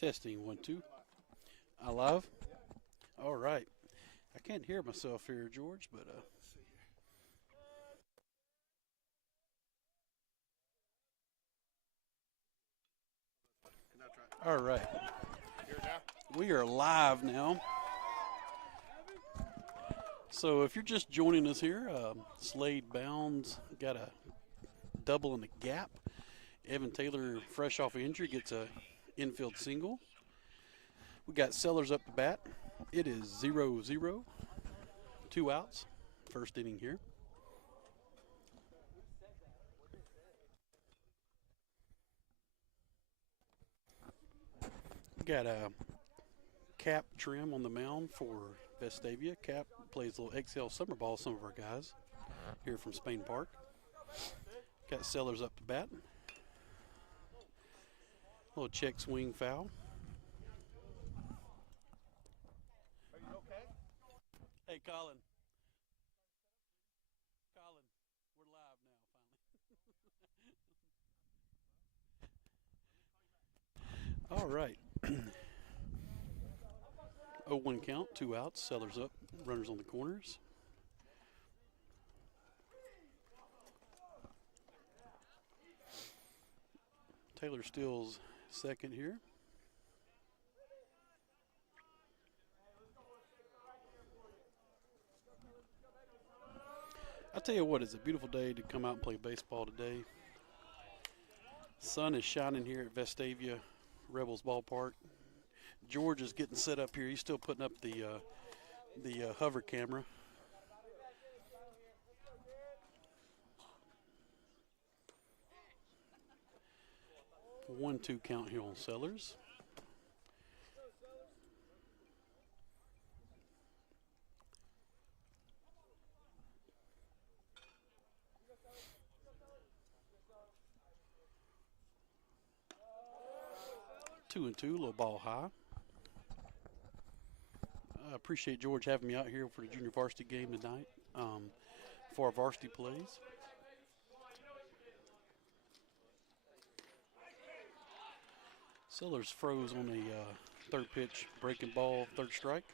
Testing 1 2. I live. All right. I can't hear myself here, George, but all right. We are live now. So if you're just joining us here, Slade Bounds got a double in the gap. Evan Taylor, fresh off injury, gets a infield single. We got Sellers up to bat. It is 0-0. 2 outs. First inning here. We got a Cap trim on the mound for Vestavia. Cap plays a little XL summer ball, some of our guys here from Spain Park. Got Sellers up to bat. Little check swing foul. Are you okay? Hey, Colin. Colin, we're live now, finally. All right. 0-1 count, 2 outs, Sellers up, runners on the corners. Taylor Steele's second here. I tell you what, it's a beautiful day to come out and play baseball today. Sun is shining here at Vestavia Rebels Ballpark. George is getting set up here. He's still putting up the hover camera. A 1-2 count here on Sellers. Two and two, little ball high. I appreciate George having me out here for the junior varsity game tonight. For our varsity plays. Sellers froze on the third pitch, breaking ball, third strike.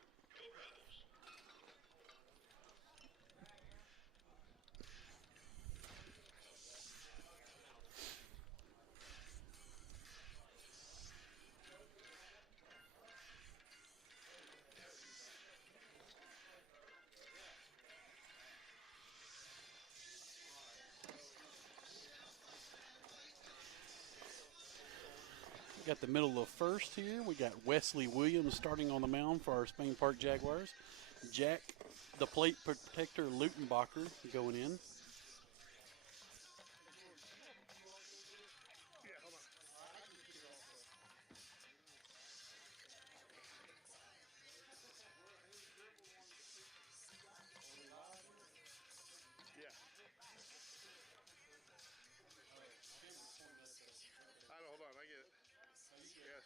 Got the middle of first here. We got Wesley Williams starting on the mound for our Spain Park Jaguars. Jack, the plate protector, Lutenbacher going in. Hold on, I get it. Yes.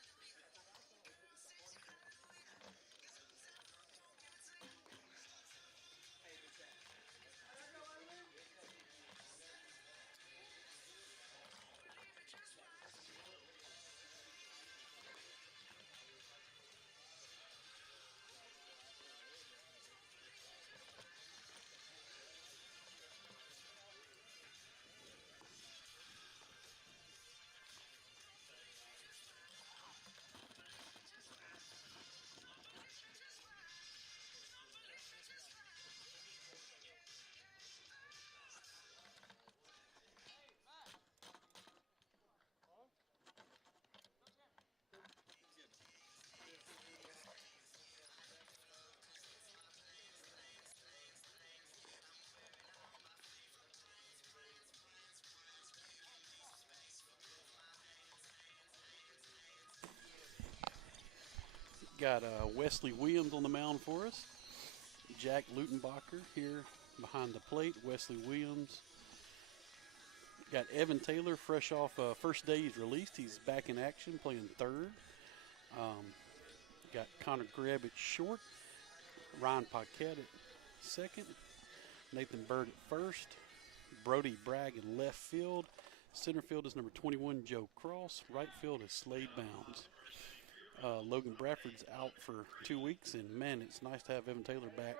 Got Wesley Williams on the mound for us. Jack Lutenbacher here behind the plate. Wesley Williams. Got Evan Taylor fresh off first day he's released. He's back in action playing third. Got Connor Grebb at short. Ryan Paquette at second. Nathan Bird at first. Brody Bragg in left field. Center field is number 21, Joe Cross. Right field is Slade Bounds. Logan Bradford's out for 2 weeks, and man, it's nice to have Evan Taylor back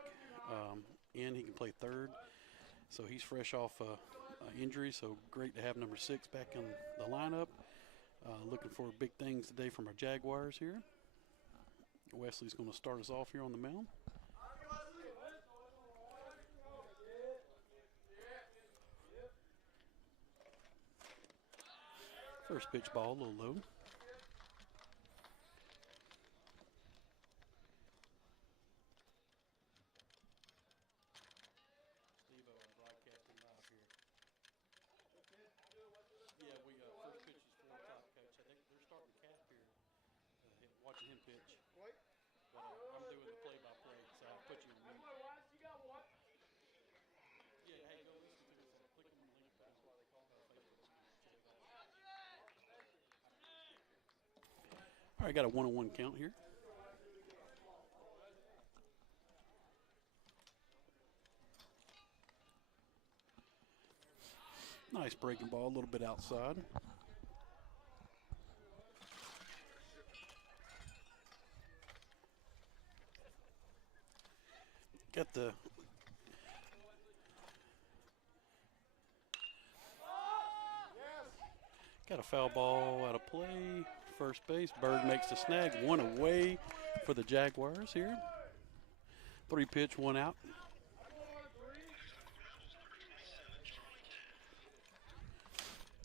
in. He can play third, so he's fresh off injury, so great to have number 6 back in the lineup. Looking for big things today from our Jaguars here. Wesley's going to start us off here on the mound. First pitch ball, a little low. Watching him pitch, but I'm doing the play-by-play, so I'll put you on mute. Yeah, hey, go listen to it. Click on the link. That's why they call it Facebook. All right, got a 1-on-1 count here. Nice breaking ball, a little bit outside. Got a foul ball out of play. First base, Bird makes the snag. 1 away for the Jaguars here. 3 pitch, 1 out.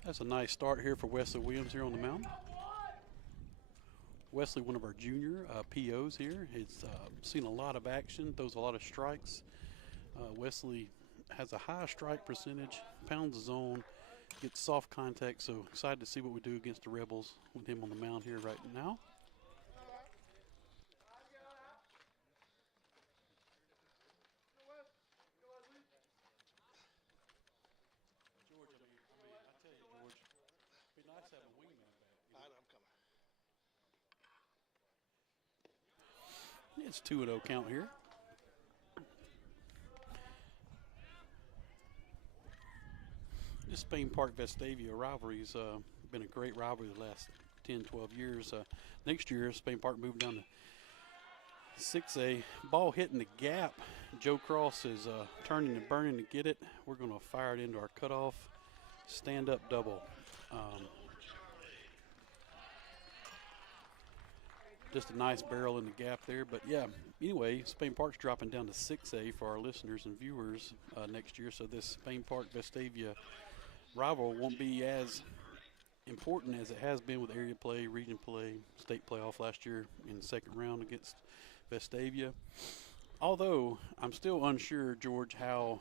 That's a nice start here for Wesley Williams here on the mound. Wesley, one of our junior POs here, has seen a lot of action, throws a lot of strikes. Wesley has a high strike percentage, pounds the zone, gets soft contact, so excited to see what we do against the Rebels with him on the mound here right now. George, I tell you, George, it'd be nice to have a wingman back. I know, I'm coming. It's 2-0 count here. This Spain Park Vestavia rivalry's been a great rivalry the last 10, 12 years. Next year, Spain Park moved down to 6A. Ball hitting the gap. Joe Cross is turning and burning to get it. We're going to fire it into our cutoff. Stand-up double. Just a nice barrel in the gap there. But, yeah, anyway, Spain Park's dropping down to 6A for our listeners and viewers next year. So this Spain Park Vestavia rival won't be as important as it has been with area play, region play, state playoff last year in the second round against Vestavia. Although I'm still unsure, George, how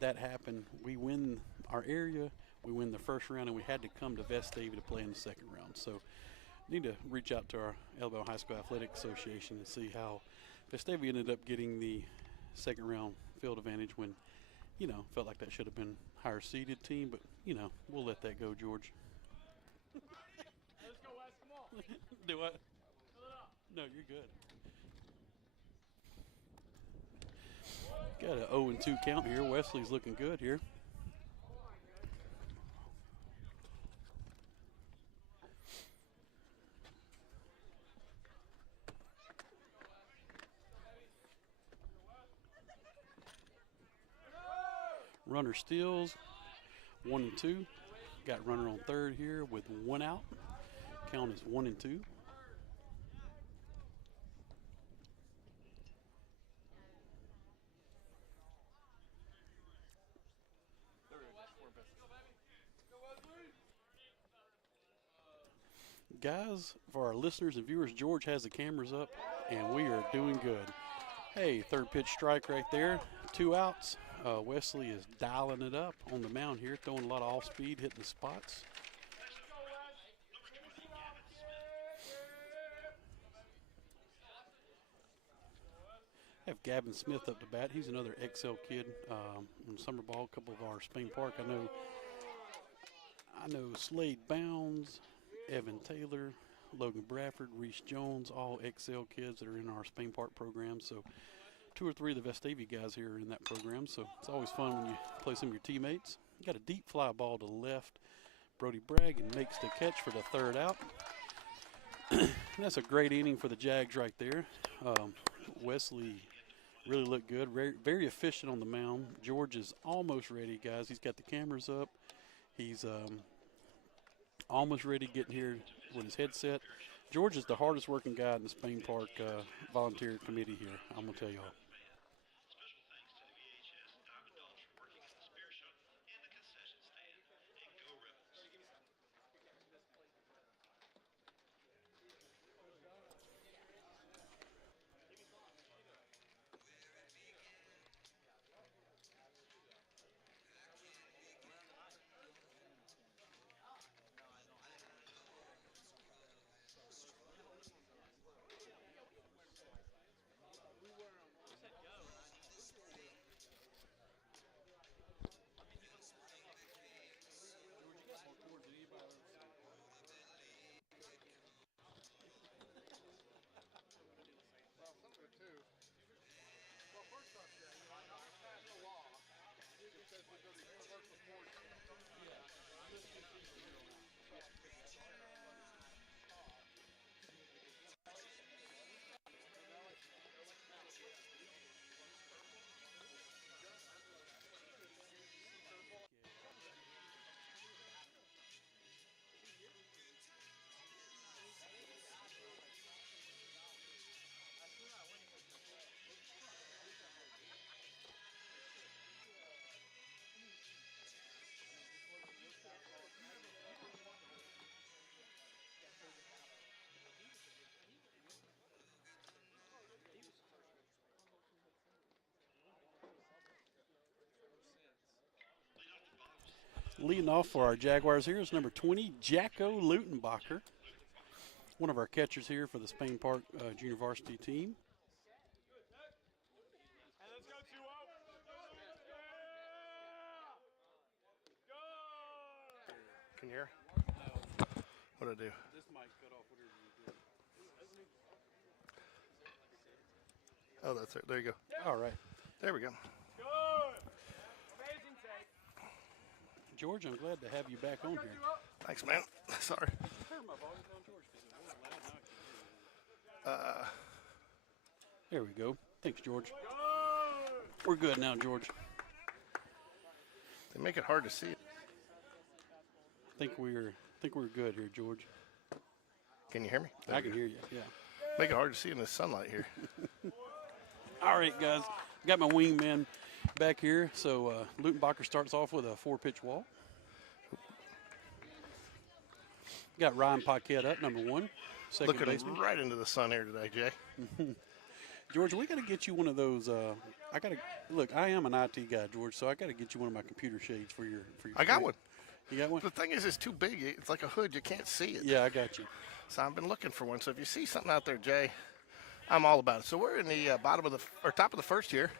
that happened. We win our area, we win the first round, and we had to come to Vestavia to play in the second round. So need to reach out to our Alabama High School Athletic Association and see how Vestavia ended up getting the second round field advantage when, you know, felt like that should have been higher seeded team, but, you know, we'll let that go, George. Let's go, Wes, come on. Do what? Fill it up. No, you're good. Got an 0-2 count here. Wesley's looking good here. Runner steals, 1-2. Got runner on third here with 1 out. Count is 1-2. Guys, for our listeners and viewers, George has the cameras up, and we are doing good. Hey, third pitch strike right there. 2 outs. Wesley is dialing it up on the mound here, throwing a lot of off speed, hitting the spots. Have Gavin Smith up to bat. He's another XL kid in summer ball. A couple of our Spain Park. I know Slade Bounds, Evan Taylor, Logan Bradford, Reese Jones, all XL kids that are in our Spain Park program. So 2 or 3 of the Vestavia guys here are in that program. So it's always fun when you play some of your teammates. Got a deep fly ball to the left. Brody Bragg and makes the catch for the 3rd out. That's a great inning for the Jags right there. Wesley really looked good, very, very efficient on the mound. George is almost ready, guys. He's got the cameras up. He's almost ready getting here with his headset. George is the hardest working guy in the Spain Park volunteer committee here. I'm going to tell y'all. Well, some of it too. Well, first off, Jay, you know, I passed a law that says we go to universal sports. Leading off for our Jaguars here is number 20, Jacko Lutenbacher, one of our catchers here for the Spain Park Junior Varsity team. And let's go 2-0. Yeah! Good! Can you hear? What'd I do? This might cut off whatever you do. Oh, that's it. There you go. All right. There we go. Good! Amazing take. George, I'm glad to have you back on here. Thanks, man. Sorry. Turn my volume down, George, because it was loud. Now I can hear you. There we go. Thanks, George. Good! We're good now, George. They make it hard to see. I think we're good here, George. Can you hear me? There I we can go. hear you. Yeah. Make it hard to see in the sunlight here. All right, guys. Got my wingman back here. So Lutenbacher starts off with a 4-pitch walk. Got Ryan Paquette up, number 1, second Looking baseman. right into the sun here today, Jay. George, we got to get you one of those. I am an IT guy, George, so I got to get you one of my computer shades for your. I got one. You got one? The thing is, it's too big. It's like a hood. You can't see it. Yeah, I got you. So I've been looking for one. So if you see something out there, Jay, I'm all about it. So we're in the top of the first here.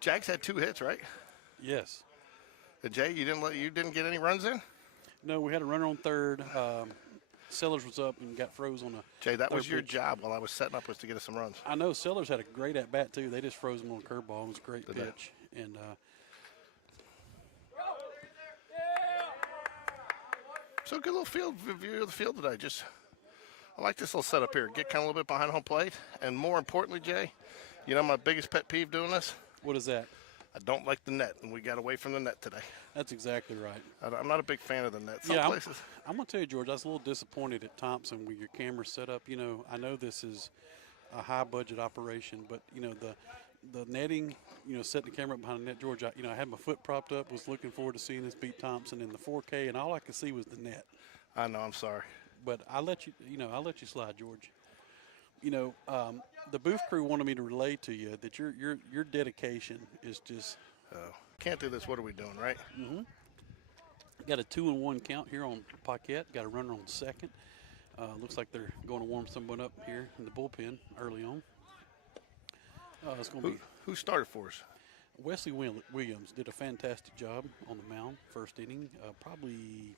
Jags had 2 hits, right? Yes. And Jay, you didn't get any runs in? No, we had a runner on third. Sellers was up and got froze on a. Jay, that was third your pitch. job while I was setting up, was to get us some runs. I know Sellers had a great at bat too. They just froze him on a curveball. It was a great Did they? pitch. And So good little view of the field today. I like this little setup here. Get kind of a little bit behind home plate. And more importantly, Jay, you know my biggest pet peeve doing this? what is that? I don't like the net, and we got away from the net today. That's exactly right. I'm not a big fan of the net. Some Yeah, places. I'm gonna tell you, George. I was a little disappointed at Thompson with your camera set up. You know, I know this is a high budget operation, but you know the netting. You know, setting the camera up behind the net, George. I had my foot propped up. Was looking forward to seeing this beat Thompson in the 4K, and all I could see was the net. I know, I'm sorry. But I let you. I let you slide, George. You know, the booth crew wanted me to relay to you that your dedication is just. Can't do this. What are we doing, right? Got a 2-1 count here on Paquette. Got a runner on second. Looks like they're going to warm someone up here in the bullpen early on. It's going to be Who started for us? Wesley Williams did a fantastic job on the mound first inning. Probably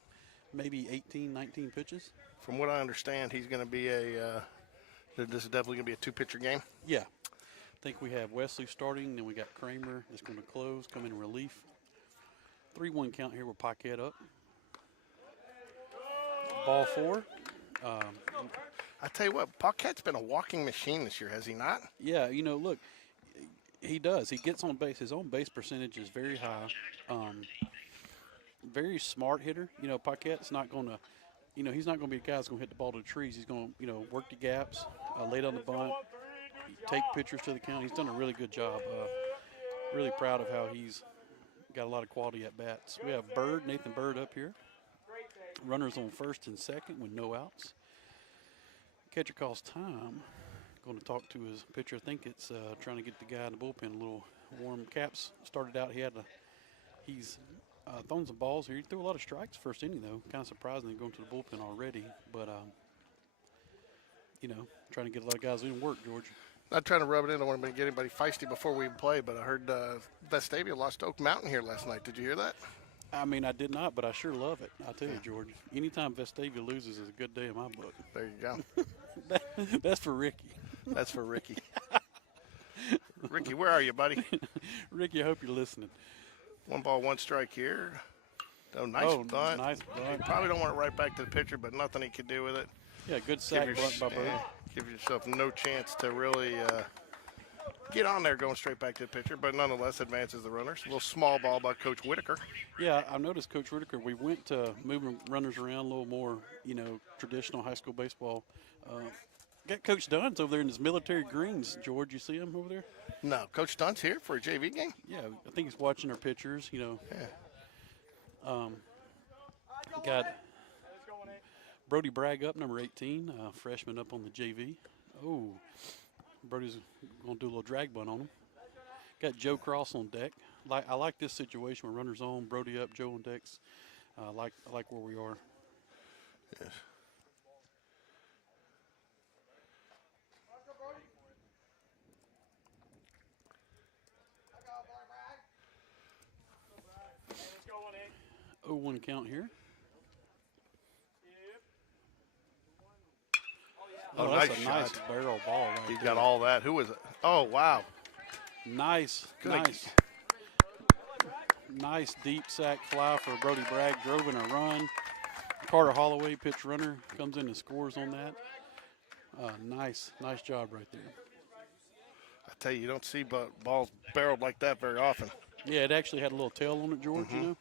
maybe 18, 19 pitches. From what I understand, he's going to be this is definitely going to be a 2-pitcher game. Yeah. I think we have Wesley starting, then we got Kramer that's going to close, come in relief. 3-1 count here with Paquette up. Ball 4. I tell you what, Paquette's been a walking machine this year, has he not? Yeah, you know, look, he does. He gets on base. His own base percentage is very high. Very smart hitter. You know, Paquette's not going to, you know, he's not going to be a guy that's going to hit the ball to the trees. He's going to, you know, work the gaps, lay down the bunt, take pitchers to the count. He's done a really good job. Really proud of how he's got a lot of quality at bats. We have Nathan Bird up here. Runners on first and second with no outs. Catcher calls time. Going to talk to his pitcher. I think it's trying to get the guy in the bullpen a little warm. Caps started out. He's thrown some balls here. He threw a lot of strikes first inning though. Kind of surprising going to the bullpen already. But you know, trying to get a lot of guys in work, George. Not trying to rub it in. I don't want to get anybody feisty before we even play, but I heard Vestavia lost to Oak Mountain here last night. Did you hear that? I mean, I did not, but I sure love it. I tell you, George. Anytime Vestavia loses is a good day in my book. There you go. That's for Ricky. That's for Ricky. Ricky, where are you, buddy? Ricky, I hope you're listening. 1 ball, 1 strike here. Oh, nice bunt. Nice bunt. Probably don't want it right back to the pitcher, but nothing he could do with it. Yeah, good sack bunt by Bird. Give yourself no chance to really get on there going straight back to the pitcher, but nonetheless advances the runners. A little small ball by Coach Whitaker. Yeah, I noticed Coach Whitaker, we went to moving runners around a little more, you know, traditional high school baseball. Got Coach Dunn's over there in his military greens. George, you see him over there? No, Coach Dunn's here for a JV game? Yeah, I think he's watching our pitchers, you know. Yeah. Got Brody Bragg up, number 18, freshman up on the JV. Oh, Brody's going to do a little drag bunt on him. Got Joe Cross on deck. I like this situation where runners on, Brody up, Joe on decks. I like where we are. Yes. Oh, 1 count here. Oh, that's nice a nice shot. barrel ball right He there. got all that. Who was it? Oh, wow. Nice, Good. nice deep sack fly for Brody Bragg. Drove in a run. Carter Holloway, pitch runner, comes in and scores on that. Nice job right there. I tell you, you don't see balls barreled like that very often. Yeah, it actually had a little tail on it, George, you know.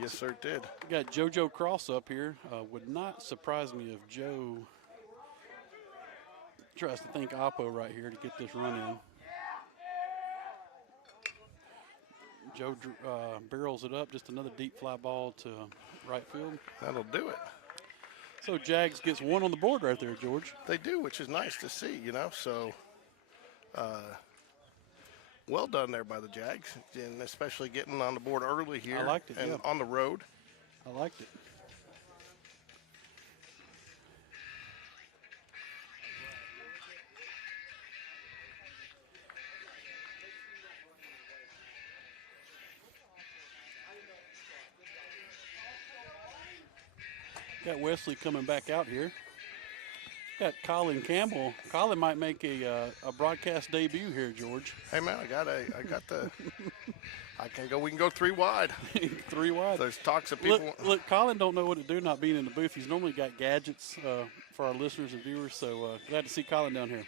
Yes, sir, it did. Got JoJo Cross up here. Would not surprise me if Joe tries to think Oppo right here to get this run in. Joe barrels it up, just another deep fly ball to right field. That'll do it. So Jags gets 1 on the board right there, George. They do, which is nice to see, you know. So, well done there by the Jags, and especially getting on the board early here. I liked it, and yeah. on the road. I liked it. Got Wesley coming back out here. Got Colin Campbell. Colin might make a broadcast debut here, George. Hey man, I got the. I can go. We can go 3 wide. 3 wide. There's talks of people. Look, Colin don't know what to do not being in the booth. He's normally got gadgets for our listeners and viewers, so glad to see Colin down here.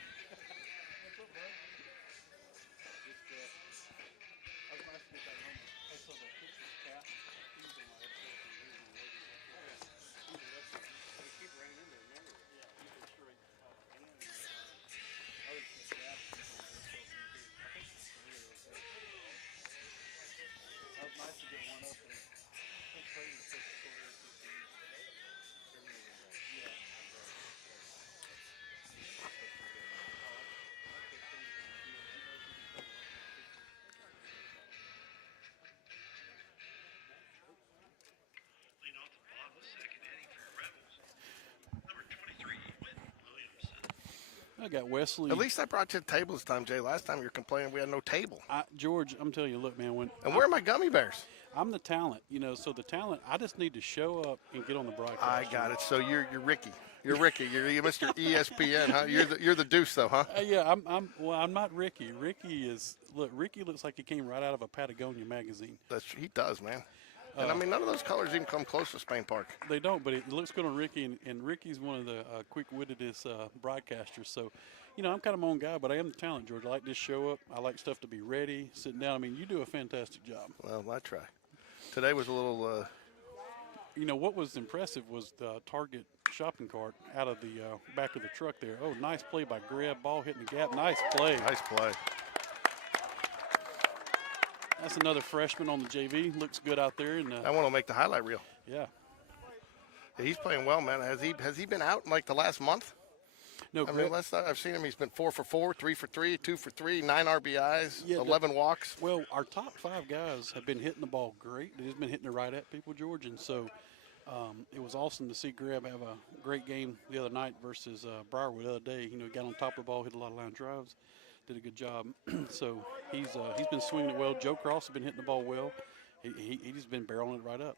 I got Wesley. At least I brought you a table this time, Jay. Last time you were complaining we had no table. George, I'm telling you, look, man. And where are my gummy bears? I'm the talent, you know. So the talent, I just need to show up and get on the broadcast. I got it. So you're Ricky. You're Ricky. You're Mr. ESPN, huh? You're the deuce, though, huh? Yeah, I'm not Ricky. Ricky looks like he came right out of a Patagonia magazine. He does, man. And I mean, none of those colors even come close to Spain Park. They don't, but it looks good on Ricky, and Ricky's one of the quick-wittedest broadcasters. So, you know, I'm kind of my own guy, but I am the talent, George. I like this show up. I like stuff to be ready, sitting down. I mean, you do a fantastic job. Well, I try. Today was a little. You know, what was impressive was the Target shopping cart out of the back of the truck there. Oh, nice play by Greb. Ball hitting the gap. Nice play. Nice play. That's another freshman on the JV. Looks good out there. And I want to make the highlight reel. yeah. Yeah, he's playing well, man. Has he been out in like the last month? No, I mean, last time I've seen him, he's been 4 for 4, 3 for 3, 2 for 3, 9 RBIs, Yeah, 11 walks. Well, our top 5 guys have been hitting the ball great. They've just been hitting it right at people, George. And so it was awesome to see Greb have a great game the other night versus Briarwood the other day. You know, he got on top of the ball, hit a lot of line drives, did a good job. So he's been swinging it well. Joe Cross has been hitting the ball well. He's been barreling it right up.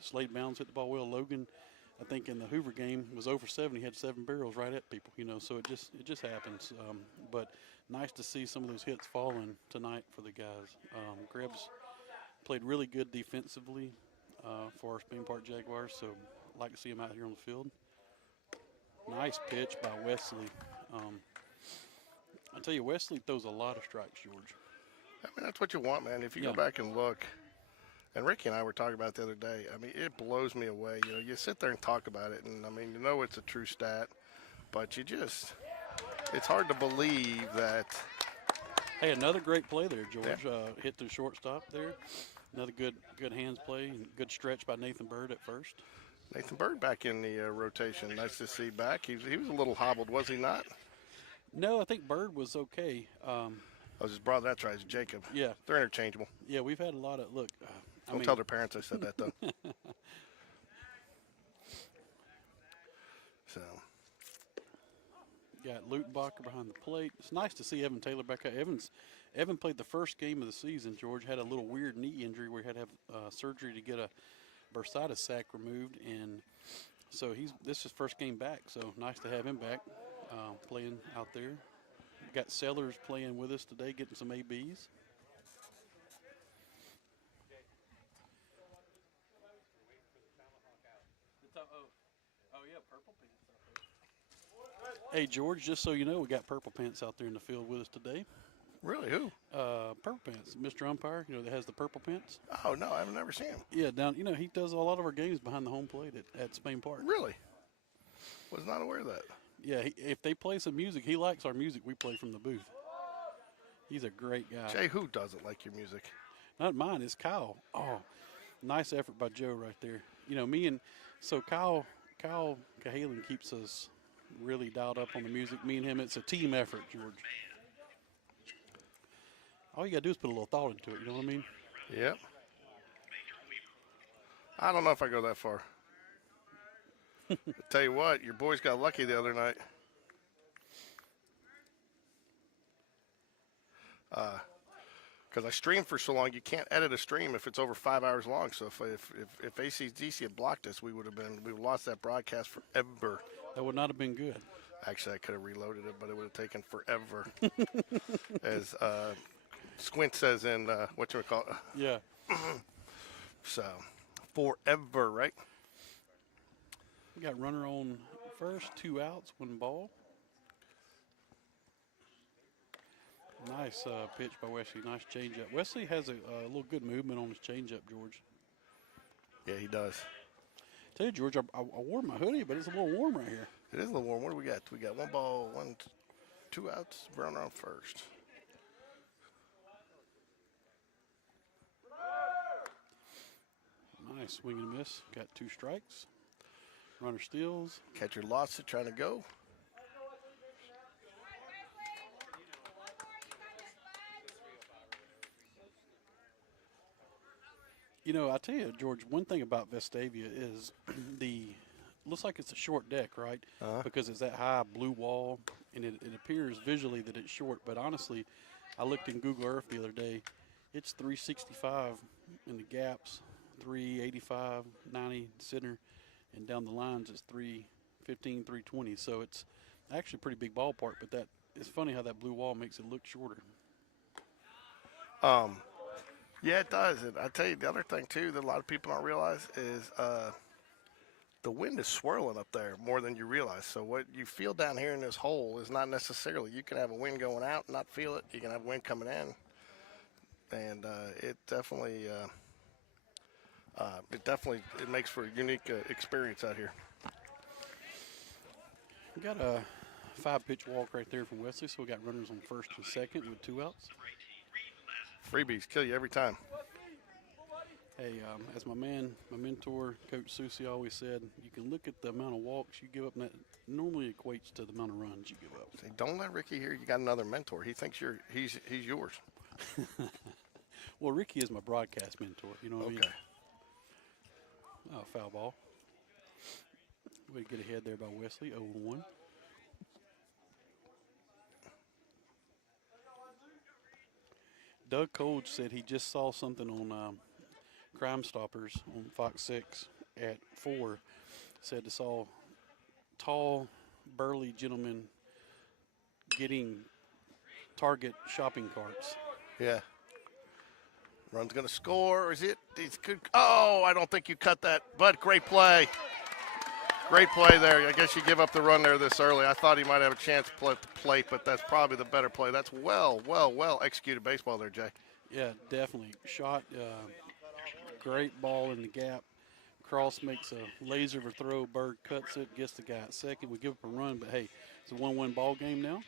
Slade Bounds hit the ball well. Logan, I think in the Hoover game, was 0 for 7. He had 7 barrels right at people, you know, so it just happens. But nice to see some of those hits falling tonight for the guys. Greb's played really good defensively for our Spain Park Jaguars, so I'd like to see him out here on the field. Nice pitch by Wesley. I tell you, Wesley throws a lot of strikes, George. I mean, that's what you want, man. If you go back and look, and Ricky and I were talking about it the other day, I mean, it blows me away. You know, you sit there and talk about it, and, I mean, you know it's a true stat, but it's hard to believe that. Hey, another great play there, George. Yeah. Hit the shortstop there. Another good hands play and good stretch by Nathan Bird at first. Nathan Bird back in the rotation. Nice to see back. He was a little hobbled, was he not? No, I think Bird was okay. His brother, that's right, it's Jacob. Yeah. They're interchangeable. Yeah, we've had a lot of, look. Don't tell their parents I said that, though. So. Got Lutenbacher behind the plate. It's nice to see Evan Taylor back out. Evan played the first game of the season. George had a little weird knee injury where he had to have surgery to get a bursitis sac removed, and so this is his first game back. So nice to have him back playing out there. We got Sellers playing with us today, getting some ABs. Hey, George, just so you know, we got Purple Pants out there in the field with us today. Really? Who? Purple Pants, Mr. Umpire, you know, that has the purple pants. Oh, no, I've never seen him. Yeah, you know, he does a lot of our games behind the home plate at Spain Park. Really? Was not aware of that. Yeah, if they play some music, he likes our music we play from the booth. He's a great guy. Jay, who doesn't like your music? Not mine, it's Kyle. Oh, nice effort by Joe right there. You know, Kyle Cahalan keeps us really dialed up on the music. Me and him, it's a team effort, George. All you got to do is put a little thought into it, you know what I mean? Yep. I don't know if I go that far. I tell you what, your boys got lucky the other night. Because I streamed for so long, you can't edit a stream if it's over 5 hours long. So if ACDC had blocked us, we would have lost that broadcast forever. That would not have been good. Actually, I could have reloaded it, but it would have taken forever. As Squint says in what you would call it. Yeah. So, forever, right? We got runner on first, 2 outs, 1 ball. Nice pitch by Wesley. Nice changeup. Wesley has a little good movement on his changeup, George. Yeah, he does. Tell you, George, I wore my hoodie, but it's a little warm right here. It is a little warm. What do we got? We got 1 ball, 2 outs, runner on first. Nice swing and miss. Got 2 strikes. Runner steals. Catcher lost it, trying to go. You know, I tell you, George, one thing about Vestavia is looks like it's a short deck, right? Because it's that high blue wall, and it appears visually that it's short. But honestly, I looked in Google Earth the other day. It's 365 in the gaps, 385, 90 center, and down the lines it's 315, 320. So it's actually a pretty big ballpark. But it's funny how that blue wall makes it look shorter. Yeah, it does. And I tell you, the other thing too that a lot of people don't realize is the wind is swirling up there more than you realize. So what you feel down here in this hole is not necessarily. You can have a wind going out and not feel it. You can have wind coming in, and it makes for a unique experience out here. We got a 5-pitch walk right there from Wesley, so we got runners on first and second with 2 outs. Freebies kill you every time. Hey, as my mentor, Coach Susie always said, you can look at the amount of walks you give up, and that normally equates to the amount of runs you give up. Say, don't let Ricky hear you got another mentor. He thinks he's yours. Well, Ricky is my broadcast mentor. You know what I mean? Okay. Oh, foul ball. Way to get ahead there by Wesley, 0-1. Doug Cold said he just saw something on Crime Stoppers on Fox 6 at 4. Said he saw tall, burly gentlemen getting Target shopping carts. Yeah. Run's going to score. Is it? It's good. Oh, I don't think you cut that. But great play. Great play there. I guess you give up the run there this early. I thought he might have a chance to play at the plate, but that's probably the better play. That's well executed baseball there, Jay. Yeah, definitely. Shot, great ball in the gap. Cross makes a laser of a throw. Berg cuts it, gets the guy at second. We give up a run, but hey, it's a 1-1 ball game now.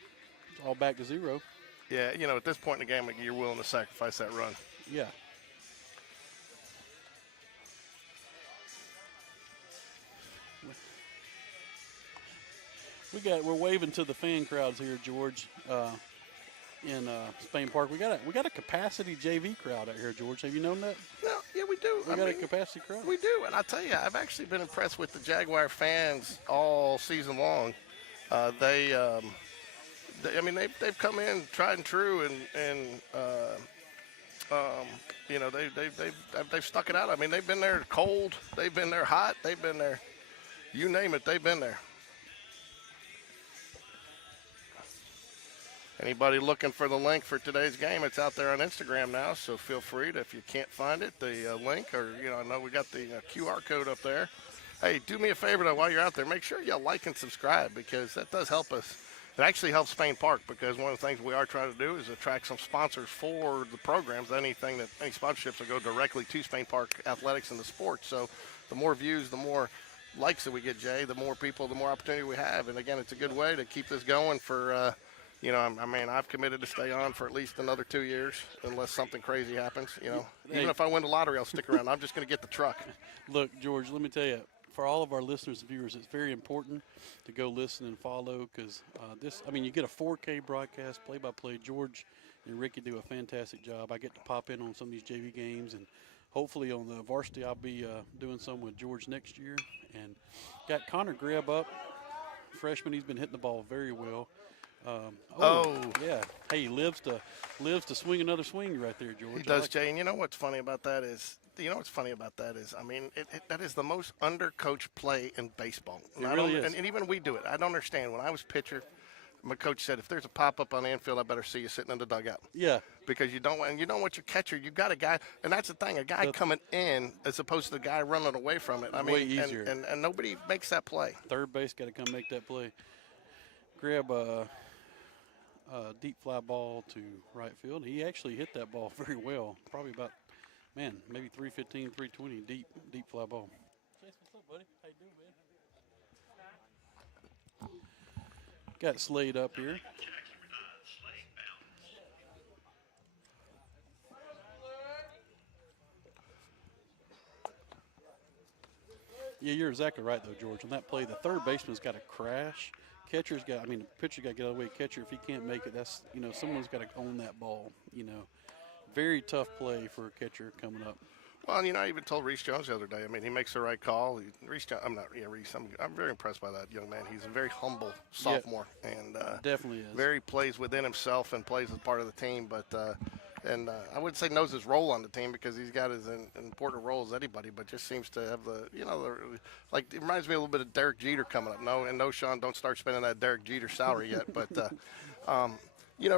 It's all back to 0. Yeah, at this point in the game, you're willing to sacrifice that run. Yeah. We're waving to the fan crowds here, George, in Spain Park. We got a capacity JV crowd out here, George. Have you known that? No, yeah, we do. We got a capacity crowd. We do, and I tell you, I've actually been impressed with the Jaguar fans all season long. They've come in tried and true, and they've stuck it out. I mean, they've been there cold, they've been there hot, they've been there, you name it, they've been there. Anybody looking for the link for today's game, it's out there on Instagram now, so feel free to, if you can't find it, the link, or, I know we got the QR code up there. Hey, do me a favor, though, while you're out there, make sure you like and subscribe, because that does help us. It actually helps Spain Park, because one of the things we are trying to do is attract some sponsors for the programs. Any sponsorships will go directly to Spain Park Athletics and the sports. So the more views, the more likes that we get, Jay, the more people, the more opportunity we have. And, again, it's a good way to keep this going for I've committed to stay on for at least another 2 years unless something crazy happens, Hey. Even if I win the lottery, I'll stick around. I'm just going to get the truck. Look, George, let me tell you, for all of our listeners and viewers, it's very important to go listen and follow because you get a 4K broadcast, play-by-play. George and Ricky do a fantastic job. I get to pop in on some of these JV games, and hopefully on the varsity I'll be doing some with George next year. And got Connor Grebb up, freshman. He's been hitting the ball very well. Yeah. Hey, he lives to swing another swing right there, George. He does, Jay. And you know what's funny about that is, that is the most undercoached play in baseball. It really is. And even we do it. I don't understand. When I was pitcher, my coach said, if there's a pop-up on the infield, I better see you sitting in the dugout. Yeah. Because you don't want your catcher. You got a guy, and that's the thing, a guy coming in as opposed to the guy running away from it. Way easier. And nobody makes that play. Third base got to come make that play. Grab a deep fly ball to right field. He actually hit that ball very well. Probably about, maybe 315, 320 deep fly ball. Chase, what's up, buddy? How you doing, man? Got Slade up here. Yeah, you're exactly right, though, George. On that play, the third baseman's got to crash. The pitcher got to get out of the way. Catcher, if he can't make it, that's, someone's got to own that ball, Very tough play for a catcher coming up. Well, I even told Reese Jones the other day. He makes the right call. Reese, I'm very impressed by that young man. He's a very humble sophomore, and definitely is. Very plays within himself and plays as part of the team. But I wouldn't say knows his role on the team because he's got as an important role as anybody. But just seems to have it reminds me a little bit of Derek Jeter coming up. No, Sean, don't start spending that Derek Jeter salary yet. But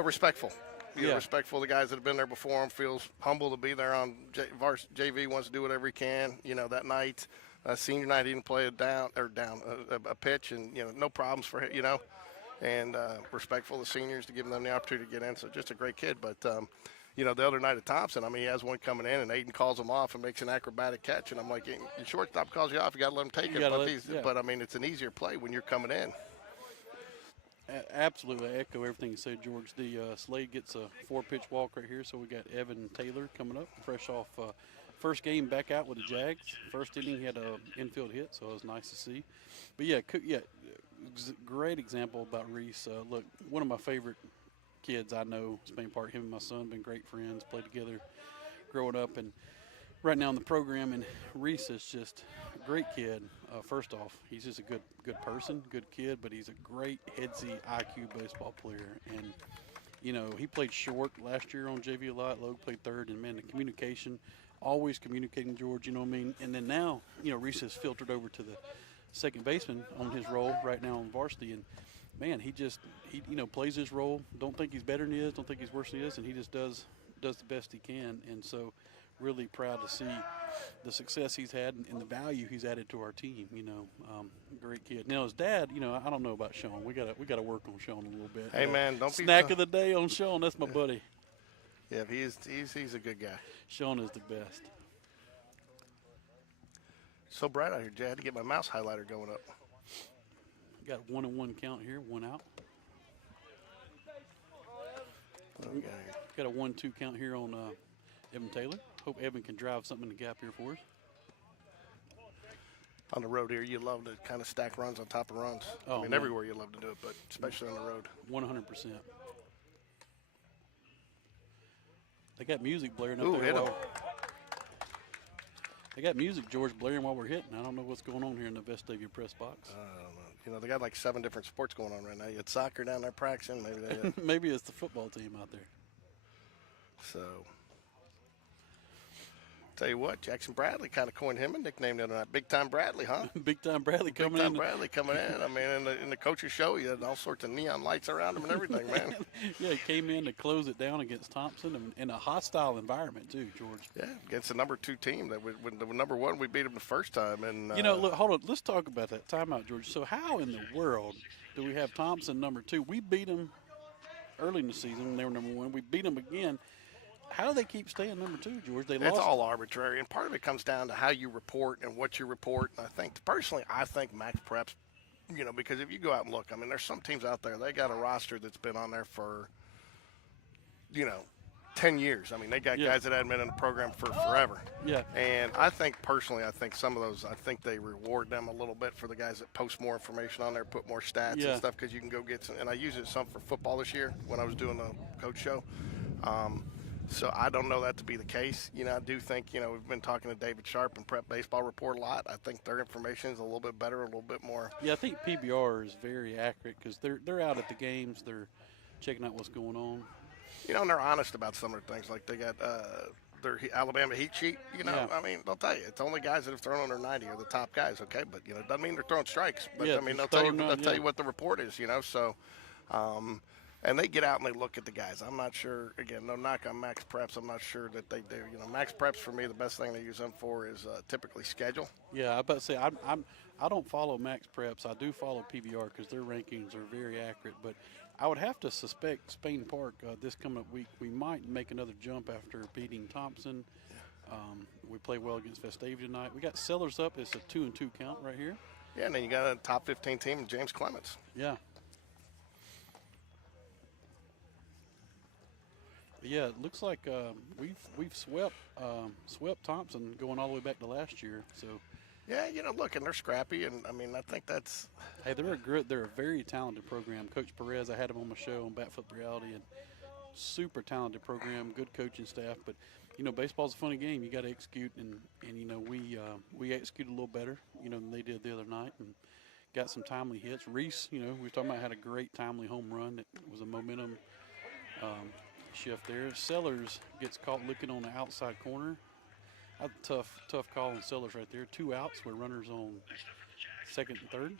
respectful. You know, respectful of the guys that have been there before him. Feels humble to be there on JV. Wants to do whatever he can. You know, that night, senior night, he didn't play a pitch, and you know, no problems for him. You know, and respectful of the seniors to give them the opportunity to get in. So just a great kid. But you know, the other night at Thompson, I mean, he has one coming in, and Aiden calls him off and makes an acrobatic catch, and I'm like, your shortstop calls you off, you got to let him take it. But I mean, it's an easier play when you're coming in. Absolutely, I echo everything you said, George. The Slade gets a 4-pitch walk right here, so we got Evan Taylor coming up, fresh off first game back out with the Jags. First inning, he had an infield hit, so it was nice to see. But yeah, great example about Reese. Look, one of my favorite kids I know, Spain Park. Him and my son been great friends, played together growing up, and right now in the program. And Reese is just a great kid. First off, he's just a good person, good kid, but he's a great headsy IQ baseball player. And you know, he played short last year on JV a lot. Logue played third, and man, the communication, always communicating, George. You know what I mean? And then now, you know, Reese has filtered over to the second baseman on his role right now on varsity, and man, he you know, plays his role. Don't think he's better than he is. Don't think he's worse than he is, and he just does the best he can. And so, really proud to see the success he's had and the value he's added to our team. You know, great kid. Now his dad, you know, I don't know about Sean. We gotta work on Sean a little bit. Hey man, don't be snack of the day on Sean. That's my buddy. Yeah, he's a good guy. Sean is the best. So bright out here, Jay. I had to get my mouse highlighter going up. Got a 1-1 count here, 1 out. Okay. Got a 1-2 count here on Evan Taylor. Hope Evan can drive something in the gap here for us. On the road here, you love to kind of stack runs on top of runs. Oh, I mean, man. everywhere you love to do it, but especially on the road. 100%. They got music blaring up Ooh, there. hit him. They got music, George, blaring while we're hitting. I don't know what's going on here in the Vestavia press box. I don't know. You know, they got like 7 different sports going on right now. You had soccer down there practicing. Maybe they Maybe it's the football team out there. So, tell you what, Jackson Bradley kind of coined him a nickname the other night. Big Time Bradley, huh? Big Time Bradley coming Big Time in. Bradley coming in. I mean, in the coach's show, he had all sorts of neon lights around him and everything, man. Yeah, he came in to close it down against Thompson in a hostile environment too, George. Yeah, against the number 2 team. When the number 1, we beat them the first time. And you know, look, hold on. Let's talk about that timeout, George. So how in the world do we have Thompson number 2? We beat them early in the season when they were number 1. We beat them again. How do they keep staying number 2, George? They lost. It's all arbitrary, and part of it comes down to how you report and what you report. And I think Max Preps, you know, because if you go out and look, I mean, there's some teams out there, they got a roster that's been on there for, you know, 10 years. I mean, they got guys that haven't been in the program for forever. Yeah. And I think some of those, I think they reward them a little bit for the guys that post more information on there, put more stats and stuff, because you can go get some. And I used it some for football this year when I was doing the coach show. So I don't know that to be the case. You know, I do think, you know, we've been talking to David Sharp and Prep Baseball Report a lot. I think their information is a little bit better, a little bit more. Yeah, I think PBR is very accurate because they're out at the games. They're checking out what's going on. You know, and they're honest about some of the things. Like they got their Alabama heat sheet. You know, Yeah. I mean, they'll tell you it's only guys that have thrown under 90 are the top guys. Okay, but you know, it doesn't mean they're throwing strikes. But Yeah, I mean, they're they'll tell you what the report is. You know, so. And they get out and they look at the guys. I'm not sure, again, no knock on Max Preps. I'm not sure that they do. You know, Max Preps, for me, the best thing they use them for is typically schedule. Yeah, I about to say I don't follow Max Preps. I do follow PBR because their rankings are very accurate. But I would have to suspect Spain Park this coming up week, we might make another jump after beating Thompson. We play well against Vestavia tonight. We got Sellers up. It's a 2-2 count right here. Yeah, and then you got a top 15 team, James Clements. Yeah. Yeah, it looks like we've swept Thompson going all the way back to last year. So Yeah, you know, look, and they're scrappy, and I mean, I think that's. hey, they're a very talented program. Coach Perez, I had him on my show on Batfoot Reality, and super talented program, good coaching staff. But you know, baseball's a funny game. You got to execute, and you know, we executed a little better, you know, than they did the other night, and got some timely hits. Reese, you know, we were talking about, had a great timely home run that was a momentum shift there. Sellers gets caught looking on the outside corner. That's a tough call on Sellers right there. 2 outs with runners on second and third.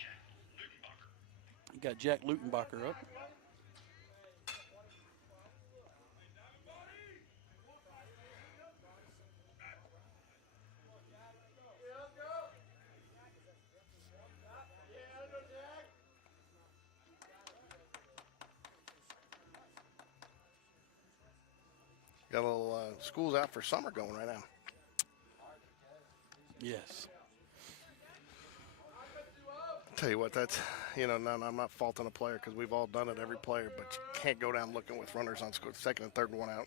You got Jack Lutenbacher up. Got a little school's out for summer going right now. Yes. Tell you what, that's, no, I'm not faulting a player because we've all done it, every player, but you can't go down looking with runners on score, second and third and one out.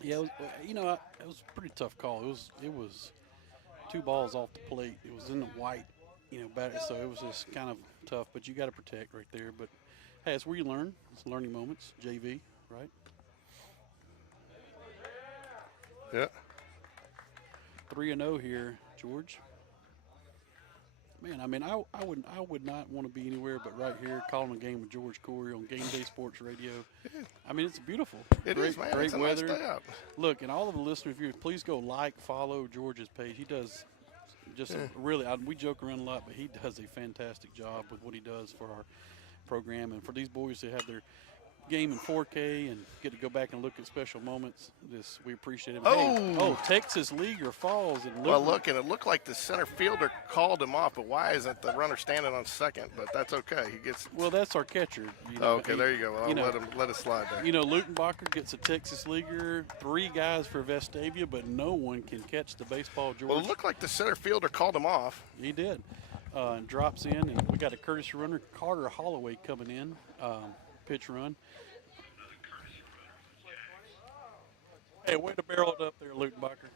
Yeah, it was, it was a pretty tough call. It was 2 balls off the plate. It was in the white, batter, so it was just kind of tough. But you got to protect right there. But hey, it's where you learn. It's learning moments. JV, right? Yeah. 3-0 here, George. Man, I mean, I would not want to be anywhere but right here calling a game with George Corey on GameDay Sports Radio. I mean, it's beautiful. It great, is, man. Great it's a weather. Nice day out. Look, and all of the listener viewers, please go follow George's page. He does just really. We joke around a lot, but he does a fantastic job with what he does for our program and for these boys to have their game in 4K and get to go back and look at special moments. We appreciate it. Hey, Texas Leaguer falls and well, look, and it looked like the center fielder called him off, but why isn't the runner standing on second? But that's okay. He gets. Well, that's our catcher. Okay, there you go. Well, let it slide there. Lutenbacher gets a Texas Leaguer, 3 guys for Vestavia, but no one can catch the baseball, George. Well, it looked like the center fielder called him off. He did. And drops in, and we got a courtesy runner, Carter Holloway, coming in. Pitch run. Hey, way to barrel it up there, Lutenbacher.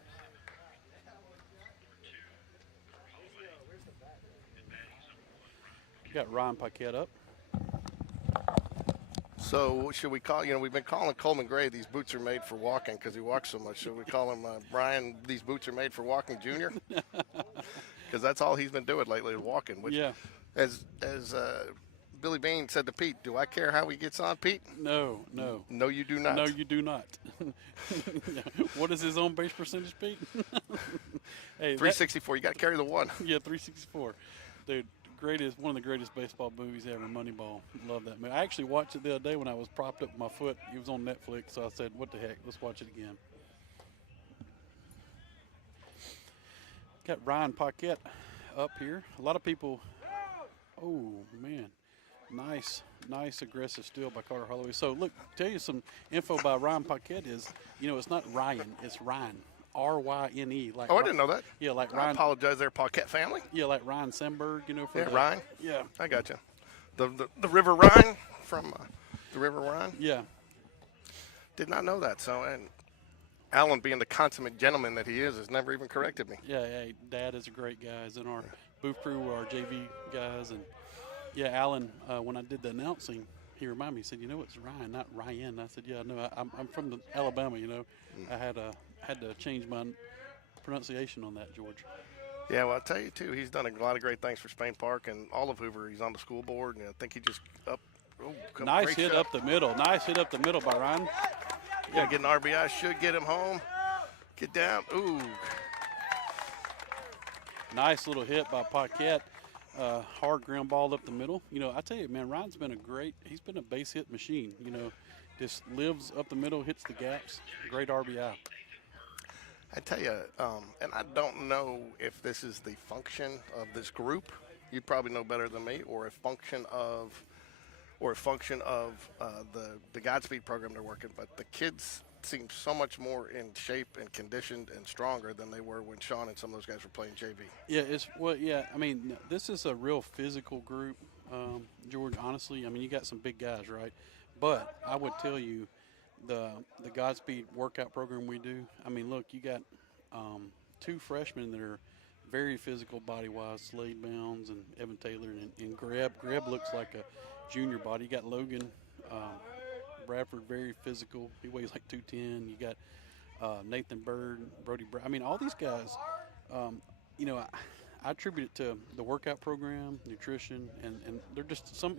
Got Ryan Paquette up. So should we call, we've been calling Coleman Gray, these boots are made for walking because he walks so much. Should we call him Brian, these boots are made for walking Jr.? Because that's all he's been doing lately is walking. Which, yeah. As Billy Bean said to Pete, do I care how he gets on, Pete? No. No, you do not. No, you do not. What is his on base percentage, Pete? Hey, 364. You got to carry the 1. Yeah, 364. Dude, one of the greatest baseball movies ever, Moneyball. Love that movie. I actually watched it the other day when I was propped up with my foot. It was on Netflix, so I said, what the heck, let's watch it again. Got Ryan Paquette up here. A lot of people, oh, man. Nice aggressive steal by Carter Holloway. So, look, tell you some info about Ryan Paquette is, it's not Ryan, it's Ryan. R-Y-N-E. Like I didn't know that. Yeah, like I Ryan. apologize there, Paquette family. Yeah, like Ryan Semberg, for Ryan. Yeah. I got you. The River Rhine from the River Rhine. Yeah. Did not know that. So, and Alan, being the consummate gentleman that he is, has never even corrected me. Yeah, Dad is a great guy. He's in our booth crew, our JV guys, and yeah, Alan. When I did the announcing, he reminded me. He said, it's Ryan, not Ryan. I said, yeah, no, I'm from Alabama. I had to change my pronunciation on that, George. Yeah, well, I'll tell you, too, he's done a lot of great things for Spain Park and all of Hoover. He's on the school board, and I think he just up. Oh, nice hit shot. Up the middle. Nice hit up the middle by Ryan. Yeah, get an RBI. Should get him home. Get down. Ooh. Nice little hit by Paquette. Hard ground ball up the middle. I tell you, man, Ryan's been he's been a base hit machine. Just lives up the middle, hits the gaps. Great RBI. I tell you, and I don't know if this is the function of this group. You probably know better than me, or a function of the Godspeed program they're working. But the kids seem so much more in shape and conditioned and stronger than they were when Sean and some of those guys were playing JV. Yeah, I mean, this is a real physical group, George. Honestly, I mean, you got some big guys, right? But I would tell you, the Godspeed workout program we do. I mean, look, you got 2 freshmen that are very physical body-wise, Slade Bounds and Evan Taylor, and Greb. Greb looks like a junior body. You got Logan Bradford, very physical. He weighs like 210. You got Nathan Bird, Brody Brown. I mean, all these guys, I attribute it to the workout program, nutrition, and they're just some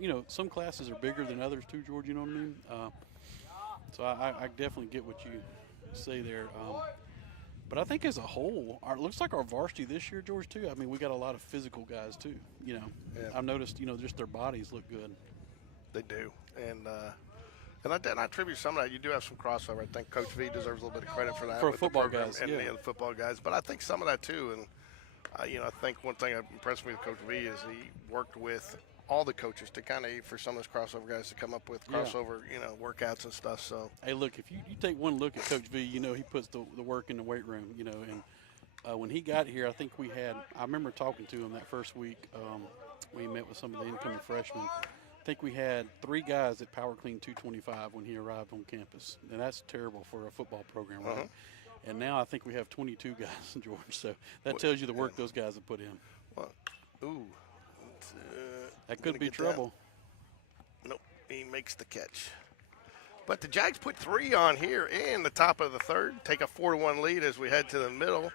classes are bigger than others too, George, you know what I mean? So I definitely get what you say there. But I think as a whole, it looks like our varsity this year, George, too. I mean, we got a lot of physical guys too. Yeah. I've noticed, just their bodies look good. They do, and I attribute some of that. You do have some crossover. I think Coach V deserves a little bit of credit for that. For with football the program guys, and yeah. the football guys. But I think some of that too, and I think one thing that impressed me with Coach V is he worked with all the coaches to kind of for some of those crossover guys to come up with Yeah. crossover, workouts and stuff. So Hey, look, if you take one look at Coach V, you know he puts the work in the weight room, and when he got here, I remember talking to him that first week. We met with some of the incoming freshmen. I think we had 3 guys at Power Clean 225 when he arrived on campus, and that's terrible for a football program, right? Uh-huh. And now I think we have 22 guys, George. So that tells you the work those guys have put in. well, ooh, That could be trouble. Nope, he makes the catch. But the Jags put 3 on here in the top of the third, take a 4-1 lead as we head to the middle.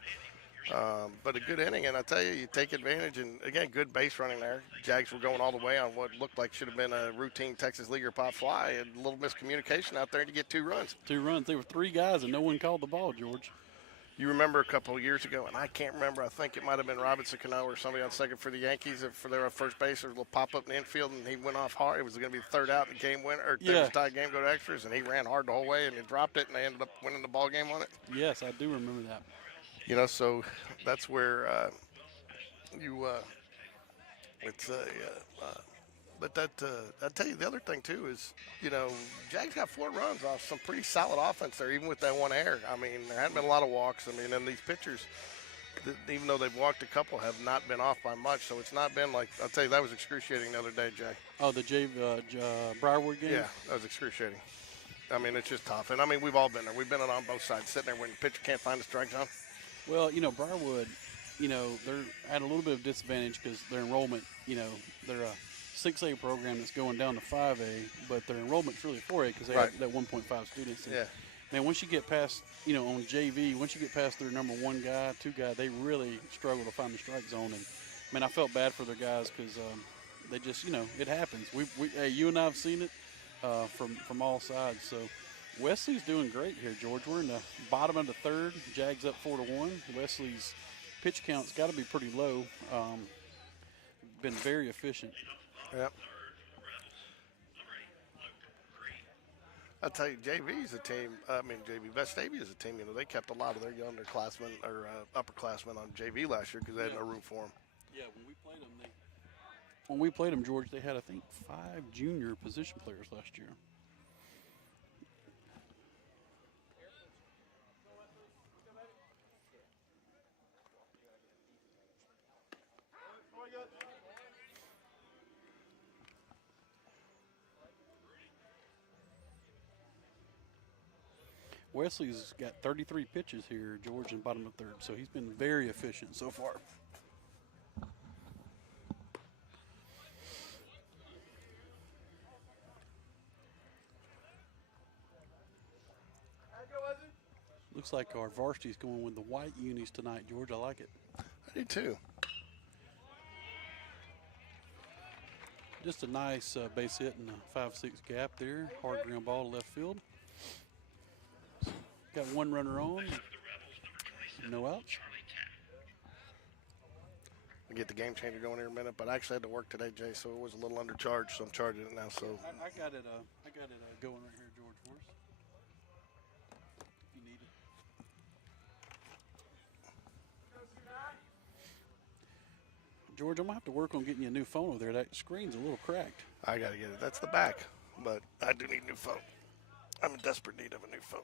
But a good inning, and I tell you, you take advantage, and again, good base running there. Jags were going all the way on what looked like should have been a routine Texas Leaguer pop fly, and a little miscommunication out there to get 2 runs. 2 runs. There were 3 guys, and no one called the ball, George. You remember a couple of years ago, and I can't remember, I think it might have been Robinson Cano or somebody on second for the Yankees for their first base, or a little pop up in the infield, and he went off hard. It was going to be the third out in the game winner, or third tie game, go to extras, and he ran hard the whole way, and he dropped it, and they ended up winning the ball game on it. Yes, I do remember that. So that's where but I'll tell you the other thing too is, Jags got 4 runs off some pretty solid offense there, even with that 1 error. I mean, there hadn't been a lot of walks. I mean, and these pitchers, even though they've walked a couple, have not been off by much. So it's not been like, I'll tell you, that was excruciating the other day, Jay. Oh, the Briarwood game? Yeah, that was excruciating. I mean, it's just tough. And I mean, we've all been there. We've been on both sides, sitting there when the pitcher can't find the strike zone. Well, Briarwood, they're at a little bit of disadvantage because their enrollment, they're a 6A program that's going down to 5A, but their enrollment's really 4A because they have that 1.5 students. And, man, once you get past, on JV, once you get past their number 1 guy, 2 guy, they really struggle to find the strike zone. And, man, I felt bad for their guys because they just, it happens. Hey, you and I have seen it from all sides. So Wesley's doing great here, George. We're in the bottom of the third. Jags up 4-1. Wesley's pitch count's got to be pretty low. Been very efficient. Yep. I'll tell you, JV's a team. Vestavia is a team. They kept a lot of their underclassmen or upperclassmen on JV last year because they had no room for them. Yeah, when we played them, George, they had, I think, 5 junior position players last year. Wesley's got 33 pitches here, George, in bottom of third, so he's been very efficient so far. Looks like our varsity's going with the white unis tonight, George. I like it. I do too. Just a nice base hit in a 5-6 gap there. Hard ground ball to left field. Got 1 runner on. No outs. I'll get the game changer going here in a minute, but I actually had to work today, Jay, so it was a little undercharged, so I'm charging it now. So I got it going right here, George, for us. If you need it. George, I'm going to have to work on getting you a new phone over there. That screen's a little cracked. I got to get it. That's the back, but I do need a new phone. I'm in desperate need of a new phone.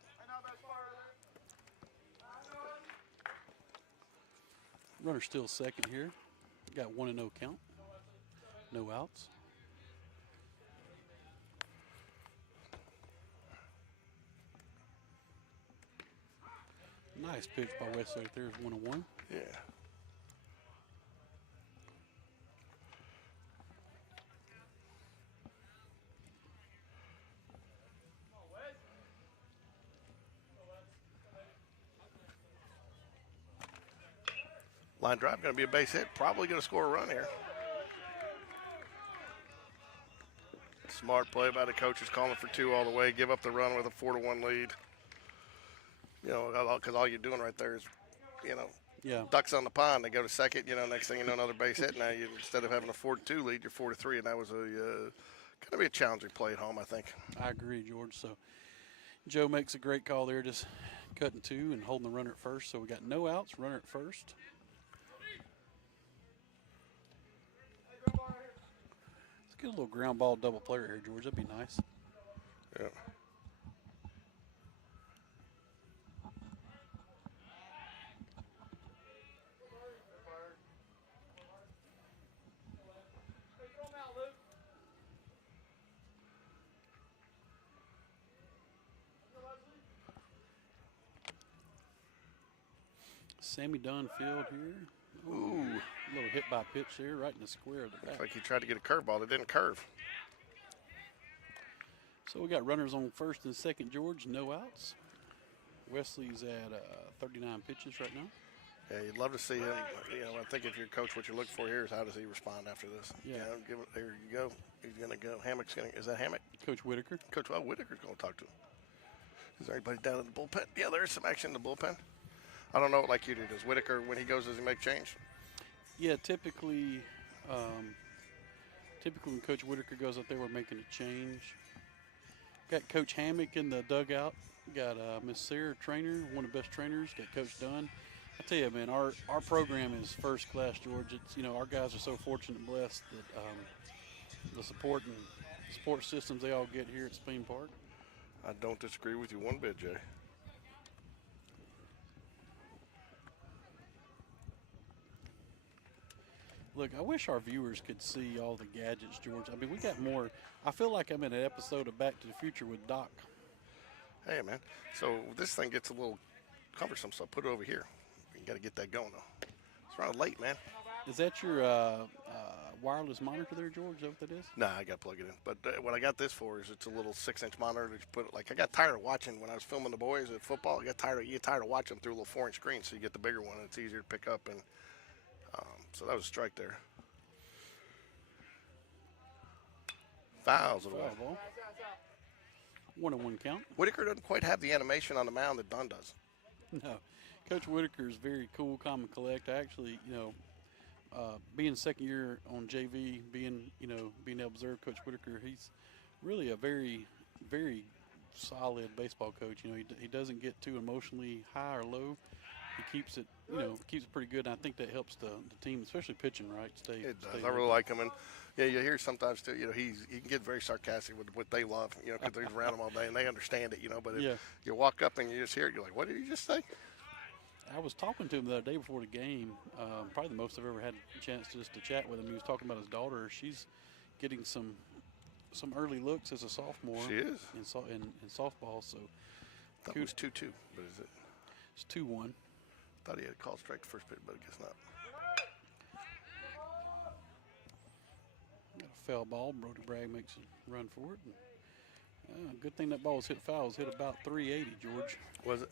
Runner still second here. Got 1-0 count. No outs. Nice pitch by Wesley right there. It's 1-1. Yeah. Line drive, going to be a base hit. Probably going to score a run here. Smart play by the coaches, calling for 2 all the way. Give up the run with a 4-1 lead. Because all you're doing right there is, ducks on the pond. They go to second. Next thing you know, another base hit. Now instead of having a 4-2 lead, you're 4-3, and that was going to be a challenging play at home, I think. I agree, George. So Joe makes a great call there, just cutting 2 and holding the runner at first. So we got no outs, runner at first. get a little ground ball double player here, George. That'd be nice. Yeah. Sammy Dunn field here. Ooh, a little hit by pitch there, right in the square of the back. Looks like he tried to get a curveball. It didn't curve. So we got runners on first and second, George. No outs. Wesley's at 39 pitches right now. Yeah, you'd love to see him. You know, I think if you're coach, what you're looking for here is how does he respond after this? Yeah. You know, give it, there you go. He's going to go. Hammock's going to – is that Hammock? Coach Whitaker. Coach Whitaker's going to talk to him. Is there anybody down in the bullpen? Yeah, there's some action in the bullpen. I don't know what like you do. Does Whitaker, when he goes, does he make change? Yeah, typically when Coach Whitaker goes up there, we're making a change. Got Coach Hammock in the dugout. Got Miss Sarah, trainer, one of the best trainers. Got Coach Dunn. I tell you, man, our program is first class, George. It's, you know, our guys are so fortunate and blessed that the support systems they all get here at Spain Park. I don't disagree with you one bit, Jay. Look, I wish our viewers could see all the gadgets, George. I mean, we got more. I feel like I'm in an episode of Back to the Future with Doc. Hey, man. So this thing gets a little cumbersome, so put it over here. You got to get that going, though. It's running late, man. Is that your wireless monitor there, George? Is that what that is? Nah, I got to plug it in. But what I got this for is it's a little 6-inch monitor that you put. Like, I got tired of watching when I was filming the boys at football. You get tired of watching them through a little 4-inch screen, so you get the bigger one, and it's easier to pick up. And so that was a strike there. Fouls it away. Foul ball. 1-1 count. Whitaker doesn't quite have the animation on the mound that Dunn does. No. Coach Whitaker is very cool, calm, and collect. I actually, you know, being second year on JV, being able to observe Coach Whitaker, he's really a very, very solid baseball coach. You know, he doesn't get too emotionally high or low. He keeps it, keeps it pretty good. And I think that helps the team, especially pitching, right? It does. I really like him. And, yeah, you hear sometimes, too, he can get very sarcastic with what they love, because they're around him all day and they understand it, But if you walk up and you just hear it, you're like, what did you just say? I was talking to him the other day before the game. Probably the most I've ever had a chance just to chat with him. He was talking about his daughter. She's getting some early looks as a sophomore. She is. In softball. So That was 2-2, but is it? It's 2-1. Thought he had called strike to first pitch, but I guess not. Got a foul ball. Brody Bragg makes a run for it. And, good thing that ball was hit foul. It was hit about 380, George. Was it?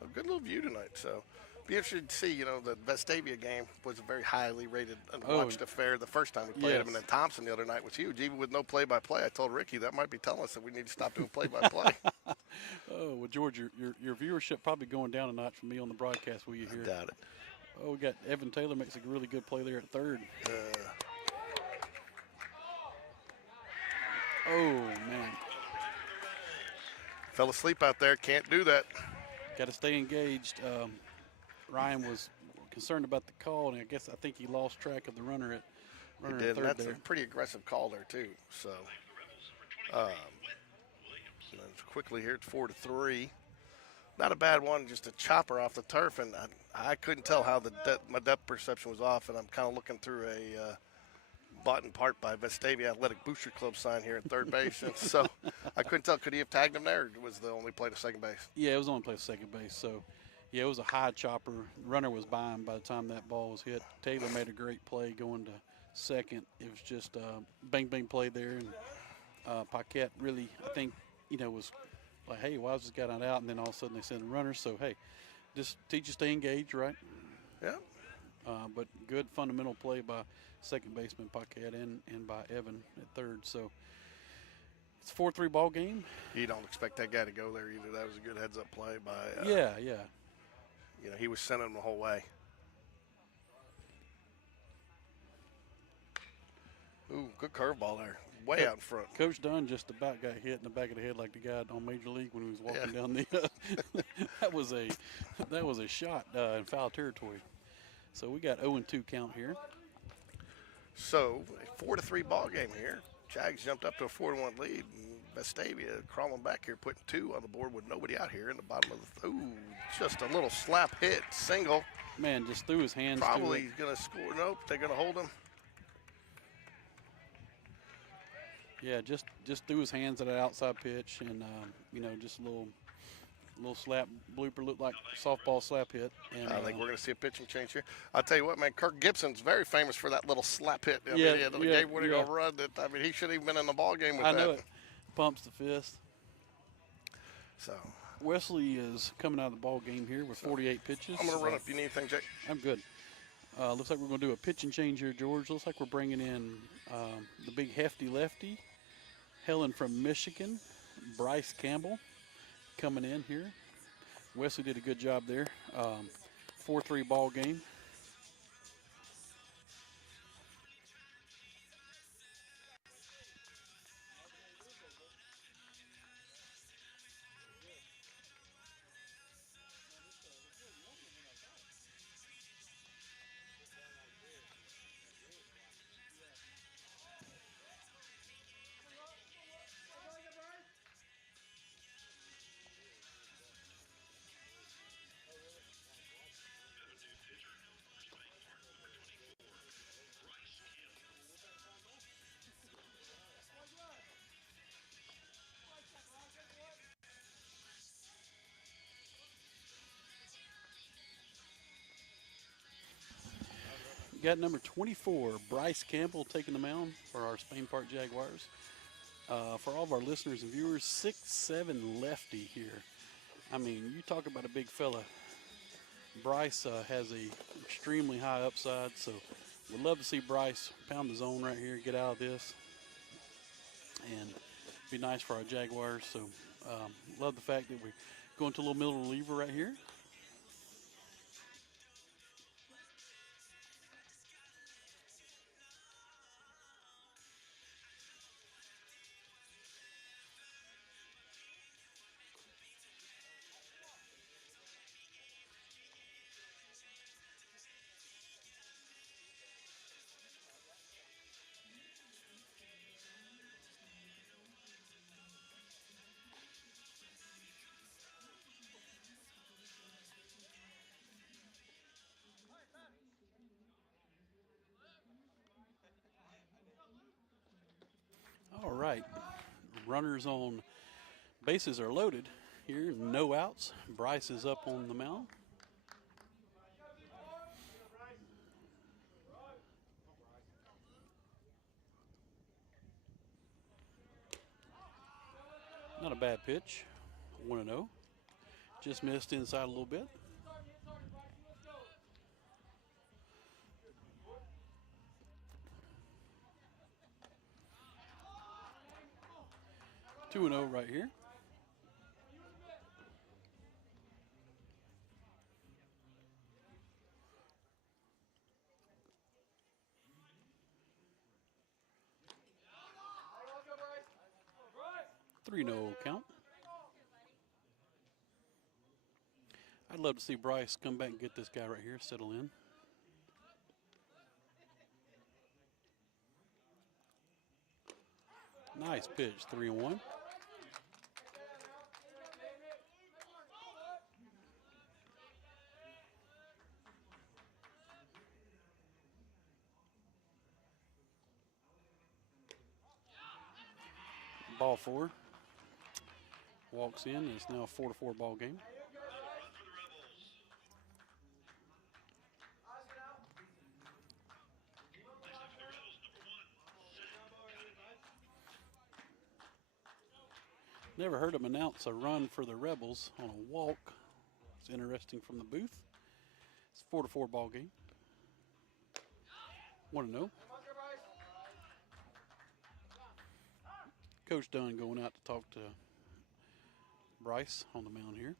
So good little view tonight. So be interested to see, the Vestavia game was a very highly rated and watched affair the first time we played them. And then Thompson the other night was huge. Even with no play-by-play, I told Ricky that might be telling us that we need to stop doing play-by-play. Oh, well, George, your viewership probably going down a notch for me on the broadcast, will you hear? I doubt it. Oh, we got Evan Taylor makes a really good play there at third. Oh, man. Fell asleep out there. Can't do that. Got to stay engaged. Ryan was concerned about the call, and I think he lost track of the runner at He did, third and that's there. a pretty aggressive call there, too. So, quickly here, it's 4-3. Not a bad one, just a chopper off the turf, and I couldn't tell how my depth perception was off, and I'm kind of looking through a bought in part by Vestavia Athletic Booster Club sign here at third base, and so I couldn't tell. Could he have tagged him there, or was the only play to second base? Yeah, it was only play to second base. So, yeah, it was a high chopper. The runner was by him by the time that ball was hit. Taylor made a great play going to second. It was just a bang play there, and Paquette really, I think, was like, hey, why is this guy not out? And then all of a sudden they send the runner. So, hey, just teach you stay engaged, right? Yeah. But good fundamental play by second baseman Paquette and by Evan at third. So it's a 4-3 ball game. You don't expect that guy to go there either. That was a good heads-up play by Yeah. he was sending him the whole way. Ooh, good curveball there. Way out in front. Coach Dunn just about got hit in the back of the head like the guy on Major League when he was walking down the that was a shot in foul territory. So we got 0-2 count here. So a 4-3 ball game here. Jags jumped up to a 4-1 lead. And Vestavia crawling back here, putting 2 on the board with nobody out here in the bottom of the. Ooh, just a little slap hit, single. Man, just threw his hands Probably to it. going to score. Nope, they're going to hold him. Yeah, just threw his hands at an outside pitch, and you know, just a little slap blooper, looked like softball slap hit. And I think we're going to see a pitching change here. I'll tell you what, man, Kirk Gibson's very famous for that little slap hit. I Yeah, mean, he had a yeah, game winning yeah. run. That, I mean, he should have even been in the ball game with I that. know it. Pumps the fist. So Wesley is coming out of the ball game here with 48 pitches. I'm going to run up. You need anything, Jake? I'm good. Looks like we're going to do a pitching change here, George. Looks like we're bringing in the big hefty lefty, Helen from Michigan, Bryce Campbell coming in here. Wesley did a good job there. 4-3 ball game. Got number 24, Bryce Campbell, taking the mound for our Spain Park Jaguars. For all of our listeners and viewers, 6'7" lefty here. I mean, you talk about a big fella. Bryce has a extremely high upside, so we'd love to see Bryce pound the zone right here, get out of this, and be nice for our Jaguars. So love the fact that we're going to a little middle reliever right here. All right, runners on bases are loaded here, no outs. Bryce is up on the mound. Not a bad pitch, 1-0. Just missed inside a little bit. Two and 0 right here. Three no count. I'd love to see Bryce come back and get this guy right here, settle in. Nice pitch, 3-1. Ball 4. Walks in. It's now a 4-4 ball game. Never heard him announce a run for the Rebels on a walk. It's interesting from the booth. It's a 4-4 ball game. 1-0. Coach Dunn going out to talk to Bryce on the mound here.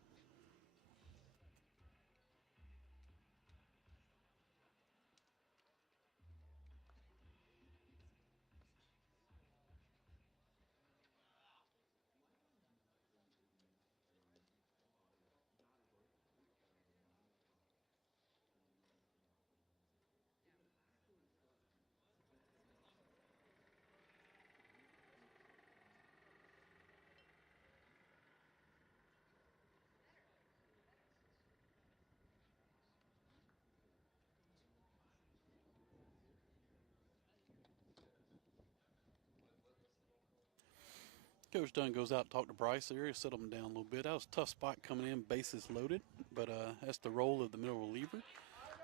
Coach Dunn goes out to talk to Bryce there, settle him down a little bit. That was a tough spot coming in, bases loaded, but that's the role of the middle reliever.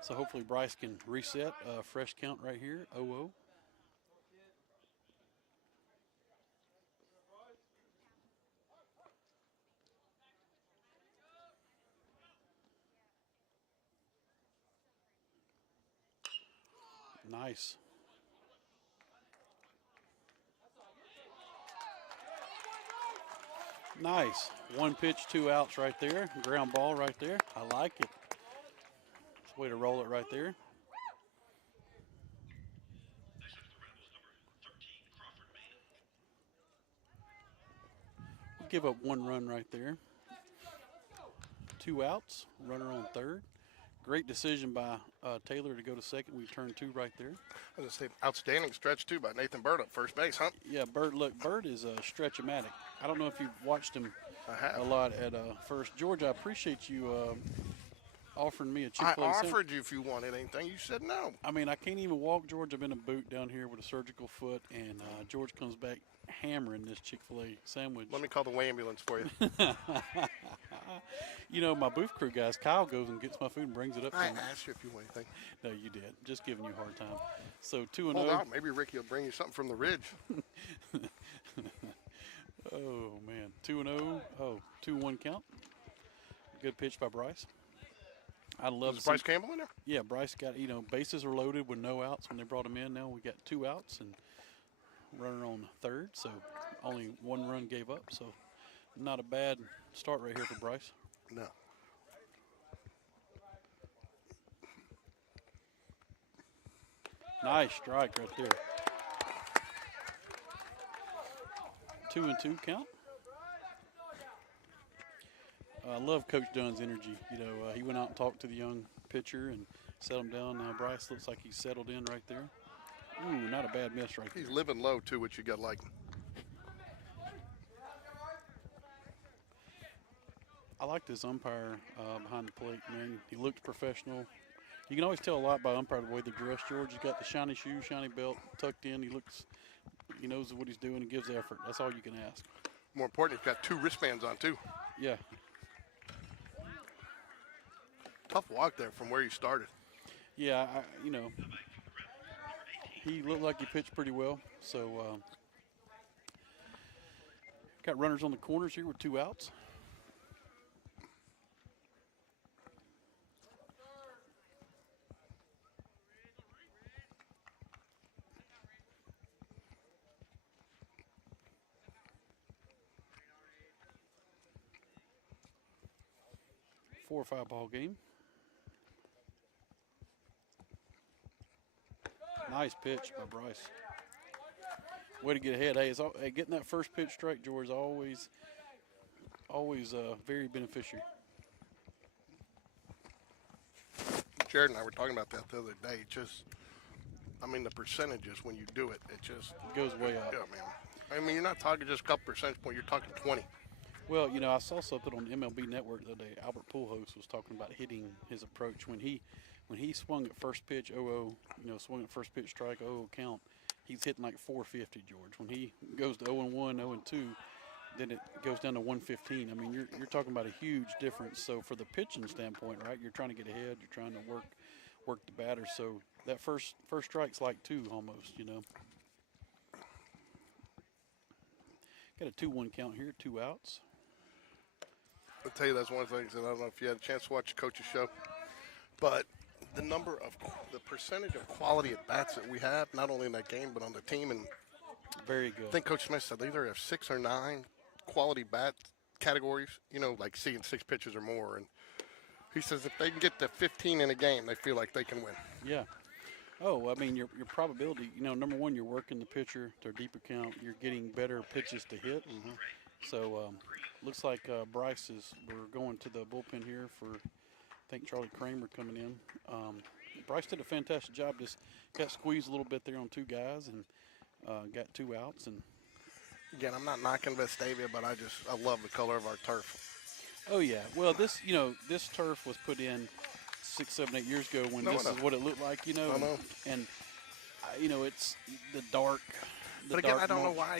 So hopefully Bryce can reset. Fresh count right here, 0-0. Nice. Nice. One pitch, 2 outs right there. Ground ball right there. I like it. It's a way to roll it right there. Give up 1 run right there. 2 outs. Runner on third. Great decision by Taylor to go to second. We turned 2 right there. I was going to say, outstanding stretch, too, by Nathan Bird up first base, huh? Yeah, Bird. Look, Bird is a stretch-o-matic. I don't know if you've watched him I have. a lot at first. George, I appreciate you offering me a Chick-fil-A I sandwich. offered you if you wanted anything. You said no. I mean, I can't even walk, George. I'm in a boot down here with a surgical foot, and George comes back hammering this Chick-fil-A sandwich. Let me call the way ambulance for you. You know, my booth crew guys, Kyle goes and gets my food and brings it up to I me. asked you if you want anything. No, you did. Just giving you a hard time. So 2-0. Hold on. Maybe Ricky will bring you something from the Ridge. Oh, man. 2-0. Oh, 2-1 count. Good pitch by Bryce. I love Is Bryce Campbell in there? Yeah, Bryce got, bases were loaded with no outs when they brought him in. Now we got 2 outs and runner on third, so only 1 run gave up. So not a bad start right here for Bryce. No. Nice strike right there. 2-2 count. I love Coach Dunn's energy. He went out and talked to the young pitcher and set him down. Now Bryce looks like he's settled in right there. Ooh, not a bad miss right there. He's living low, too, which you got like. I like this umpire behind the plate, man. He looks professional. You can always tell a lot by umpire the way they're dressed, George. He's got the shiny shoes, shiny belt, tucked in. He knows what he's doing and gives effort. That's all you can ask. More important, he's got 2 wristbands on, too. Yeah. Tough walk there from where you started. Yeah, he looked like he pitched pretty well. So, got runners on the corners here with 2 outs. Four or 5 ball game. Nice pitch by Bryce. Way to get ahead. Hey, getting that first pitch strike, George, always very beneficial. Jared and I were talking about that the other day. The percentages when you do it, it just Goes way up. Yeah, man. You're not talking just a couple percentage points. You're talking 20. Well, I saw something on MLB Network the other day. Albert Pujols was talking about hitting his approach when he swung at first pitch 0-0, swung at first pitch strike 0-0 count. He's hitting like 450, George. When he goes to 0-1, 0-2, then it goes down to 115. You're talking about a huge difference. So for the pitching standpoint, right? You're trying to get ahead. You're trying to work the batter. So that first strike's like 2 almost. Got a 2-1 count here, 2 outs. I'll tell you, that's one of the things that I don't know if you had a chance to watch the coach's show, but the percentage of quality at bats that we have, not only in that game but on the team, and Very good. I think Coach Smith said they either have 6 or 9 quality bat categories, like seeing 6 pitches or more, and he says if they can get to 15 in a game, they feel like they can win. Yeah. Oh, your probability, number one, you're working the pitcher to a deeper count. You're getting better pitches to hit. Mm-hmm. So looks like Bryce we're going to the bullpen here for, I think, Charlie Kramer coming in. Bryce did a fantastic job. Just got squeezed a little bit there on 2 guys and got 2 outs. And Again, I'm not knocking Vestavia, but I love the color of our turf. oh yeah, well this turf was put in 6, 7, 8 years ago when this is what it looked like, I know. And it's the dark, But again, dark I don't know mulch. why,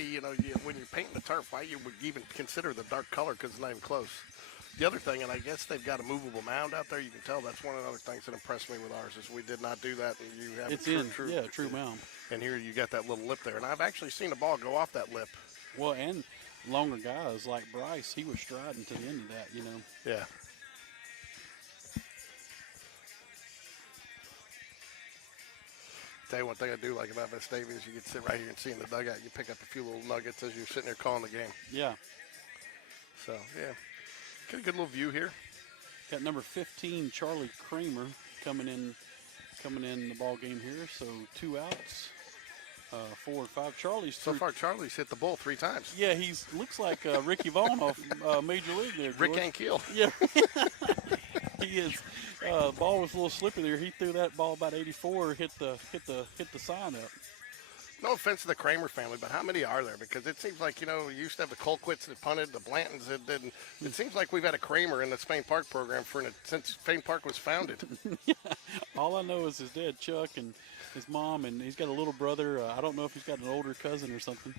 when you're painting the turf, why you would even consider the dark color because it's not even close. The other thing, and I guess they've got a movable mound out there. You can tell that's one of the other things that impressed me with ours is we did not do that. And you have It's a true mound. And here you got that little lip there. And I've actually seen a ball go off that lip. Well, and longer guys like Bryce, he was striding to the end of that, Yeah. Tell you one thing I do like about Vestavia is you get to sit right here and see in the dugout. You pick up a few little nuggets as you're sitting there calling the game. Yeah. So, yeah. Get a good little view here. Got number 15, Charlie Kramer, coming in the ball game here. So 2 outs, 4 and 5. So far, Charlie's hit the bull 3 times. Yeah, he's looks like Ricky Vaughn off Major League there, George. Rick Ankiel. Yeah. He is. Ball was a little slippery there. He threw that ball about 84, hit the sign up. No offense to the Kramer family, but how many are there? Because it seems like, you used to have the Colquitts that punted, the Blantons that didn't. It seems like we've had a Kramer in the Spain Park program since Spain Park was founded. All I know is his dad, Chuck, and his mom, and he's got a little brother. I don't know if he's got an older cousin or something.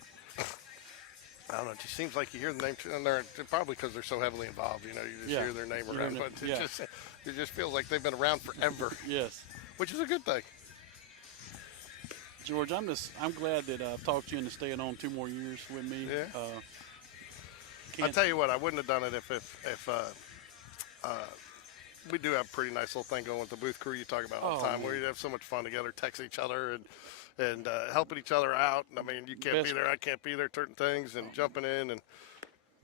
I don't know. It just seems like you hear the name, and they're probably because they're so heavily involved. You just hear their name around, but it just feels like they've been around forever. Yes, which is a good thing. George, I'm glad that I've talked you into staying on 2 more years with me. Yeah. I'll tell you what, I wouldn't have done it if we do have a pretty nice little thing going with the booth crew you talk about all the time, where you have so much fun together, text each other and helping each other out. I mean, you can't be there, I can't be there, certain things, and jumping in and.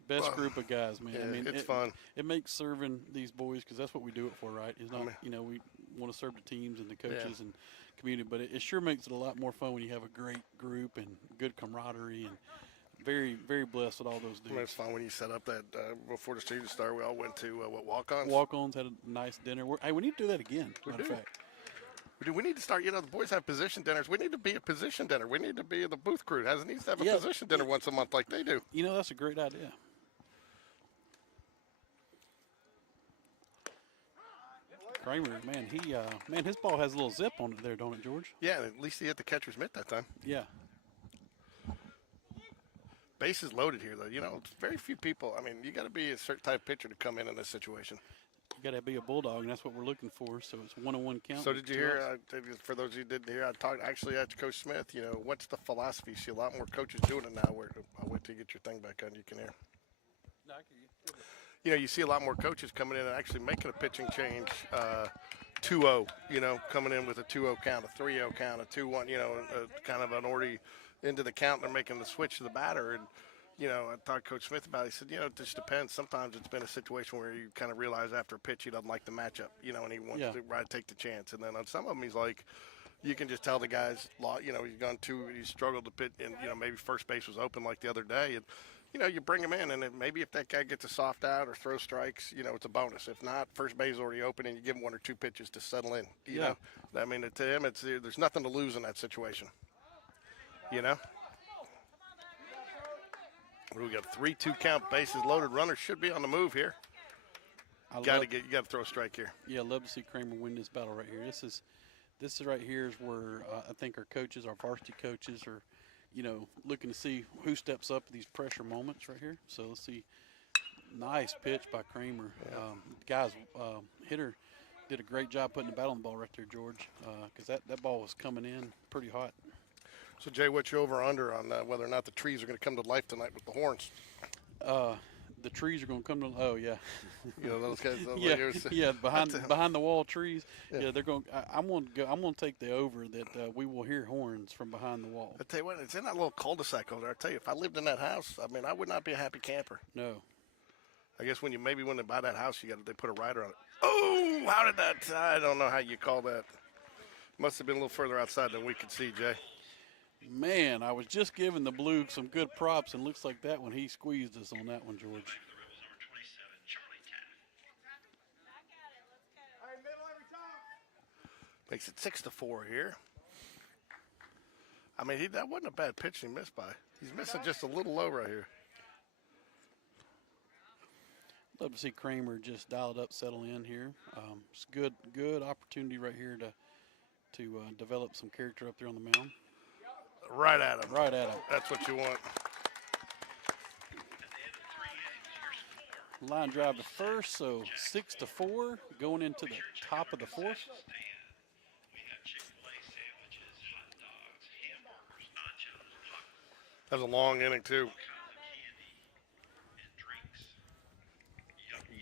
Best group of guys, man. Yeah, I mean, it's fun. It makes serving these boys, because that's what we do it for, right? It's not, we want to serve the teams and the coaches and community, but it sure makes it a lot more fun when you have a great group and good camaraderie, and very, very blessed with all those dudes. It's fun when you set up that before the season started. We all went to walk-ons. Walk-ons, had a nice dinner. Hey, we need to do that again. Matter of fact. We need to start. The boys have position dinners. We need to be a position dinner. We need to be the booth crew. It needs to have a position dinner once a month like they do. That's a great idea. Kramer, man, his ball has a little zip on it there, don't it, George? Yeah, at least he hit the catcher's mitt that time. Yeah. Bases loaded here, though. Very few people. I mean, you got to be a certain type of pitcher to come in this situation. You got to be a bulldog, and that's what we're looking for. So it's 1-1 count. So did you hear? For those of you who didn't hear, I talked actually to Coach Smith. What's the philosophy? You see a lot more coaches doing it now. I'll wait till you get your thing back on. You can hear. No, I can hear. You see a lot more coaches coming in and actually making a pitching change, 2-0, coming in with a 2-0 count, a 3-0 count, a 2-1, kind of an already into the count. They're making the switch to the batter. And, I talked to Coach Smith about it. He said, it just depends. Sometimes it's been a situation where you kind of realize after a pitch he doesn't like the matchup, and he wants to take the chance. And then on some of them he's like, you can just tell the guy's, he struggled to pitch, and, maybe first base was open like the other day. And, you bring him in, and maybe if that guy gets a soft out or throws strikes, it's a bonus. If not, first base is already open, and you give him 1 or 2 pitches to settle in. You know, I mean, to him, there's nothing to lose in that situation. We got a 3-2 count, bases loaded. Runner should be on the move here. You got to throw a strike here. Yeah, I'd love to see Kramer win this battle right here. This is right here is where I think our coaches, our varsity coaches, are. Looking to see who steps up at these pressure moments right here. So let's see. Nice pitch by Kramer. Yeah. Hitter did a great job putting the bat on the ball right there, George, because that ball was coming in pretty hot. So, Jay, what's your over-under on whether or not the trees are going to come to life tonight with the horns? The trees are going to come to. Oh yeah. Those guys. Behind the wall trees. Yeah, they're going. I'm going to take the over that we will hear horns from behind the wall. I tell you what, it's in that little cul-de-sac over there. I tell you, if I lived in that house, I mean, I would not be a happy camper. No. I guess when they buy that house, they put a rider on it. Oh, how did that? I don't know how you call that. Must have been a little further outside than we could see, Jay. Man, I was just giving the blue some good props, and looks like that one he squeezed us on that one, George. Makes it 6-4 here. I mean, that wasn't a bad pitch he missed by. He's missing just a little low right here. Love to see Kramer just dial it up, settle in here. It's a good opportunity right here to develop some character up there on the mound. Right at him. Right at him. That's what you want. Line drive to first, so 6-4 going into the top of the fourth. That was a long inning, too.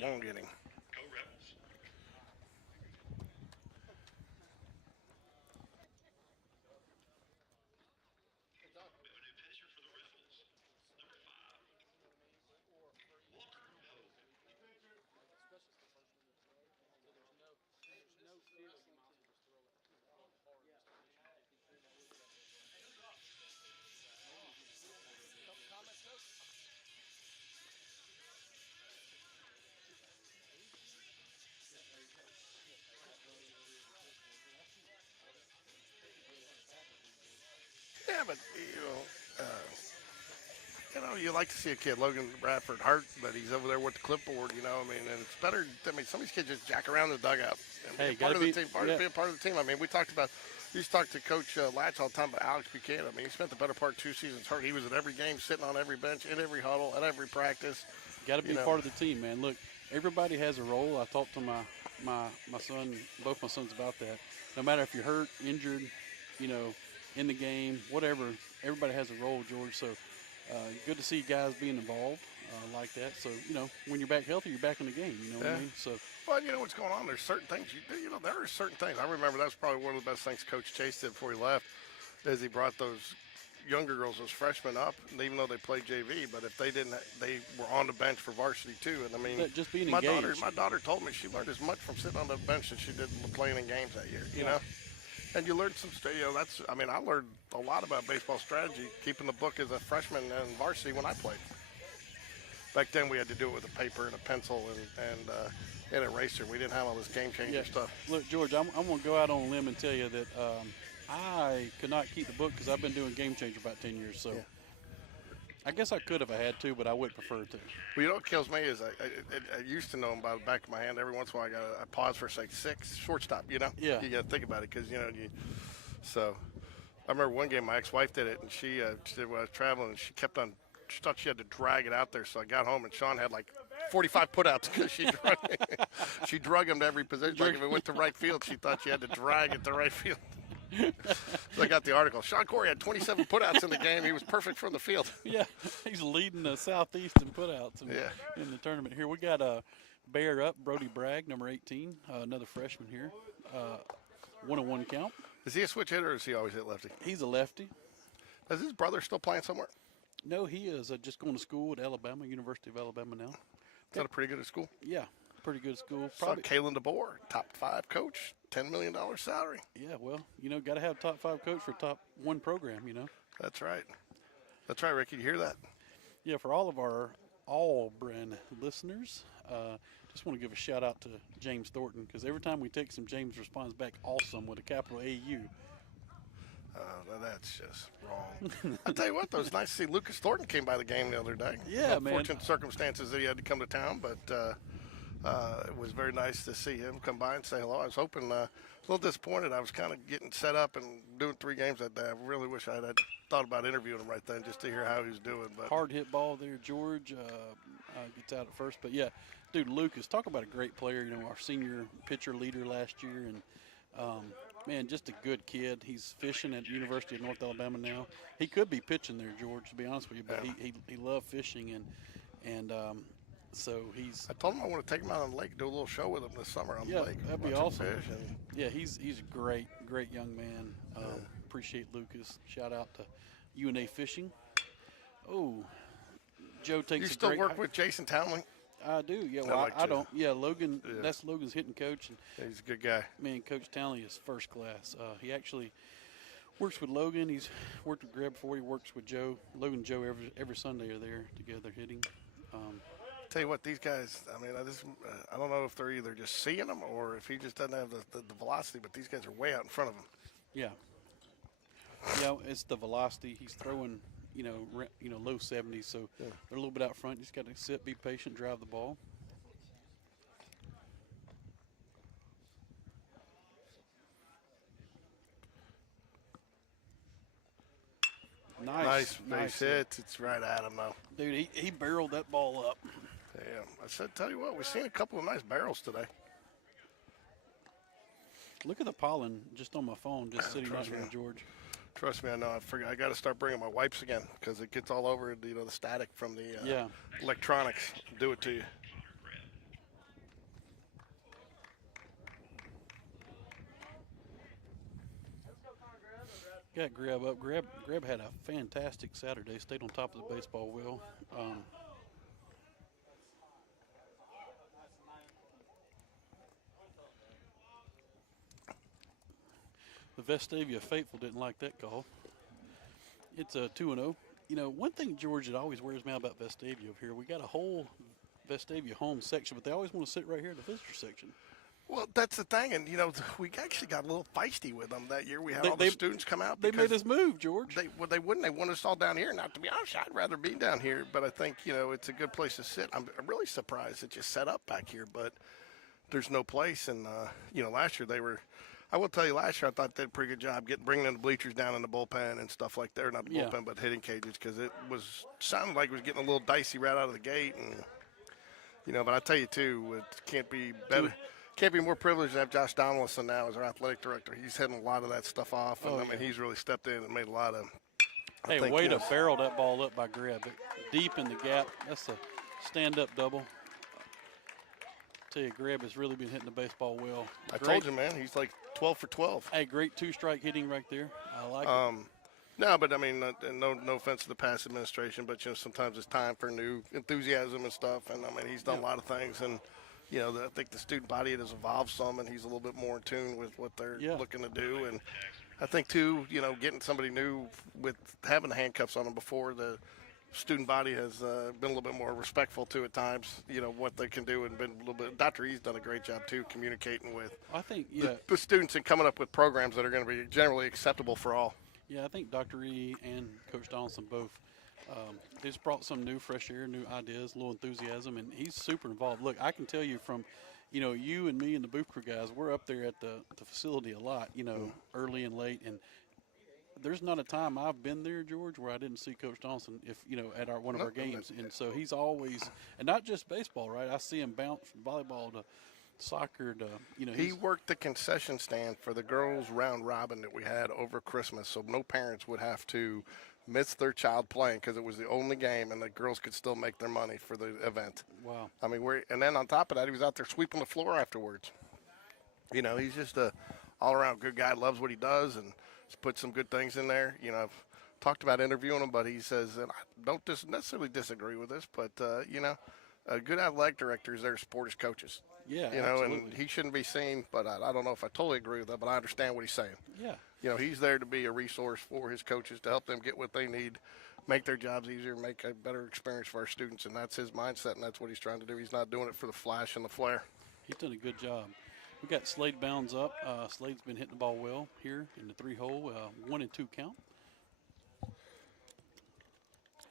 Long inning. Yeah, but, you like to see a kid, Logan Bradford, hurt, but he's over there with the clipboard, I mean, and it's better. I mean, some of these kids just jack around the dugout. And Hey, part of the team, yeah. being part of the team. I mean, we talked about, you used to talk to Coach Latch all the time about Alex Buchanan. I mean, he spent the better part of 2 seasons hurt. He was at every game, sitting on every bench, in every huddle, at every practice. Got to be part of the team, man. Look, everybody has a role. I talked to my son, both my sons, about that. No matter if you're hurt, injured, in the game, whatever, everybody has a role, George. So good to see guys being involved like that. So, when you're back healthy, you're back in the game. You know what I mean? So, well, you know what's going on. There's certain things. There are certain things. I remember that's probably one of the best things Coach Chase did before he left, is he brought those younger girls, those freshmen up, and even though they played JV, but if they didn't, they were on the bench for varsity too. And I mean, just being my engaged. daughter told me she learned as much from sitting on the bench as she did playing in games that year. You know. And you learned some, I learned a lot about baseball strategy, keeping the book as a freshman in varsity when I played. Back then we had to do it with a paper and a pencil and an eraser. We didn't have all this game changer stuff. Look, George, I'm going to go out on a limb and tell you that I could not keep the book because I've been doing game changer about 10 years. So I guess I could if I had to, but I would prefer to. Well, what kills me is I used to know them by the back of my hand. Every once in a while I pause for a six, shortstop, Yeah. You got to think about it because, so I remember one game my ex-wife did it, and she did when I was traveling, and she thought she had to drag it out there. So I got home, and Sean had like 45 putouts because she drug him to every position. Like if it went to right field, she thought she had to drag it to right field. So I got the article. Sean Corey had 27 putouts in the game. He was perfect from the field. Yeah, he's leading the Southeast in putouts in the tournament here. We got a Bear up, Brody Bragg, number 18, another freshman here. 1-1 count. Is he a switch hitter or is he always hit lefty? He's a lefty. Is his brother still playing somewhere? No, he is just going to school at Alabama, University of Alabama now. Is that a pretty good at school? Yeah, pretty good school. Probably. Kalen DeBoer, top 5 coach, $10 million salary. Yeah, well, got to have top 5 coach for top 1 program, That's right. That's right, Ricky. You hear that? Yeah, for all of our All-Bren listeners, just want to give a shout out to James Thornton because every time we text him, James responds back awesome with a capital AU. That's just wrong. I tell you what, though, it's nice to see Lucas Thornton came by the game the other day. Yeah, man. Unfortunate circumstances that he had to come to town, but it was very nice to see him come by and say hello. I was hoping, a little disappointed. I was kind of getting set up and doing 3 games that day. I really wish I had thought about interviewing him right then just to hear how he was doing. But hard hit ball there, George gets out at first. But yeah, dude, Lucas, talk about a great player. Our senior pitcher leader last year, and man, just a good kid. He's fishing at the University of North Alabama now. He could be pitching there, George, to be honest with you, but he loved fishing and so he's. I told him I want to take him out on the lake, do a little show with him this summer on the lake. That'd be awesome. Yeah, he's a great young man. Appreciate Lucas. Shout out to UNA Fishing. Oh, Joe takes. You still work with Jason Townley? I do. Yeah, well, I don't. Yeah, Logan. Yeah. That's Logan's hitting coach, and he's a good guy. Man, Coach Townley is first class. He actually works with Logan. He's worked with Greg before. He works with Joe. Logan and Joe every Sunday are there together hitting. Tell you what, these guys. I mean, I don't know if they're either just seeing them or if he just doesn't have the velocity. But these guys are way out in front of him. Yeah. Yeah, it's the velocity. He's throwing. Low 70s, so they're a little bit out front. You just got to sit, be patient, drive the ball. Nice base hit. It's right at him, though. Dude, he barreled that ball up. Yeah, I said, tell you what, we've seen a couple of nice barrels today. Look at the pollen just on my phone, just sitting right Trust here, me. George. Trust me, I know. I forgot. I got to start bringing my wipes again because it gets all over, the static from the electronics. Do it to you. Got Grab up. Grab had a fantastic Saturday. Stayed on top of the baseball wheel. The Vestavia faithful didn't like that call. It's a 2-0. You know, one thing, George, that always wears me out about Vestavia over here, we got a whole Vestavia home section, but they always want to sit right here in the visitor section. Well, that's the thing, and we actually got a little feisty with them that year. We had all the students come out. They made us move, George. They wouldn't. They want us all down here. Not to be honest, I'd rather be down here, but I think it's a good place to sit. I'm really surprised that you set up back here, but there's no place. And last year they were. I will tell you, last year I thought they did a pretty good job bringing in the bleachers down in the bullpen and stuff like that. Not the bullpen, but hitting cages, because it sounded like it was getting a little dicey right out of the gate. And but I tell you too, it can't be better. Can't be more privileged to have Josh Donaldson now as our athletic director. He's heading a lot of that stuff off, and he's really stepped in and made a lot of. Way to barrel that ball up by Greb. Deep in the gap. That's a stand-up double. Tell you, Greb has really been hitting the baseball well. I told you, man, he's like 12 for 12. Hey, great two-strike hitting right there. I like it. No, but I mean, no offense to the past administration, but sometimes it's time for new enthusiasm and stuff. And I mean, he's done a lot of things, and I think the student body has evolved some, and he's a little bit more in tune with what they're looking to do. And I think too, getting somebody new with having the handcuffs on them before, the student body has been a little bit more respectful to at times, what they can do, and been a little bit. Dr. E's done a great job too, communicating with the students and coming up with programs that are going to be generally acceptable for all. Yeah, I think Dr. E and Coach Donaldson both just brought some new fresh air, new ideas, a little enthusiasm, and he's super involved. Look, I can tell you from, you and me and the booth crew guys, we're up there at the facility a lot, early and late, and there's not a time I've been there, George, where I didn't see Coach Donaldson at one of our games. And so he's always, and not just baseball, right? I see him bounce from volleyball to soccer to, He worked the concession stand for the girls' round robin that we had over Christmas, so no parents would have to miss their child playing because it was the only game, and the girls could still make their money for the event. Wow. I mean, and then on top of that, he was out there sweeping the floor afterwards. He's just a all-around good guy, loves what he does, and put some good things in there. I've talked about interviewing him, but he says, and I don't necessarily disagree with this, but, a good athletic director is there to support his coaches. Yeah, absolutely. And he shouldn't be seen, but I don't know if I totally agree with that, but I understand what he's saying. Yeah. He's there to be a resource for his coaches to help them get what they need, make their jobs easier, make a better experience for our students, and that's his mindset, and that's what he's trying to do. He's not doing it for the flash and the flare. He's done a good job. We got Slade bounds up. Slade's been hitting the ball well here in the 3-hole. 1-2 count.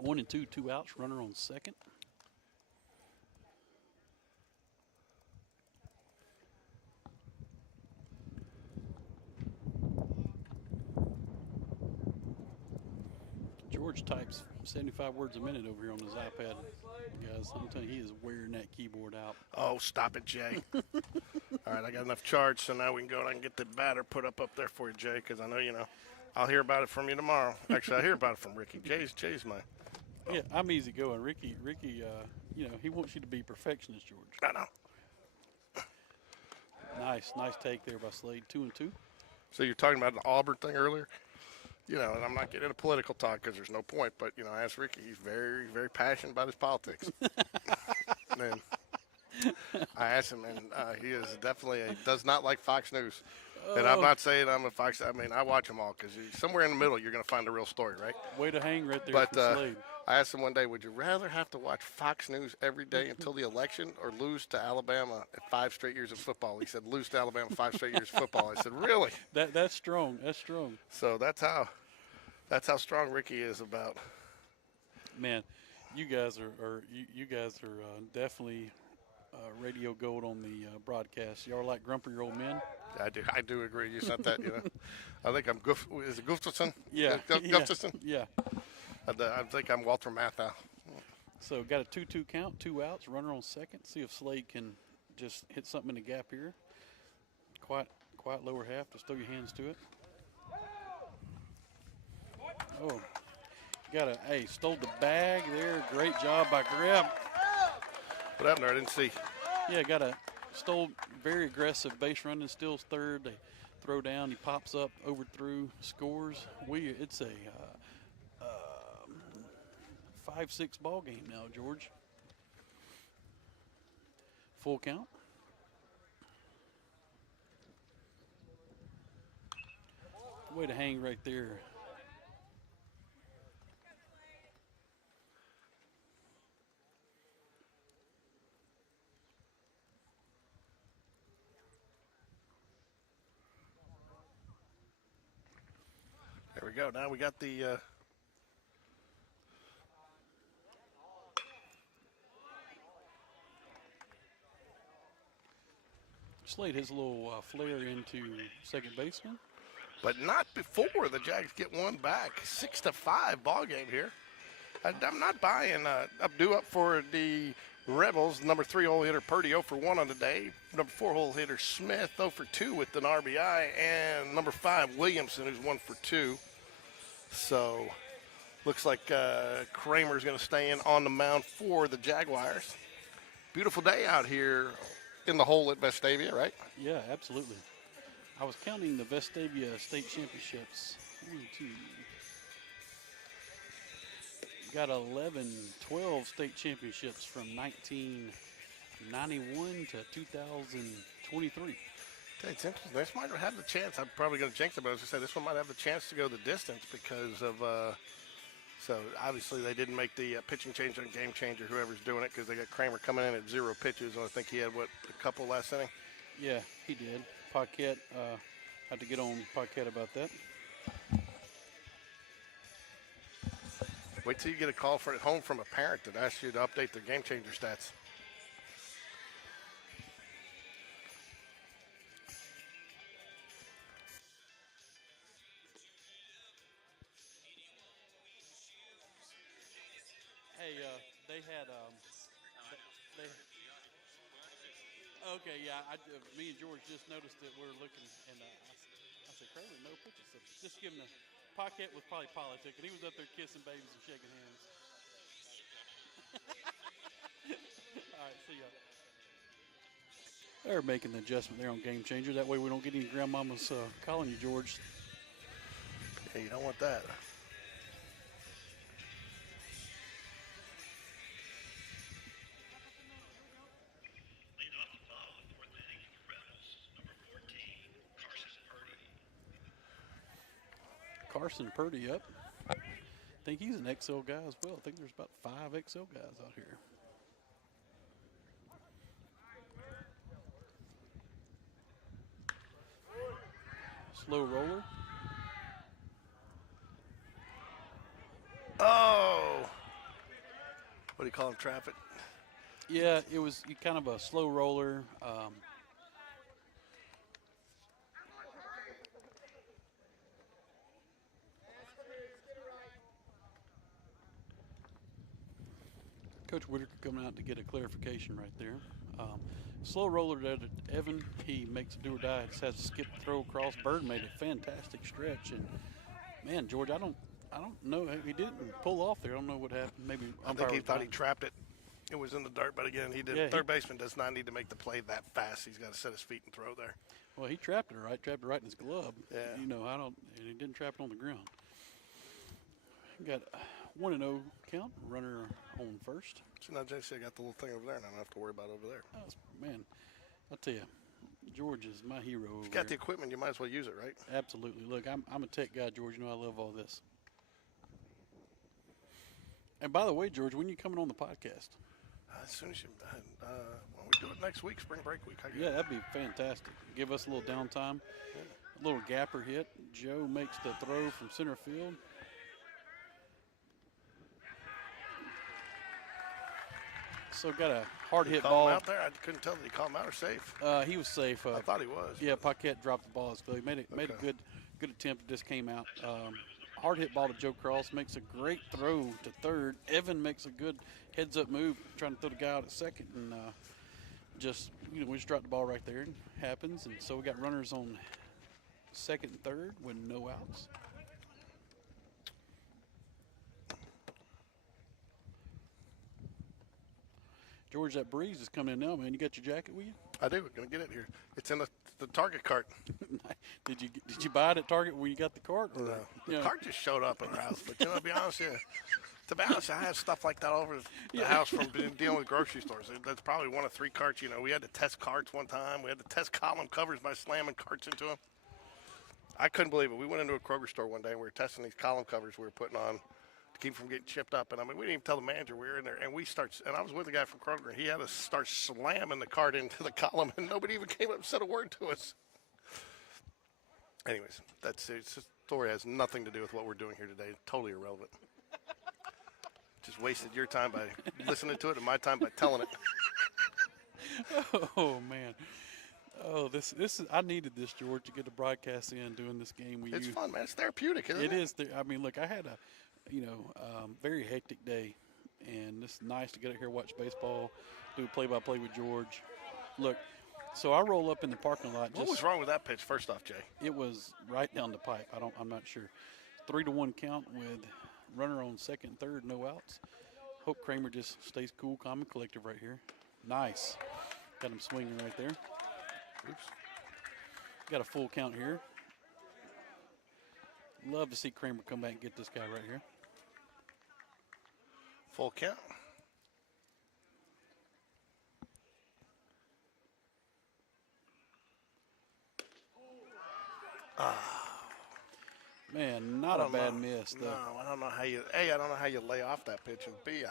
1-2, 2 outs. Runner on second. George types 75 words a minute over here on his iPad. Guys, I'm telling you, he is wearing that keyboard out. Oh, stop it, Jay. All right, I got enough charge, so now we can go and I can get the batter put up there for you, Jay, because I know, I'll hear about it from you tomorrow. Actually, I'll hear about it from Ricky. Jay's my. Oh. Yeah, I'm easy going. Ricky, he wants you to be perfectionist, George. I know. Nice take there by Slade. 2-2. So you're talking about the Auburn thing earlier? And I'm not getting into political talk because there's no point, but, I asked Ricky, he's very, very passionate about his politics. And I asked him, and he is definitely does not like Fox News. And I'm not saying I'm a Fox. I mean, I watch them all because somewhere in the middle you're going to find the real story, right? Way to hang right there. But Slade. I asked him one day, would you rather have to watch Fox News every day until the election or lose to Alabama at 5 straight years of football? He said, lose to Alabama 5 straight years of football. I said, really? That's strong. That's strong. So that's how strong Ricky is about. Man, you guys are definitely radio gold on the broadcast. Y'all are like grumpier old men. I do agree. You said that, I think I'm Is it Gustafson? Yeah. Gustafson? Yeah. I think I'm Walter Matthau. So got a 2-2 count, 2 outs, runner on second. See if Slade can just hit something in the gap here. Quiet lower half. Just throw your hands to it. Oh, stole the bag there. Great job by Greb. What happened there? I didn't see. Yeah, stole very aggressive base running, steals third. They throw down. He pops up, overthrew, scores. It's a 5-6 ball game now, George. Full count. Way to hang right there. There we go. Now we got the Slade has a little flare into second baseman. but not before the Jags get one back. 6-5 ball game here. I'm not buying. Due up for the Rebels. Number 3 hole hitter Purdy 0 for 1 on the day. Number 4 hole hitter Smith 0 for 2 with an RBI, and number 5 Williamson who's 1 for 2. So looks like Kramer's going to stay in on the mound for the Jaguars. Beautiful day out here in the hole at Vestavia, right? Yeah, absolutely. I was counting the Vestavia state championships. 1, 2. Got 11, 12 state championships from 1991 to 2023. It's interesting. This might have the chance. I'm probably going to jinx it, but I was going to say this one might have the chance to go the distance because of. So obviously they didn't make the pitching change on Game Changer, whoever's doing it, because they got Kramer coming in at 0 pitches. And I think he had a couple last inning. Yeah, he did. Paquette had to get on Paquette about that. Wait till you get a call at home from a parent that asks you to update their Game Changer stats. Hey, they had okay, yeah. Me and George just noticed that we're looking, and I said, Kramer, no pitches. So just give him the Paquette was probably politicking. He was up there kissing babies and shaking hands. All right, see ya. They're making the adjustment there on Game Changer. That way we don't get any grandmamas calling you, George. Yeah, you don't want that. Carson Purdy up. I think he's an XL guy as well. I think there's about 5 XL guys out here. Slow roller. Oh! What do you call him, traffic? Yeah, it was kind of a slow roller. Coach Whitaker coming out to get a clarification right there. Slow roller to Evan. He makes a do or die. Just has to skip the throw across. Bird made a fantastic stretch. And man, George, I don't know. He didn't pull off there. I don't know what happened. Maybe I think he thought he trapped it. It was in the dirt, but again, he did. Yeah, Third baseman does not need to make the play that fast. He's got to set his feet and throw there. Well, he trapped it right. Trapped it right in his glove. Yeah. You know, and he didn't trap it on the ground. Got 1-0 count. Runner on first. So now, JC, I got the little thing over there, and I don't have to worry about it over there. Oh, man, I'll tell you, George is my hero. If you got the equipment, you might as well use it, right? Absolutely. Look, I'm a tech guy, George. You know I love all this. And by the way, George, when are you coming on the podcast? As soon as you, why don't we do it next week, spring break week? Yeah, that'd be fantastic. Give us a little downtime. A little gapper hit. Joe makes the throw from center field. So got a hard hit call ball. him out there? I couldn't tell. Did he call him out or safe? He was safe. I thought he was. Yeah, Paquette dropped the ball. So he made a Okay. good attempt. It just came out hard hit ball to Joe Cross, makes a great throw to third. Evan makes a good heads up move, trying to throw the guy out at second, and just we just dropped the ball right there. It happens, and so we got runners on second and third with no outs. George, that breeze is coming in now, man. You got your jacket with you? I do. We're going to get it here. It's in the Target cart. Did you buy it at Target when you got the cart? Or, No. The you know? cart just showed up at the house. But, to be honest with you, I have stuff like that all over the house from dealing with grocery stores. That's probably one of 3 carts. We had to test carts one time. We had to test column covers by slamming carts into them. I couldn't believe it. We went into a Kroger store one day, and we were testing these column covers we were putting on to keep from getting chipped up. And, we didn't even tell the manager we were in there. And and I was with a guy from Kroger, and he had to start slamming the cart into the column, and nobody even came up and said a word to us. Anyways, it's a story has nothing to do with what we're doing here today. Totally irrelevant. Just wasted your time by listening to it and my time by telling it. Oh, man. Oh, this is. I needed this, George, to get the broadcast in doing this game with you. It's fun, man. It's therapeutic, isn't it? It is. I mean, look, I had a, very hectic day, and it's nice to get out here, watch baseball, do play-by-play with George. Look, so I roll up in the parking lot. What was wrong with that pitch? First off, Jay. It was right down the pipe. I'm not sure. 3-1 count with runner on second, third, no outs. Hope Kramer just stays cool, calm, and collective right here. Nice. Got him swinging right there. Oops. Got a full count here. Love to see Kramer come back and get this guy right here. Full count. Man, not a bad miss. No, I don't know how you. A, I don't know how you lay off that pitch, and B,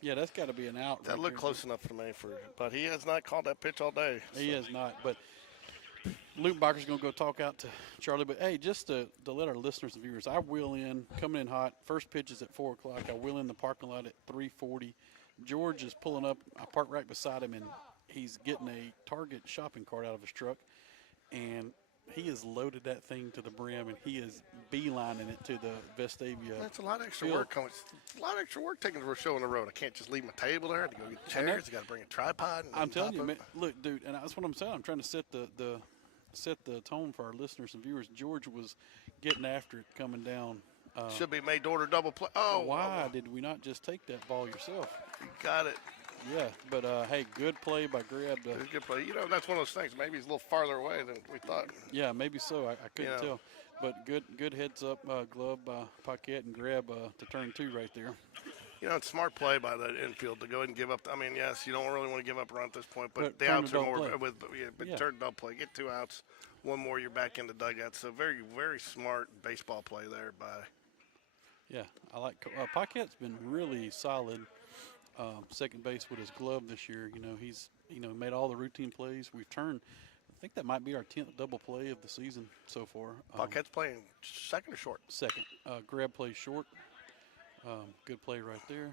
yeah, that's got to be an out. That looked close enough for me but he has not called that pitch all day. He has not. But Lutenbacher's going to go talk out to Charlie. But hey, just to let our listeners and viewers, I wheel in, coming in hot. First pitch is at 4:00. I wheel in the parking lot at 3:40. George is pulling up. I park right beside him, and he's getting a Target shopping cart out of his truck, and he has loaded that thing to the brim, and he is beelining it to the Vestavia. That's a lot of extra field. work. It's a lot of extra work taking the show on the road. I can't just leave my table there. I have to go get chairs. I got to bring a tripod. I'm telling you, man, look, dude, and that's what I'm saying. I'm trying to set the tone for our listeners and viewers. George was getting after it coming down. Should be made to order double play. Oh, why did we not just take that ball yourself? You got it. Yeah, but hey, good play by Grab. Good play. That's one of those things. Maybe he's a little farther away than we thought. Yeah, maybe so. I couldn't tell. But good heads up glove by Paquette and Grab to turn 2 right there. It's smart play by the infield to go ahead and give up. I mean, yes, you don't really want to give up a run at this point, but the outs are more turn double play. Get 2 outs, 1 more, you're back in the dugout. So very, very smart baseball play there by. Yeah, I like Paquette's been really solid. Second base with his glove this year. He's made all the routine plays. We've turned. I think that might be our 10th double play of the season so far. Paquette's playing second or short? Second. Grab plays short. Good play right there.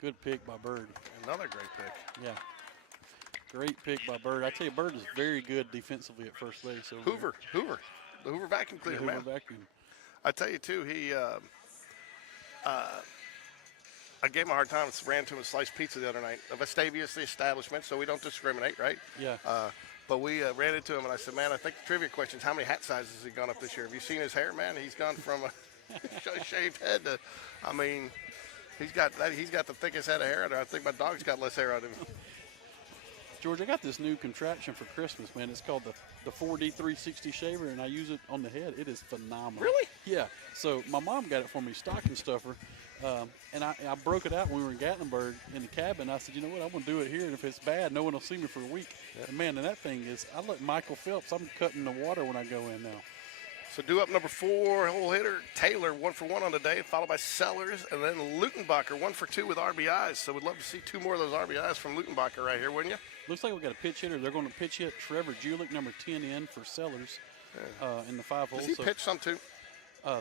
Good pick by Bird. Another great pick. Yeah. Great pick by Bird. I tell you, Bird is very good defensively at first base. Hoover. The Hoover vacuum cleaner, man. Hoover vacuum. I tell you, too, I gave him a hard time. Ran to him a sliced pizza the other night. Vestavia is the establishment, so we don't discriminate, right? Yeah. But we ran into him, and I said, man, I think the trivia question is how many hat sizes has he gone up this year? Have you seen his hair, man? He's gone from a shaved head to, I mean, he's got the thickest head of hair. I think my dog's got less hair on him. George, I got this new contraption for Christmas, man. It's called the 4D 360 shaver, and I use it on the head. It is phenomenal. Really? Yeah. So my mom got it for me, stocking stuffer, and I broke it out when we were in Gatlinburg in the cabin. I said, you know what, I'm going to do it here, and if it's bad, no one will see me for a week. Yeah. And, man, and that thing is, I look Michael Phelps. I'm cutting the water when I go in now. So due up number 4, hole hitter, Taylor, 1 for 1 on the day, followed by Sellers, and then Lutenbacher, 1 for 2 with RBIs. So we'd love to see 2 more of those RBIs from Lutenbacher right here, wouldn't you? Looks like we got a pitch hitter. They're going to pitch hit Trevor Julick, number 10 in for Sellers in the 5 hole. Does he pitch some too?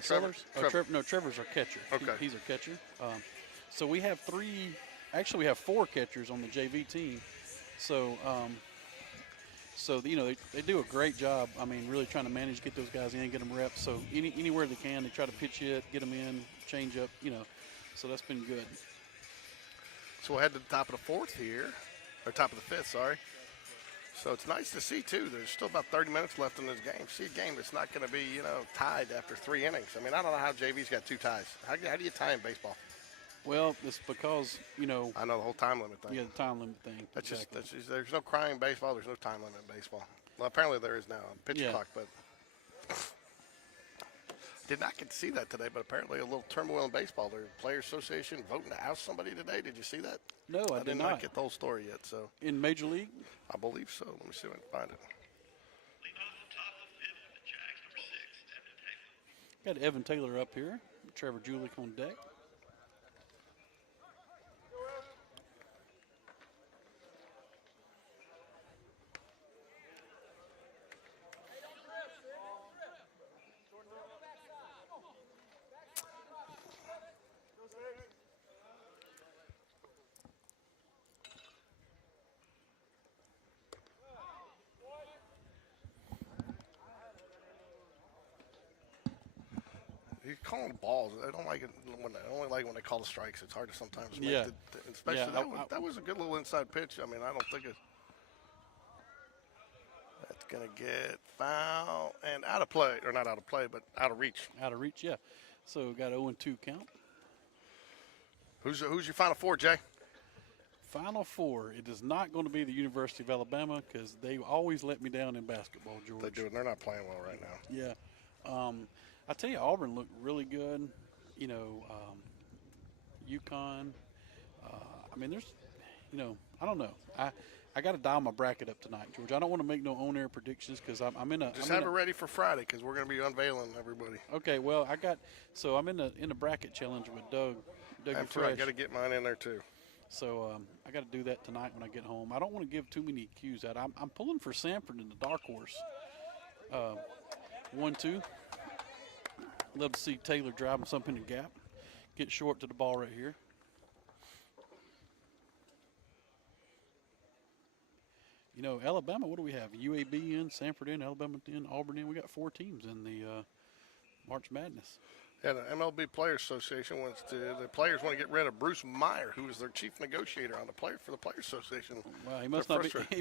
Sellers? Trevor's our catcher. Okay. He's our catcher. So we have 4 catchers on the JV team. So So they do a great job. I mean, really trying to manage, get those guys in, get them reps. So anywhere they can, they try to pitch it, get them in, change up. So that's been good. So we'll head to the top of the fourth here, or top of the fifth, sorry. So it's nice to see, too, there's still about 30 minutes left in this game. See a game that's not going to be, tied after 3 innings. I mean, I don't know how JV's got 2 ties. How do you tie in baseball? Well, it's because, I know the whole time limit thing. Yeah, the time limit thing. That's exactly. just there's no crying in baseball. There's no time limit in baseball. Well, apparently there is now. Pitch clock, but did not get to see that today. But apparently a little turmoil in baseball. The Players Association voting to oust somebody today. Did you see that? No, I did not get the whole story yet. So in Major League, I believe so. Let me see if I can find it. got Evan Taylor up here. Trevor Julick on deck. He's calling balls. I don't like it I only like it when they call the strikes. It's hard to sometimes make Yeah. especially Yeah, that was a good little inside pitch. I mean, I don't think that's gonna get foul and out of play, or not out of play, but out of reach. Out of reach, yeah. So got 0-2 count. Who's your final 4, Jay? Final 4. It is not going to be the University of Alabama because they always let me down in basketball, George. They do, and they're not playing well right now. Yeah. I tell you, Auburn looked really good. UConn. I mean, there's, I don't know. I got to dial my bracket up tonight, George. I don't want to make no on-air predictions because I'm in a. Just have it ready for Friday because we're going to be unveiling everybody. Okay, well, I'm in a bracket challenge with Doug. That's right. I got to get mine in there too. So I got to do that tonight when I get home. I don't want to give too many cues out. I'm pulling for Sanford in the dark horse. 1-2. Love to see Taylor driving something in the gap. Get short to the ball right here. Alabama, what do we have? UAB in, Sanford in, Alabama in, Auburn in. We got 4 teams in the March Madness. Yeah, the MLB Players Association the players want to get rid of Bruce Meyer, who is their chief negotiator for the Players Association. Well, he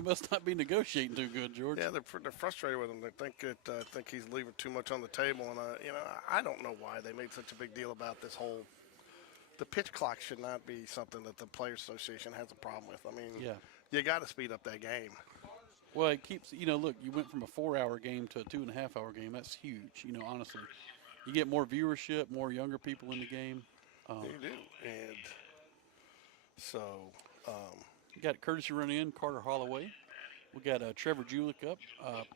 must not be negotiating too good, George. Yeah, they're frustrated with him. They think he's leaving too much on the table, and I don't know why they made such a big deal about this whole. The pitch clock should not be something that the Players Association has a problem with. I mean, yeah. You got to speed up that game. Well, it keeps, look, you went from a 4-hour game to a 2.5-hour game. That's huge, honestly. You get more viewership, more younger people in the game. You do. And so. You got courtesy run in, Carter Holloway. We got Trevor Julick up,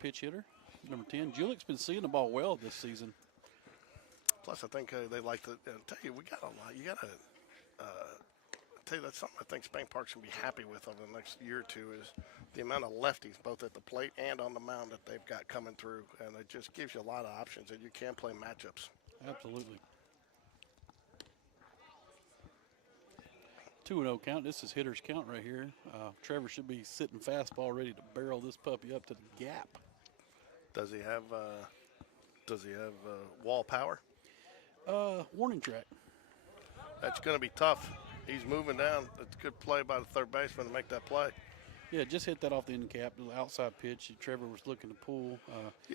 pitch hitter, number 10. Julick's been seeing the ball well this season. Plus, I think they like to tell you, we got a lot. You got to tell you that's something I think Spain Park's going to be happy with over the next year or two is the amount of lefties, both at the plate and on the mound, that they've got coming through. And it just gives you a lot of options, and you can play matchups. Absolutely. 2-0 count. This is hitter's count right here. Trevor should be sitting fastball ready to barrel this puppy up to the gap. Does he have wall power? Warning track. That's going to be tough. He's moving down. It's a good play by the third baseman to make that play. Yeah, just hit that off the end cap, the outside pitch. Trevor was looking to pull.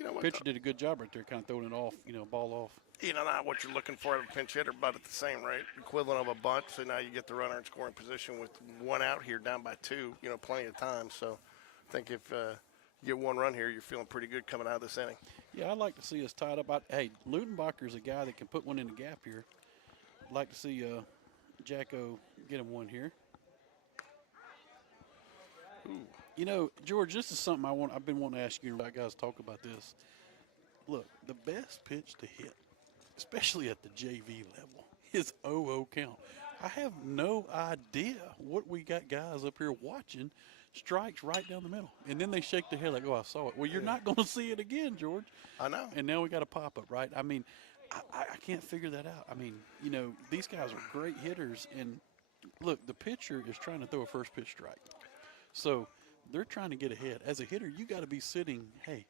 What, pitcher did a good job right there, kind of throwing it off, ball off. Not what you're looking for at a pinch hitter, but at the same rate, equivalent of a bunt. So now you get the runner in scoring position with 1 out here, down by 2. Plenty of time. So I think if you get 1 run here, you're feeling pretty good coming out of this inning. Yeah, I'd like to see us tied up. Hey, Ludenbacher's a guy that can put one in the gap here. I'd like to see Jacko get him one here. Ooh. George, this is something I've been wanting to ask you about, guys, talk about this. Look, the best pitch to hit, especially at the JV level, is 0-0 count. I have no idea what we got guys up here watching. Strikes right down the middle. And then they shake their head like, oh, I saw it. Well, you're not going to see it again, George. I know. And now we got a pop-up, right? I mean, I can't figure that out. I mean, these guys are great hitters. And, look, the pitcher is trying to throw a first pitch strike. So they're trying to get ahead. As a hitter, you got to be sitting, hey,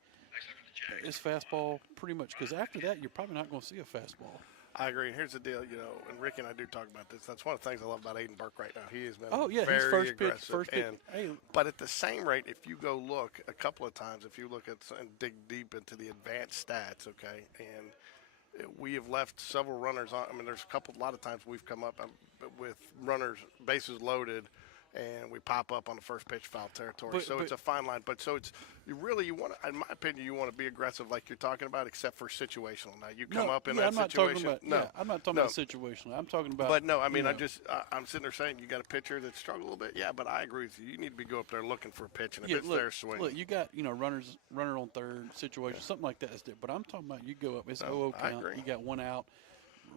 it's fastball pretty much, because after that, you're probably not going to see a fastball. I agree. Here's the deal, and Ricky and I do talk about this. That's one of the things I love about Aiden Burke right now. He has been He's very first pitch, aggressive. Hey, But at the same rate, if you go look a couple of times, if you look at and dig deep into the advanced stats, okay, and we have left several runners on. I mean, there's a lot of times we've come up with runners, bases loaded, and we pop up on the first pitch foul territory. So it's a fine line. But so it's you want to, in my opinion, you want to be aggressive like you're talking about, except for situational. Now you come up in that situation. I'm not talking about situational. I'm talking about. But no, I mean, I'm sitting there saying you got a pitcher that struggled a little bit. Yeah, but I agree with you. You need to go up there looking for a pitch, and if it's their swing. Look, you got runner on third situation, something like that is different. But I'm talking about you go up. It's 0-0 count. You got one out.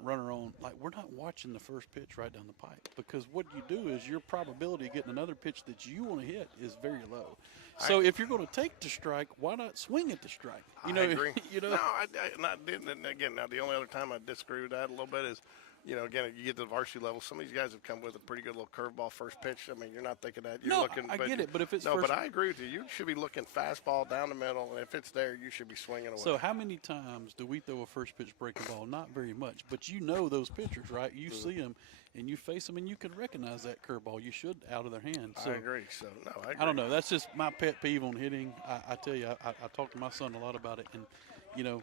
Runner on, like we're not watching the first pitch right down the pipe, because what you do is your probability of getting another pitch that you want to hit is very low. So if you're going to take the strike, why not swing at the strike? I agree. No, again, now the only other time I disagree with that a little bit is, again, you get to the varsity level, some of these guys have come with a pretty good little curveball first pitch. I mean, you're not thinking that. You're looking. I get it, but if it's but I agree with you. You should be looking fastball down the middle, and if it's there, you should be swinging away. So how many times do we throw a first pitch breaking ball? Not very much, but you know those pitchers, right? You see them, and you face them, and you can recognize that curveball. You should out of their hands. So, I agree. So, no, I agree. I don't know. That's just my pet peeve on hitting. I tell you, I talk to my son a lot about it, and,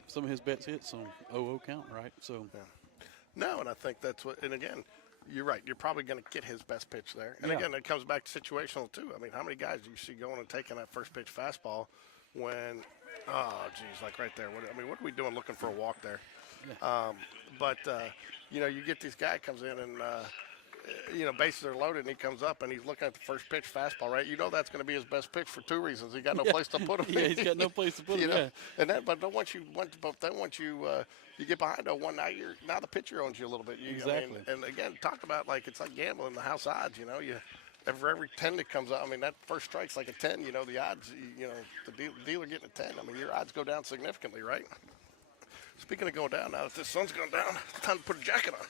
some of his bets hits on 0-0 count, right? So. Yeah. No, and I think that's what. And again, you're right. You're probably going to get his best pitch there. And again, it comes back to situational too. I mean, how many guys do you see going and taking that first pitch fastball when, like right there? What are we doing looking for a walk there? Yeah. You get this guy comes in and. Bases are loaded, and he comes up, and he's looking at the first pitch fastball, right? That's going to be his best pitch for two reasons. He got no place to put him. Yeah, he's got no place to put him. Yeah. And once you get behind 0-1, now the pitcher owns you a little bit. Exactly. And again, talk about it's like gambling, the house odds. For every 10 that comes up, that first strike's like a 10. The odds, the dealer getting a 10. Your odds go down significantly, right? Speaking of going down, now that the sun's going down, it's time to put a jacket on.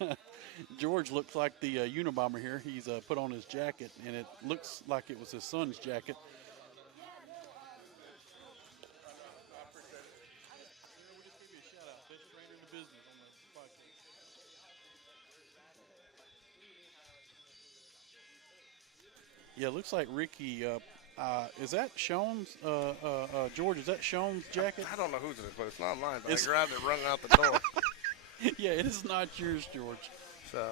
Yeah. George looks like the Unabomber here. He's put on his jacket, and it looks like it was his son's jacket. Yeah, it looks like Ricky. Is that Sean's, George? Is that Sean's jacket? I don't know whose it is, but it's not mine. But I grabbed it running out the door. Yeah, it is not yours, George. So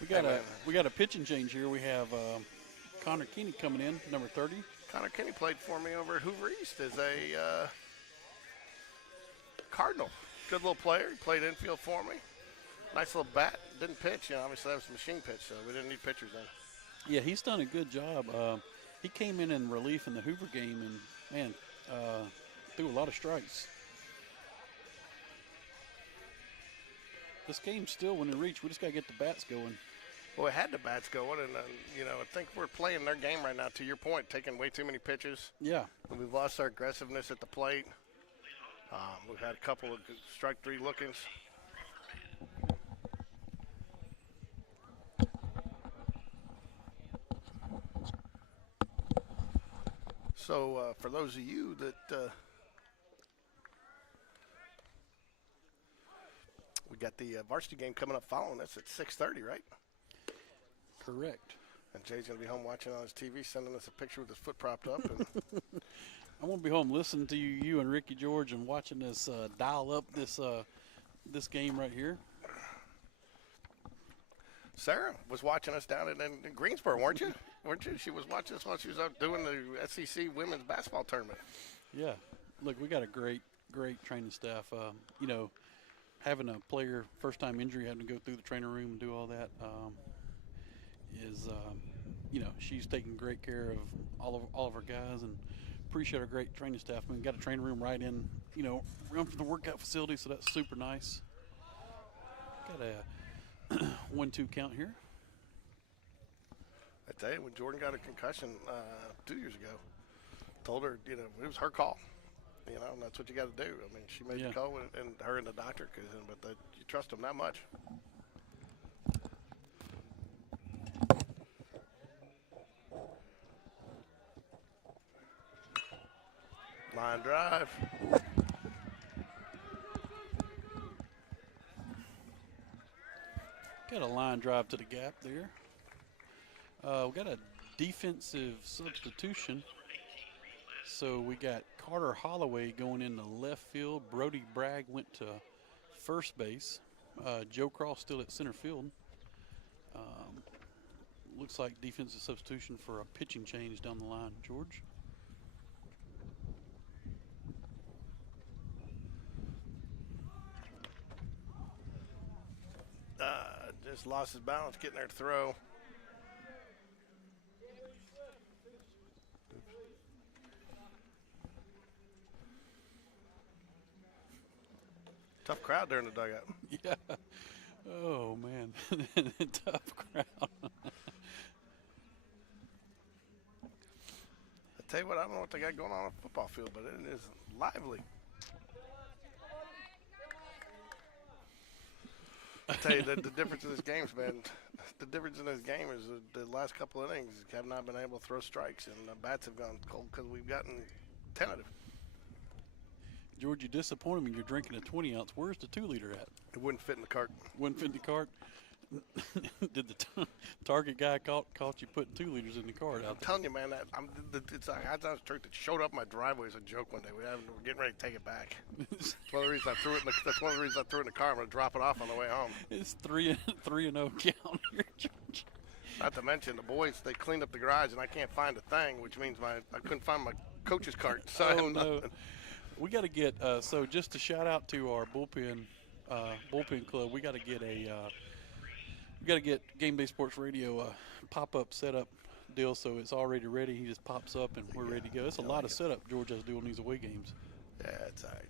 we got a pitching change here. We have Connor Keeney coming in, number 30. Connor Keeney played for me over at Hoover East as a Cardinal. Good little player. He played infield for me. Nice little bat. Didn't pitch. Obviously that was a machine pitch, so we didn't need pitchers then. Yeah, he's done a good job. He came in relief in the Hoover game and, threw a lot of strikes. This game's still within reach. We just got to get the bats going. Well, we had the bats going, and, I think we're playing their game right now, to your point, taking way too many pitches. Yeah. And we've lost our aggressiveness at the plate. We've had a couple of strike three lookings. So for those of you that we got the varsity game coming up following us at 6:30, right? Correct. And Jay's going to be home watching on his TV, sending us a picture with his foot propped up. And I'm going to be home listening to you and Ricky George and watching us dial up this game right here. Sarah was watching us down in Greensboro, weren't you? Weren't you? She was watching us while she was out doing the SEC women's basketball tournament. Yeah. Look, we got a great training staff. Having a player first-time injury, having to go through the training room and do all that is, she's taking great care of all of our guys, and appreciate our great training staff. I mean, got a training room right in, around from the workout facility, so that's super nice. Got a 1-2 count here. I tell you, when Jordan got a concussion 2 years ago, told her, it was her call. And that's what you got to do. I mean, she made the call, and her and the doctor, but you trust them that much. Line drive. Got a line drive to the gap there. We got a defensive substitution. So we got Carter Holloway going into left field. Brody Bragg went to first base. Joe Cross still at center field. Looks like defensive substitution for a pitching change down the line, George. Just lost his balance getting there to throw. Tough crowd there in the dugout. Yeah. Oh, man. Tough crowd. I tell you what, I don't know what they got going on the football field, but it is lively. I tell you, the difference in this game, man, the difference in this game is the last couple of innings have not been able to throw strikes, and the bats have gone cold because we've gotten tentative. George, you disappointed me. You're drinking a 20-ounce. Where's the 2-liter at? It wouldn't fit in the cart. Wouldn't fit in the cart? Did the Target guy caught you putting 2 liters in the cart out there? I'm telling you, man, it's like I thought it showed up my driveway as a joke one day. We're getting ready to take it back. That's one of the reasons I threw it. That's one of the reasons I threw it in the car. I'm gonna drop it off on the way home. It's 3-0 count here, George. Not to mention the boys, they cleaned up the garage and I can't find a thing, which means I couldn't find my coach's cart. So oh no, we got to get so just to shout out to our bullpen club, we got to get GameDay Sports Radio pop-up setup deal, so it's already ready. He just pops up and we're ready to go. It's a lot of setup George has to do on these away games. Yeah, it's all right.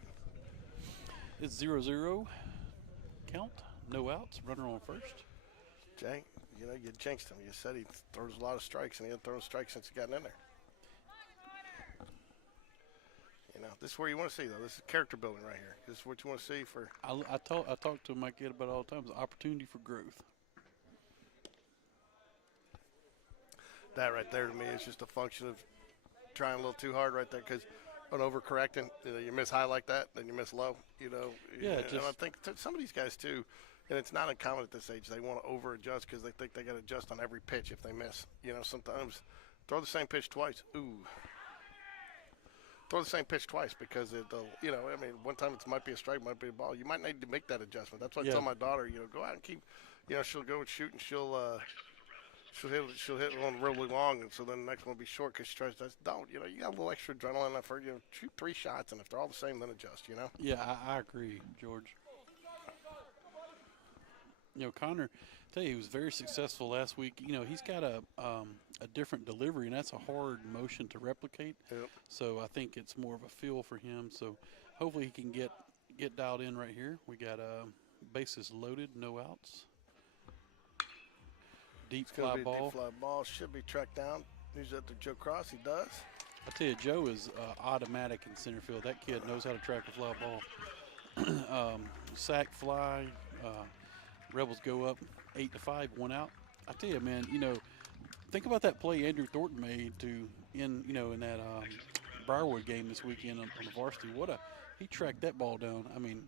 It's 0-0 count, no outs, runner on first. Jay, you jinxed him. You said he throws a lot of strikes, and he hasn't thrown strikes since he got in there. This is where you want to see, though. This is character building right here. This is what you want to see for. I talk to my kid about it all the time. It's opportunity for growth. That right there to me is just a function of trying a little too hard right there, because on overcorrecting, you miss high like that, then you miss low. Yeah, and I think some of these guys too, and it's not uncommon at this age. They want to over adjust because they think they got to adjust on every pitch if they miss. Sometimes throw the same pitch twice. Ooh. Throw the same pitch twice because one time it might be a strike, might be a ball. You might need to make that adjustment. That's why I tell my daughter, go out and keep, she'll go and shoot and she'll hit one really long, and so then the next one will be short because she tries to. Don't, you got a little extra adrenaline left for shoot 3 shots, and if they're all the same, then adjust, Yeah, I agree, George. Connor, I tell you, he was very successful last week. He's got a different delivery, and that's a hard motion to replicate. Yep. So I think it's more of a feel for him. So hopefully he can get dialed in right here. We got bases loaded, no outs. Deep fly ball. Deep fly ball should be tracked down. Who's at the Joe Cross? He does. I tell you, Joe is automatic in center field. That kid knows how to track a fly ball. Sack fly. Rebels go up 8-5, 1 out. I tell you, man, think about that play Andrew Thornton made in that Briarwood game this weekend on the varsity. He tracked that ball down. I mean,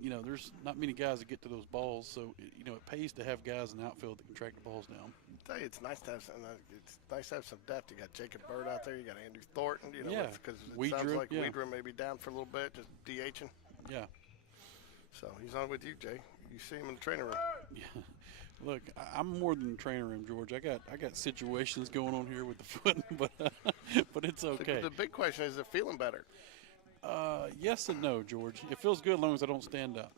there's not many guys that get to those balls, so it pays to have guys in the outfield that can track the balls down. I tell you, it's nice to have some depth. You got Jacob Bird out there. You got Andrew Thornton. Because it sounds like Weedrum may be down for a little bit, just DHing. Yeah. So he's on with you, Jay. You see him in the training room. Yeah. Look, I'm more than the trainer room, George. I got situations going on here with the foot, but it's okay. The big question is it feeling better? Yes and no, George. It feels good as long as I don't stand up.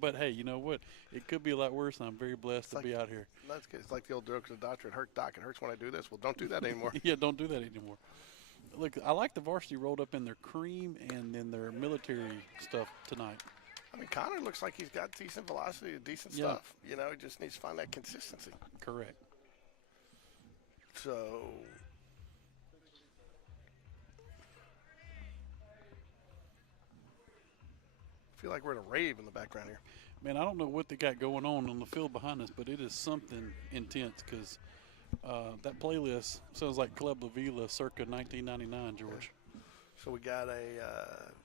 But hey, you know what? It could be a lot worse, and I'm very blessed to be out here. That's good. It's like the old joke of the doctor. It hurts, doc. It hurts when I do this. Well, don't do that anymore. Yeah, don't do that anymore. Look, I like the Varsity rolled up in their cream and then their military stuff tonight. I mean, Connor looks like he's got decent velocity, decent stuff. You know, he just needs to find that consistency. Correct. So, I feel like we're in a rave in the background here. Man, I don't know what they got going on the field behind us, but it is something intense because that playlist sounds like Club La Vila circa 1999, George. So we got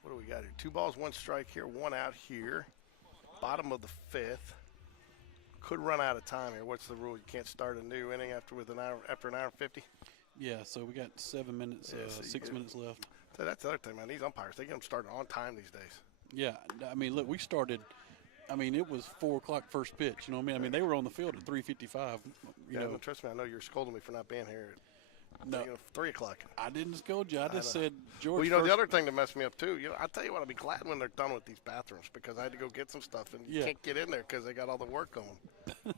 what do we got here? 2 balls, 1 strike here, 1 out here. Bottom of the 5th. Could run out of time here. What's the rule? You can't start a new inning after an hour and 50? Yeah, so we got 7 minutes, 6 minutes left. So that's the other thing, man. These umpires, they get them started on time these days. Yeah, I mean, look, we started. I mean, it was 4 o'clock first pitch. You know what I mean? I mean, they were on the field at 3:55. You know, trust me, I know you're scolding me for not being here. No, 3 o'clock. I didn't scold you. I just said, George. Well, you know, the other thing that messed me up too. You know, I tell you what, I'll be glad when they're done with these bathrooms because I had to go get some stuff and you can't get in there because they got all the work going.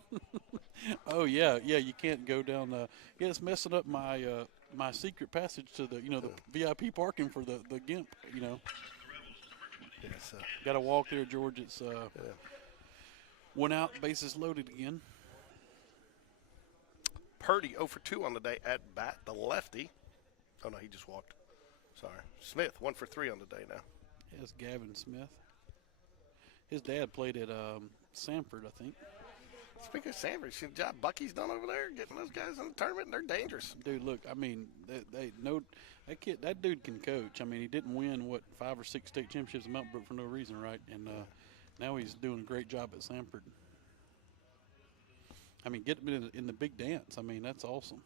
Oh yeah, you can't go down. It's messing up my my secret passage to the the VIP parking for the GIMP. You know. Yes. Got to walk there, George. It's 1 out, bases loaded again. Purdy 0 for 2 on the day at bat, the lefty. Oh, no, he just walked. Sorry. Smith 1 for 3 on the day now. Yes, Gavin Smith. His dad played at Sanford, I think. Speaking of Sanford, see the job Bucky's done over there, getting those guys in the tournament, and they're dangerous. Dude, look, I mean, that dude can coach. I mean, he didn't win, 5 or 6 state championships in Mountain Brook for no reason, right? And now he's doing a great job at Sanford. I mean, get him in the big dance. I mean, that's awesome.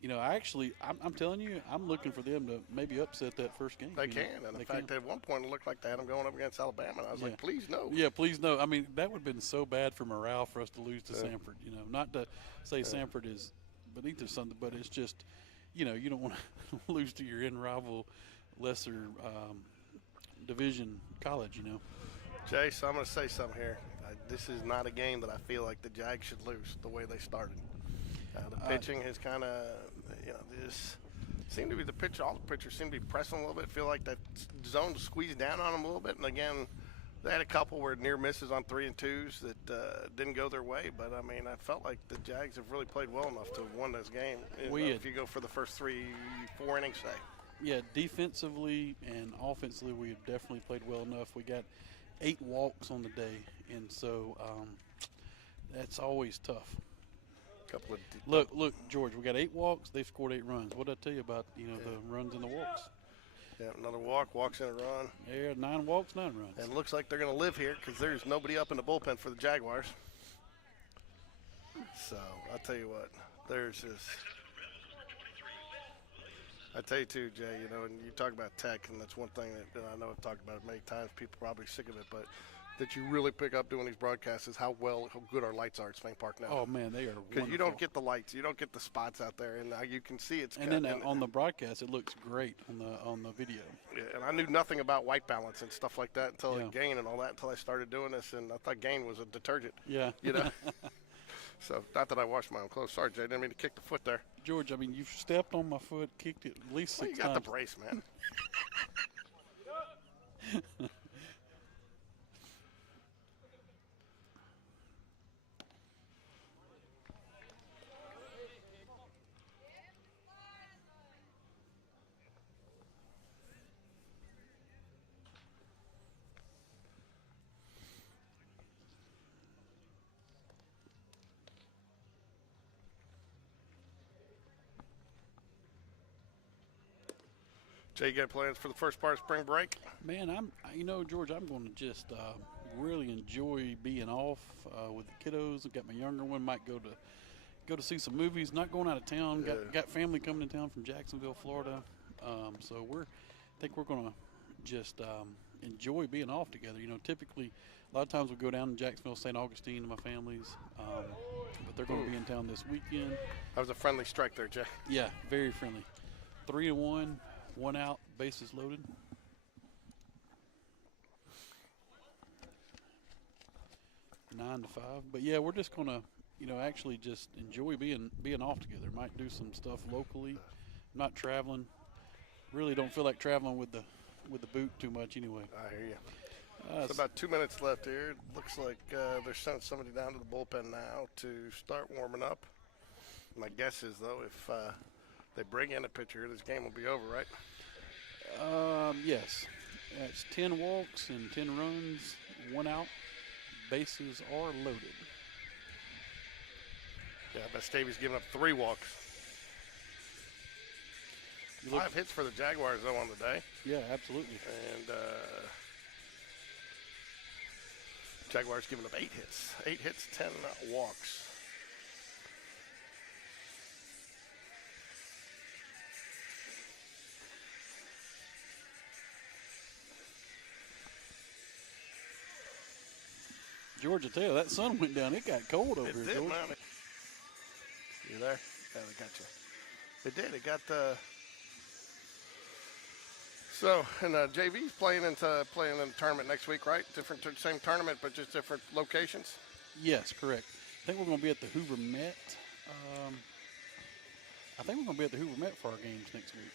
You know, I'm telling you, I'm looking for them to maybe upset that first game. They can. And in fact, at one point, it looked like they had them going up against Alabama. And I was like, please no. Yeah, please no. I mean, that would have been so bad for morale for us to lose to Sanford. You know, not to say Sanford is beneath or something, but it's just, you know, you don't want to lose to your in-rival lesser division college, you know. Jay, so I'm going to say something here. This is not a game that I feel like the Jags should lose the way they started. The pitching has kind of, this seemed to be all the pitchers seem to be pressing a little bit. Feel like that zone squeezed down on them a little bit. And again, they had a couple where near misses on 3 and 2s that didn't go their way. But I mean, I felt like the Jags have really played well enough to have won this game. If you go for the first 3-4 innings, say. Yeah, defensively and offensively, we have definitely played well enough. We got 8 walks on the day, and so that's always tough. Look, George, we got 8 walks. They've scored 8 runs. What did I tell you about the runs and the walks? Yeah, another walks in a run. Yeah, 9 walks, 9 runs. And it looks like they're going to live here because there's nobody up in the bullpen for the Jaguars. So I'll tell you what, there's this. I tell you too, Jay. You know, and you talk about tech, and that's one thing that I know I've talked about it many times. People are probably sick of it, but that you really pick up doing these broadcasts is how good our lights are at Spain Park now. Oh man, they are wonderful. Because you don't get the lights, you don't get the spots out there, and you can see it's. And then on the broadcast, it looks great on the video. Yeah, and I knew nothing about white balance and stuff like that until Gain and all that until I started doing this, and I thought Gain was a detergent. Yeah. You know. So, not that I washed my own clothes. Sorry, Jay. I didn't mean to kick the foot there. George, I mean, you've stepped on my foot, kicked it at least 6 times. You got the brace, man. Jay, you got plans for the first part of spring break? Man, George, I'm going to just really enjoy being off with the kiddos. I've got my younger one, might go to see some movies. Not going out of town. Got family coming in town from Jacksonville, Florida. So I think we're going to just enjoy being off together. You know, typically, a lot of times we go down to Jacksonville, St. Augustine, to my family's, but they're going to be in town this weekend. That was a friendly strike there, Jay. Yeah, very friendly. 3-1, 1 out, bases loaded. Nine to 5, but yeah, we're just gonna, you know, actually just enjoy being off together. Might do some stuff locally. Not traveling. Really don't feel like traveling with the boot too much anyway. I hear you. It's about 2 minutes left here. It looks like they're sending somebody down to the bullpen now to start warming up. My guess is, though, if they bring in a pitcher, this game will be over, right? Yes. It's 10 walks and 10 runs, 1 out. Bases are loaded. Yeah, Vestavia's giving up 3 walks. 5 hits for the Jaguars, though, on the day. Yeah, absolutely. And Jaguars giving up 8 hits. 8 hits, 10 walks. George, I tell you, that sun went down. It got cold over It here, did, George. man. You there? Yeah, they got you. It did. It got the. So, and JV's playing in the tournament next week, right? Same tournament, but just different locations. Yes, correct. I think we're going to be at the Hoover Met. I think we're going to be at the Hoover Met for our games next week.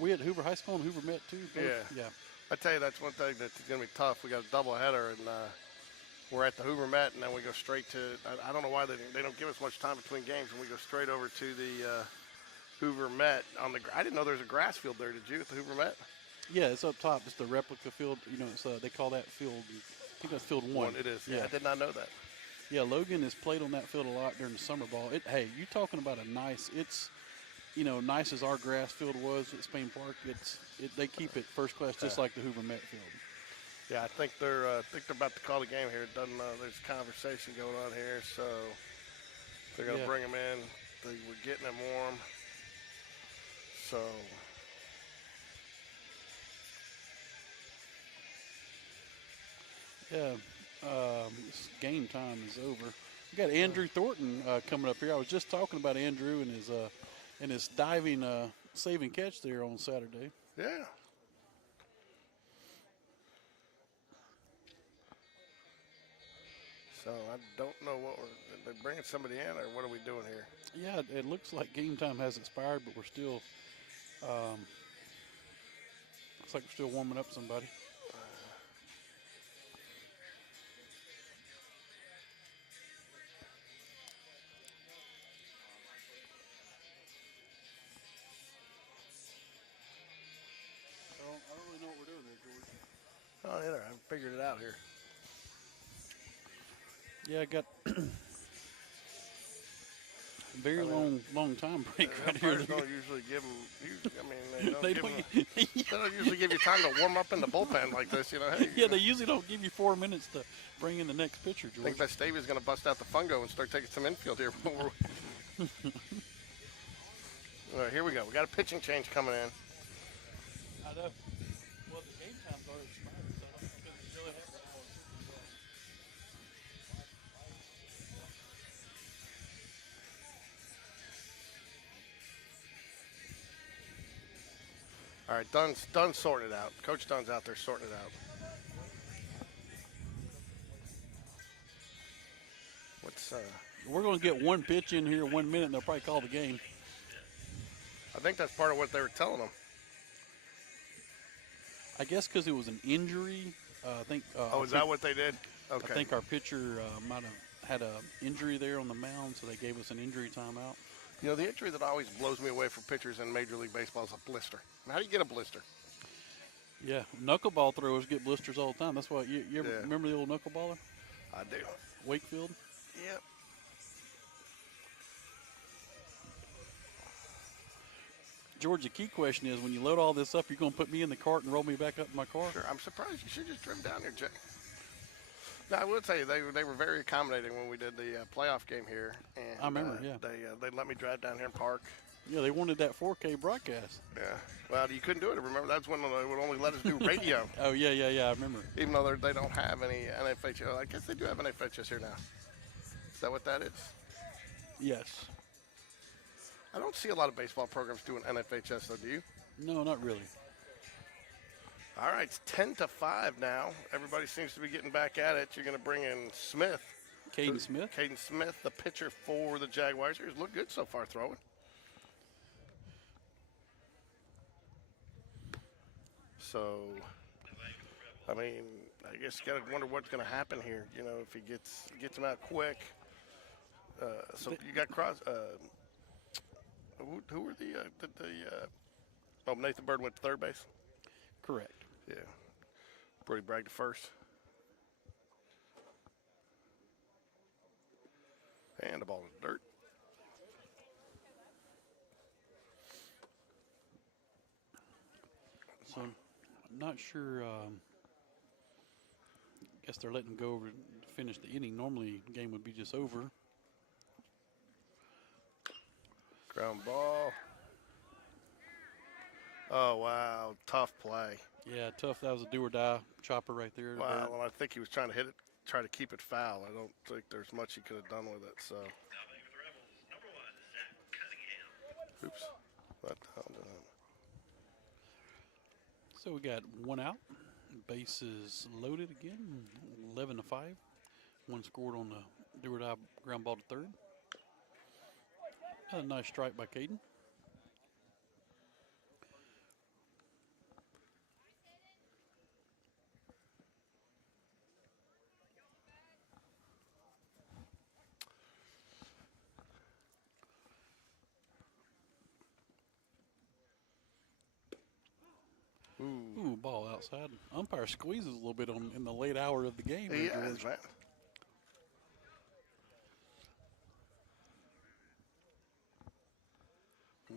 We at Hoover High School and Hoover Met too. Both? Yeah. Yeah. I tell you, that's one thing that's going to be tough. We got a doubleheader, and we're at the Hoover Met, and then we go straight to. I don't know why they don't give us much time between games, and we go straight over to the Hoover Met on the. I didn't know there was a grass field there. Did you at the Hoover Met? Yeah, it's up top. It's the replica field. You know, it's they call that field. I think that's field 1. It is. Yeah. I did not know that. Yeah, Logan has played on that field a lot during the summer ball. Hey, you talking about a nice? It's, you know, nice as our grass field was at Spain Park. They keep it first class, just like the Hoover Met field. Yeah, I think they're about to call the game here. It doesn't. There's conversation going on here, so they're gonna bring them in. We're getting them warm. So. Yeah, this game time is over. We got Andrew Thornton coming up here. I was just talking about Andrew and his diving save and catch there on Saturday. Yeah. So I don't know what they're bringing somebody in, or what are we doing here? Yeah, it looks like game time has expired, but we're still looks like we're still warming up somebody. I don't really know what we're doing there, George. Oh, either. I figured it out here. Yeah, I got very long time break right here. Umpires don't usually give them. I mean, They don't usually give you time to warm up in the bullpen like this. You know. Hey, Yeah, they usually don't give you 4 minutes to bring in the next pitcher, I George. think Vestavia's going to bust out the fungo and start taking some infield here. All right, here we go. We got a pitching change coming in. I know. Well, the game time's already expired, so I don't think it's really happening. All right, Dunn's sorting it out. Coach Dunn's out there sorting it out. What's We're going to get one pitch in here 1 minute, and they'll probably call the game. I think that's part of what they were telling them. I guess because it was an injury. I think. Is that what they did? Okay. I think our pitcher might have had an injury there on the mound, so they gave us an injury timeout. You know, the injury that always blows me away for pitchers in Major League Baseball is a blister. How do you get a blister? Yeah, knuckleball throwers get blisters all the time. That's why you ever remember the old knuckleballer? I do. Wakefield? Yep. George, the key question is, when you load all this up, you're going to put me in the cart and roll me back up in my car? Sure. I'm surprised you should just driven down here, Jay. Now, I will tell you, they were very accommodating when we did the playoff game here. And, I remember, yeah. They let me drive down here and park. Yeah, they wanted that 4K broadcast. Yeah. Well, you couldn't do it. Remember, that's when they would only let us do radio, Oh yeah, I remember. even though they don't have any NFHS. I guess they do have NFHS here now. Is that what that is? Yes. I don't see a lot of baseball programs doing NFHS, though, do you? No, not really. All right, it's 10-5 now. Everybody seems to be getting back at it. You're going to bring in Smith. Caden Smith. Caden Smith, the pitcher for the Jaguars. He's looked good so far throwing. So, I mean, I guess you got to wonder what's going to happen here. You know, if he gets him out quick. So you got Cross. Who were oh, Nathan Bird went to third base. Correct. Yeah. Brody Bragg to first. And the ball in the dirt. So, I'm not sure. Guess they're letting him go over to finish the inning. Normally, the game would be just over. Ground ball. Oh, wow. Tough play. Yeah, tough. That was a do or die chopper right there. Wow. Well, I think he was trying to hit it, try to keep it foul. I don't think there's much he could have done with it. So. Oops. That down. So we got one out. Bases loaded again. 11-5. One scored on the do or die ground ball to third. A nice strike by Caden. Ooh, ball outside. Umpire squeezes a little bit in the late hour of the game. He there, is, George. man.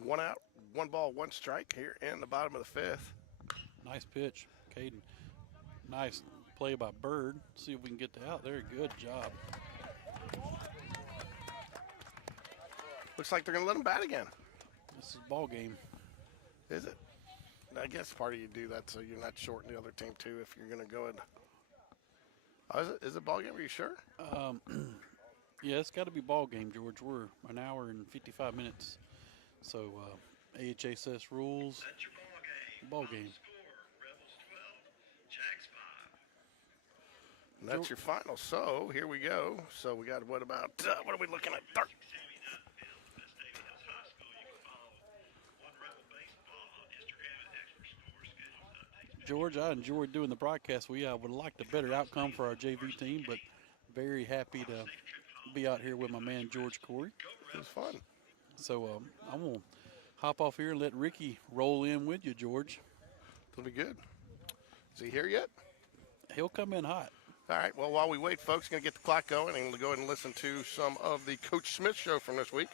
One out, one ball, one strike here in the bottom of the fifth. Nice pitch, Caden. Nice play by Bird. See if we can get the out there. Good job. Looks like they're going to let him bat again. This is ball game. Is it? I guess part of you do that so you're not shorting the other team too if you're going to go and. Oh, is it ball game? Are you sure? Yeah, it's got to be ball game, George. We're an hour and 55 minutes. So AHSS rules. Ball game. And that's your final. So here we go. So we got what are we looking at? George, I enjoyed doing the broadcast. We would like a better outcome for our JV team, but very happy to be out here with my man George Corey. It was fun. So I'm going to hop off here and let Ricky roll in with you, George. It'll be good. Is he here yet? He'll come in hot. All right. Well, while we wait, folks, going to get the clock going and we'll go ahead and listen to some of the Coach Smith show from this week.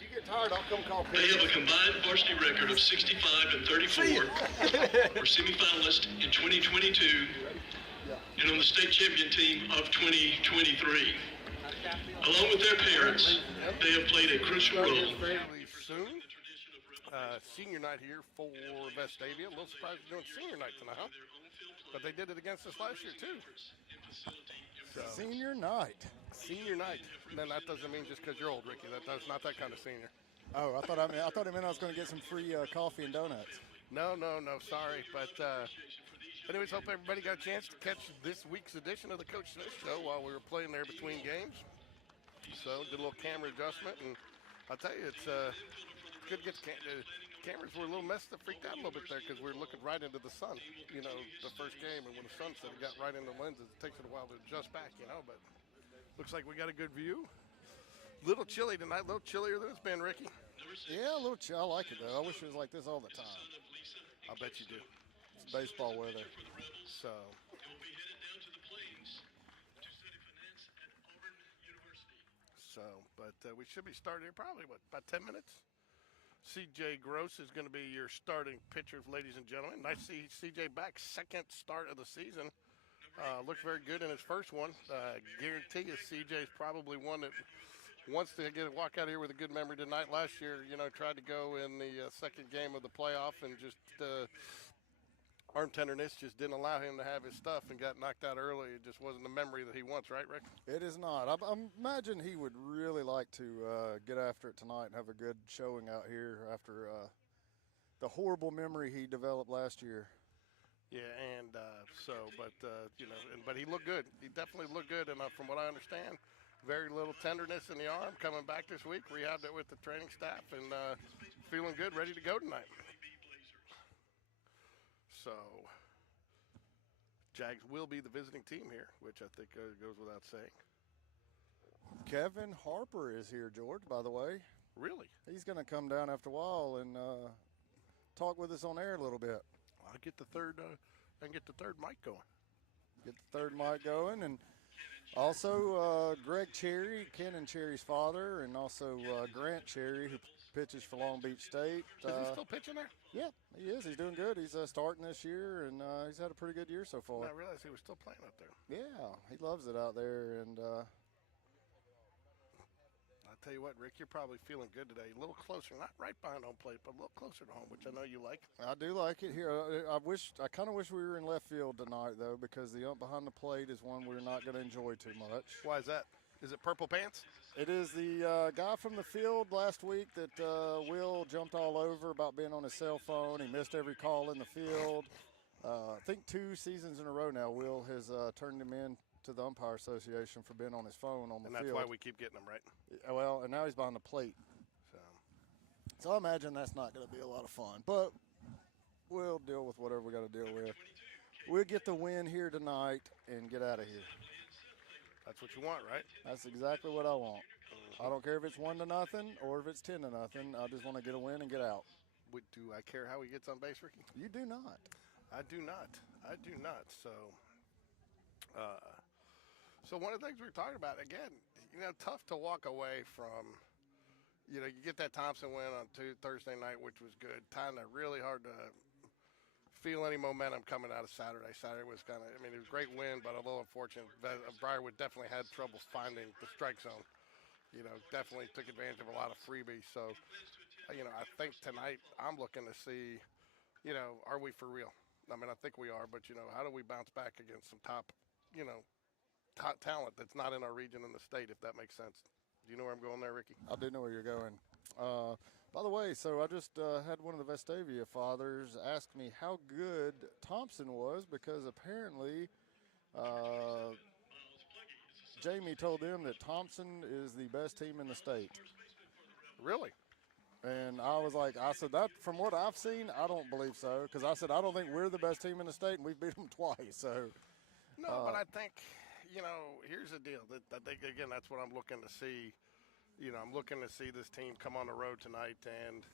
You get tired, I'll come call They have a combined varsity record of 65 and 34, were semifinalists in 2022, and on the state champion team of 2023. Along with their parents, they have played a crucial role. Fairly soon. Senior night here for Vestavia. A little surprised they're doing senior night tonight, huh? But they did it against us last year, too. So, Senior night. senior night. And then that doesn't mean just because you're old, Ricky. That's not that kind of senior. Oh, I thought it meant I was going to get some free coffee and donuts. No, sorry. But anyways, hope everybody got a chance to catch this week's edition of the Coach Smith Show while we were playing there between games. So did a little camera adjustment, and I'll tell you, it's good to get the cameras were a little messed up, freaked out a little bit there because we were looking right into the sun, the first game, and when the sun set, it got right into the lenses. It takes it a while to adjust back, but looks like we got a good view. Little chilly tonight, a little chillier than it's been, Ricky. Yeah, a little chill. I like it, though. I wish it was like this all the time. I bet you do. It's baseball weather. So, but we should be starting here probably, about 10 minutes? CJ Gross is going to be your starting pitcher, ladies and gentlemen. Nice to see CJ back, second start of the season. Looked very good in his first one. Guarantee you CJ is probably one that wants to walk out of here with a good memory tonight. Last year, tried to go in the second game of the playoff and just arm tenderness just didn't allow him to have his stuff and got knocked out early. It just wasn't the memory that he wants, right, Rick? It is not. I imagine he would really like to get after it tonight and have a good showing out here after the horrible memory he developed last year. Yeah, and but he looked good. He definitely looked good, and from what I understand, very little tenderness in the arm. Coming back this week, rehabbed it with the training staff, and feeling good, ready to go tonight. So, Jags will be the visiting team here, which I think goes without saying. Kevin Harper is here, George, by the way. Really? He's going to come down after a while and talk with us on air a little bit. I'll get the third mic going. Get the third mic going. And also Greg Cherry, Ken and Cherry's father, and also Grant Cherry, who pitches for Long Beach State. Is he still pitching there? Yeah, he is. He's doing good. He's starting this year, and he's had a pretty good year so far. I realized he was still playing up there. Yeah, he loves it out there. And I'll tell you what, Rick, you're probably feeling good today. A little closer, not right behind home plate, but a little closer to home, which I know you like. I do like it here. I kind of wish we were in left field tonight, though, because the ump behind the plate is one we're not going to enjoy too much. Why is that? Is it Purple Pants? It is the guy from the field last week that Will jumped all over about being on his cell phone. He missed every call in the field. I think 2 seasons in a row now, Will has turned him in to the Umpire Association for being on his phone on the field. And that's why we keep getting him, right? Well, and now he's behind the plate. So I imagine that's not going to be a lot of fun. But we'll deal with whatever we got to deal with. We'll get the win here tonight and get out of here. That's what you want, right? That's exactly what I want. I don't care if it's 1-0 or if it's 10-0. I just want to get a win and get out. Do I care how he gets on base, Ricky? You do not. I do not. So, so one of the things we were talking about, again, tough to walk away from, you get that Thompson win on Thursday night, which was good. Kind of really hard to feel any momentum coming out of Saturday. Saturday was it was a great win, but a little unfortunate. Briarwood definitely had trouble finding the strike zone. Definitely took advantage of a lot of freebies. So, I think tonight I'm looking to see, are we for real? I think we are, but, how do we bounce back against some top talent that's not in our region in the state, if that makes sense? Do you know where I'm going there, Ricky? I do know where you're going. By the way, so I just had one of the Vestavia fathers ask me how good Thompson was because apparently Jamie told them that Thompson is the best team in the state. Really? And I said, that from what I've seen, I don't believe so. Because I said, I don't think we're the best team in the state, and we've beat them twice. So, no, but I think, here's the deal. I think, again, that's what I'm looking to see. I'm looking to see this team come on the road tonight and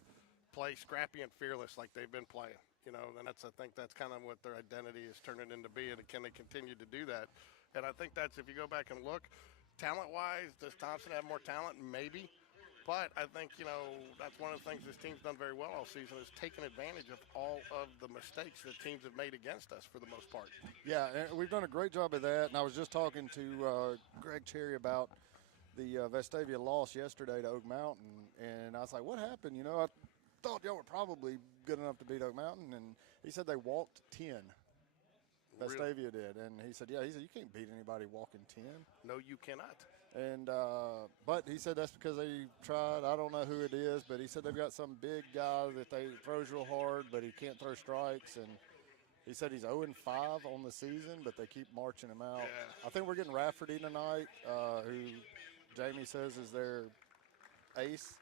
play scrappy and fearless like they've been playing. And I think that's kind of what their identity is turning into being. And can they continue to do that? And I think that's, if you go back and look, talent-wise, does Thompson have more talent? Maybe. But I think, that's one of the things this team's done very well all season is taken advantage of all of the mistakes that teams have made against us for the most part. Yeah, and we've done a great job of that. And I was just talking to Greg Cherry about the Vestavia loss yesterday to Oak Mountain, and I was like, what happened? I thought y'all were probably good enough to beat Oak Mountain, and he said they walked 10. Vestavia did, and he said, you can't beat anybody walking 10. No, you cannot. And but he said that's because they tried. I don't know who it is, but he said they've got some big guy that they throws real hard, but he can't throw strikes. And he said he's 0-5 on the season, but they keep marching him out. Yeah. I think we're getting Rafferty tonight, who Jamie says is their ace.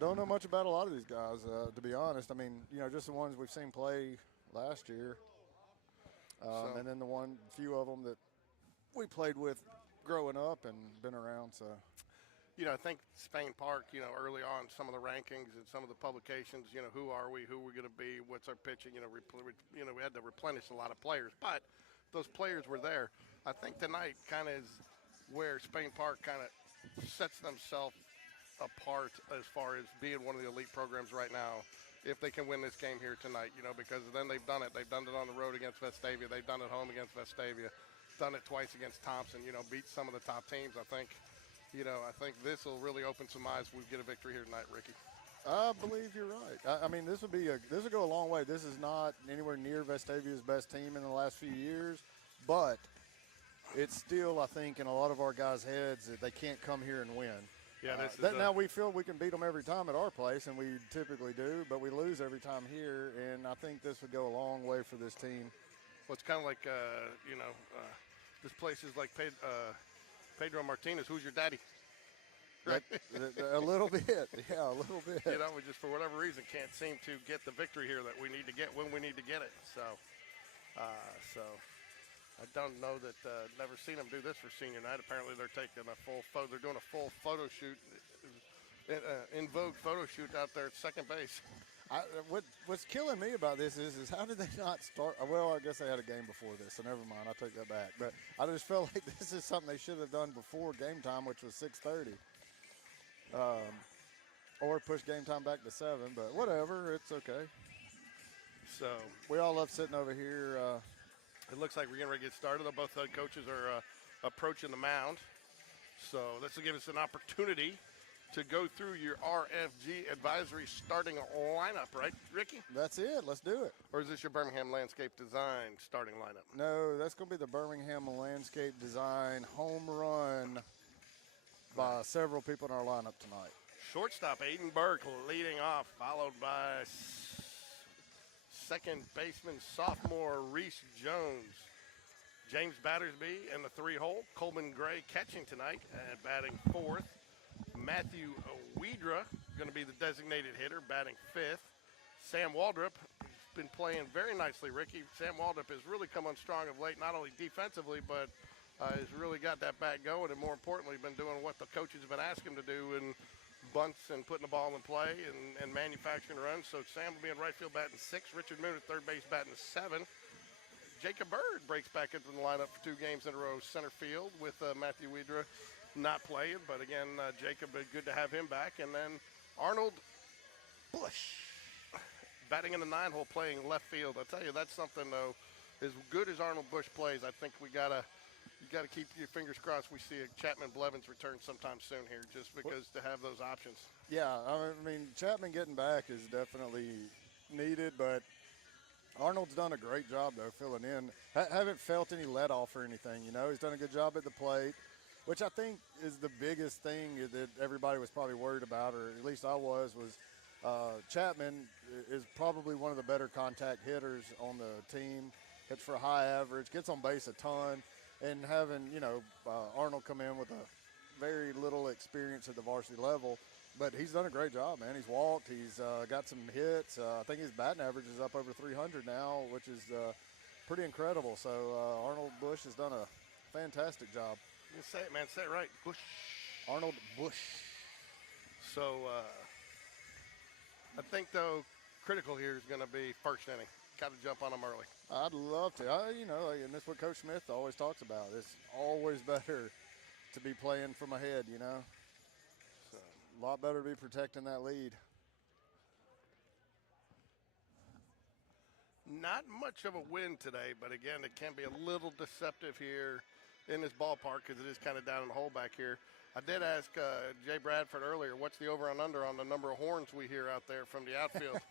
Don't know much about a lot of these guys, to be honest. I mean, just the ones we've seen play last year, and then the few of them that we played with growing up and been around. So, I think Spain Park, early on, some of the rankings and some of the publications, who are we, who we're going to be, what's our pitching, we had to replenish a lot of players, but those players were there. I think tonight kind of is where Spain Park kind of sets themselves apart as far as being one of the elite programs right now. If they can win this game here tonight, because then they've done it. They've done it on the road against Vestavia. They've done it home against Vestavia. Done it twice against Thompson, beat some of the top teams. I think this will really open some eyes if we get a victory here tonight, Ricky. I believe you're right. I mean, this will go a long way. This is not anywhere near Vestavia's best team in the last few years, but it's still, I think, in a lot of our guys' heads that they can't come here and win. Yeah, now we feel we can beat them every time at our place, and we typically do, but we lose every time here, and I think this would go a long way for this team. Well, it's kind of like, this place is like Pedro Martinez. Who's your daddy? Right? A little bit. Yeah, a little bit. We just, for whatever reason, can't seem to get the victory here that we need to get when we need to get it. So I don't know that, never seen them do this for senior night. Apparently they're taking they're doing a full photo shoot, in vogue photo shoot out there at second base. What's killing me about this is how did they not start? Well, I guess they had a game before this, so never mind. I'll take that back. But I just felt like this is something they should have done before game time, which was 6:30. Or push game time back to 7, but whatever, it's okay. So we all love sitting over here. It looks like we're getting ready to get started. Both head coaches are approaching the mound. So this will give us an opportunity to go through your RFG advisory starting lineup, right, Ricky? That's it. Let's do it. Or is this your Birmingham Landscape Design starting lineup? No, that's going to be the Birmingham Landscape Design home run by several people in our lineup tonight. Shortstop Aiden Burke leading off, followed by second baseman sophomore Reese Jones. James Battersby in the 3-hole. Coleman Gray catching tonight and batting 4th. Matthew Wedra going to be the designated hitter, batting 5th. Sam Waldrop has been playing very nicely, Ricky. Sam Waldrop has really come on strong of late, not only defensively, but has really got that bat going, and more importantly, been doing what the coaches have been asking him to do in bunts and putting the ball in play and manufacturing runs. So Sam will be in right field batting 6. Richard Moon at third base batting 7. Jacob Bird breaks back into the lineup for 2 games in a row, center field, with Matthew Wedra not playing. But again, Jacob, good to have him back. And then Arnold Bush batting in the 9-hole, playing left field. I tell you, that's something, though. As good as Arnold Bush plays, I think you got to keep your fingers crossed we see a Chapman Blevins return sometime soon here, just because to have those options. Yeah, I mean, Chapman getting back is definitely needed, but Arnold's done a great job, though, filling in. Haven't felt any let off or anything, He's done a good job at the plate, which I think is the biggest thing that everybody was probably worried about, or at least I was Chapman is probably one of the better contact hitters on the team. Hits for a high average, gets on base a ton, and having, Arnold come in with a very little experience at the varsity level, but he's done a great job, man. He's walked, he's got some hits. I think his batting average is up over 300 now, which is pretty incredible. So Arnold Bush has done a fantastic job. You say it, man. Say it right. Bush. Arnold Bush. So I think, though, critical here is going to be first inning. Got to jump on them early. I'd love to. And that's what Coach Smith always talks about. It's always better to be playing from ahead, A lot better to be protecting that lead. Not much of a win today, but again, it can be a little deceptive here in this ballpark because it is kind of down in the hole back here. I did ask Jay Bradford earlier, what's the over and under on the number of horns we hear out there from the outfield?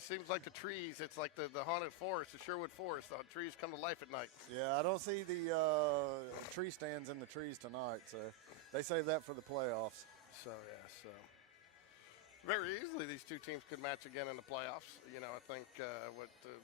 Seems like the trees, it's like the haunted forest, the Sherwood Forest. The trees come to life at night. Yeah, I don't see the tree stands in the trees tonight, so they save that for the playoffs. So very easily these two teams could match again in the playoffs. You know, I think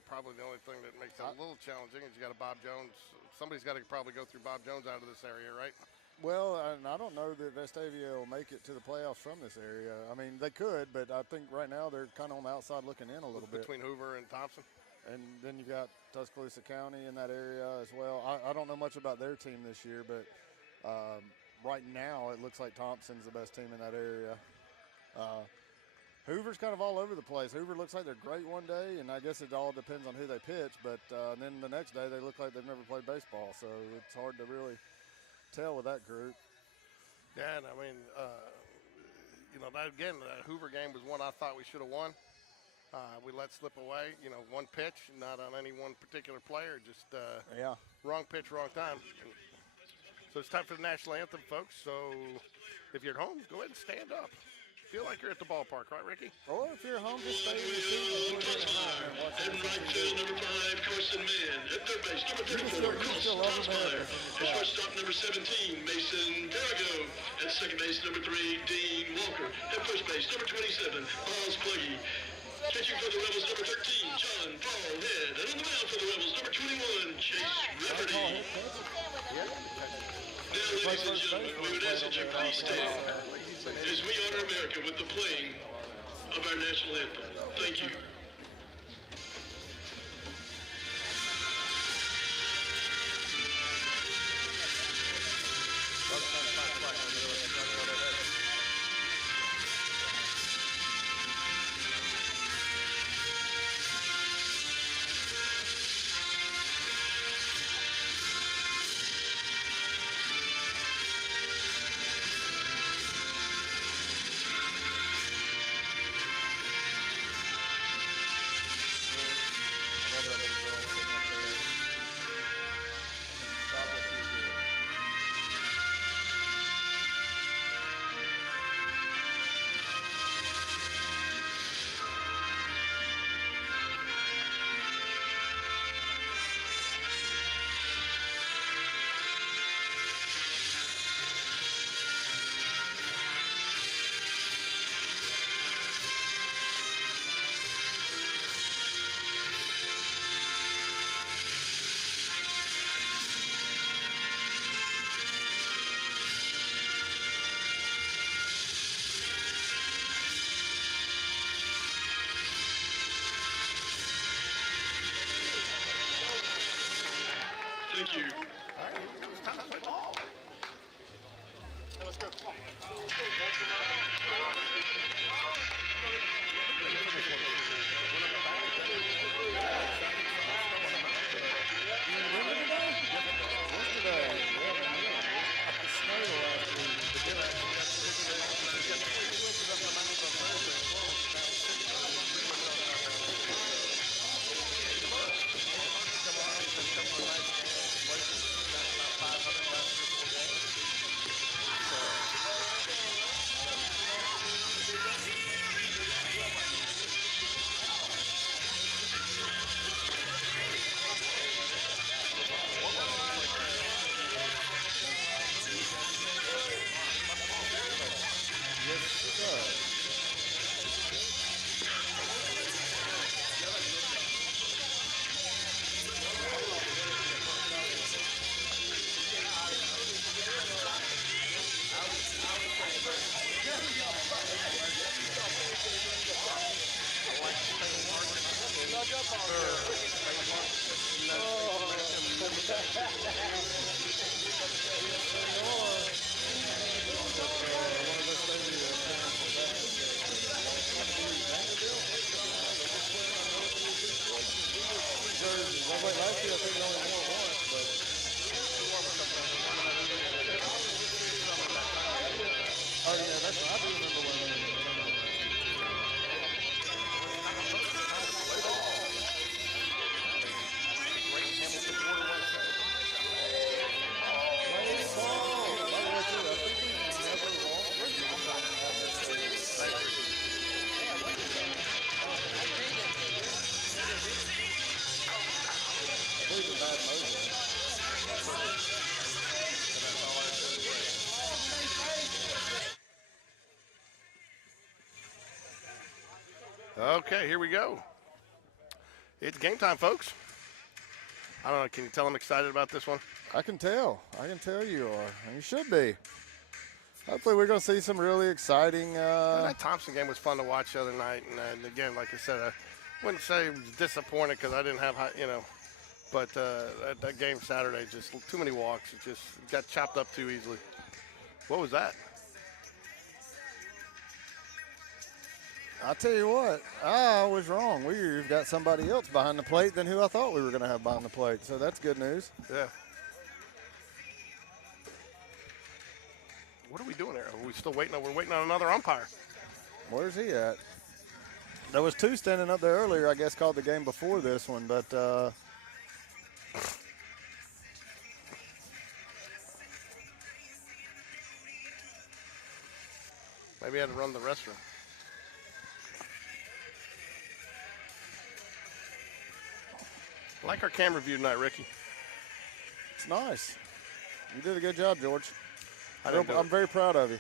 probably the only thing that makes it a little challenging is you got a Bob Jones. Somebody's got to probably go through Bob Jones out of this area, right? Well, and I don't know that Vestavia will make it to the playoffs from this area. I mean, they could, but I think right now they're kind of on the outside looking in a little bit. Between Hoover and Thompson? And then you've got Tuscaloosa County in that area as well. I don't know much about their team this year, but right now it looks like Thompson's the best team in that area. Hoover's kind of all over the place. Hoover looks like they're great one day, and I guess it all depends on who they pitch, but then the next day they look like they've never played baseball, so it's hard to really tell with that group. Yeah, and I mean, that Hoover game was one I thought we should have won. We let slip away, one pitch, not on any one particular player, just wrong pitch, wrong time. So it's time for the national anthem, folks. So if you're at home, go ahead and stand up. Feel like you're at the ballpark, right, Ricky? Or if you're at home, just stay in your seat and watch at right field, number 5, Carson Mann. At third base, number 34, Crossfire. At shortstop, number 17, Mason Farrago. At second base, number 3, Dean Walker. At first base, number 27, Miles Pluggy. Catching for the Rebels, number 13, John Paul Head. And on the mound for the Rebels, number 21, Chase Rafferty. Now, ladies and gentlemen, we would ask that you please stand as we honor America with the playing of our national anthem. Thank you. Thank you. Let's go. Okay, here we go. It's game time, folks. I don't know. Can you tell I'm excited about this one? I can tell. I can tell you are. And you should be. Hopefully we're going to see some really exciting. That Thompson game was fun to watch the other night. And again, like I said, I wouldn't say I was disappointed because I didn't have, but that game Saturday, just too many walks. It just got chopped up too easily. What was that? I'll tell you what, I was wrong. We've got somebody else behind the plate than who I thought we were going to have behind the plate. So that's good news. Yeah. What are we doing there? Are we still waiting? We're waiting on another umpire. Where's he at? There was two standing up there earlier, I guess, called the game before this one, but maybe I had to run the restroom. I like our camera view tonight, Ricky. it's nice. You did a good job, George. I'm very proud of you.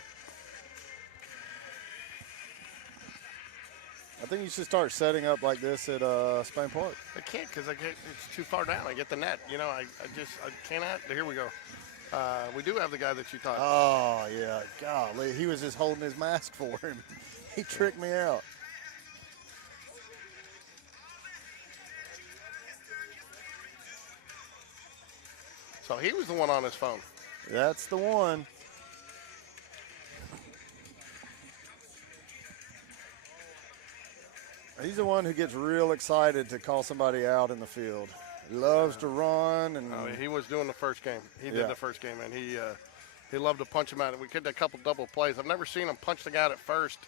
I think you should start setting up like this at Spain Park. I can't because it's too far down. I get the net. I cannot. Here we go. We do have the guy that you thought. Oh, yeah. Golly, he was just holding his mask for him. He tricked me out. So he was the one on his phone. That's the one. He's the one who gets real excited to call somebody out in the field. He loves to run. And He was doing the first game. He did the first game, and he loved to punch him out. We did a couple double plays. I've never seen him punch the guy at first,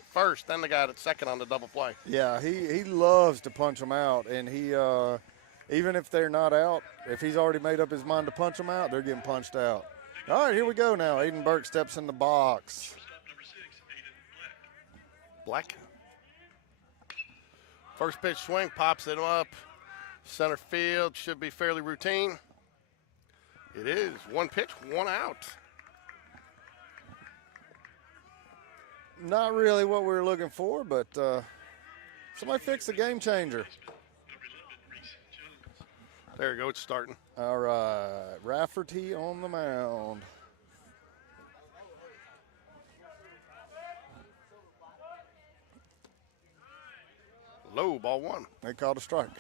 then the guy at second on the double play. Yeah, he loves to punch them out, and he even if they're not out, if he's already made up his mind to punch them out, they're getting punched out. All right, here we go now. Aiden Burke steps in the box. Black. First pitch swing, pops it up. Center field should be fairly routine. It is. One pitch, one out. Not really what we were looking for, but somebody fix a game changer. There you go, it's starting. All right, Rafferty on the mound. Low, ball one. They called a strike.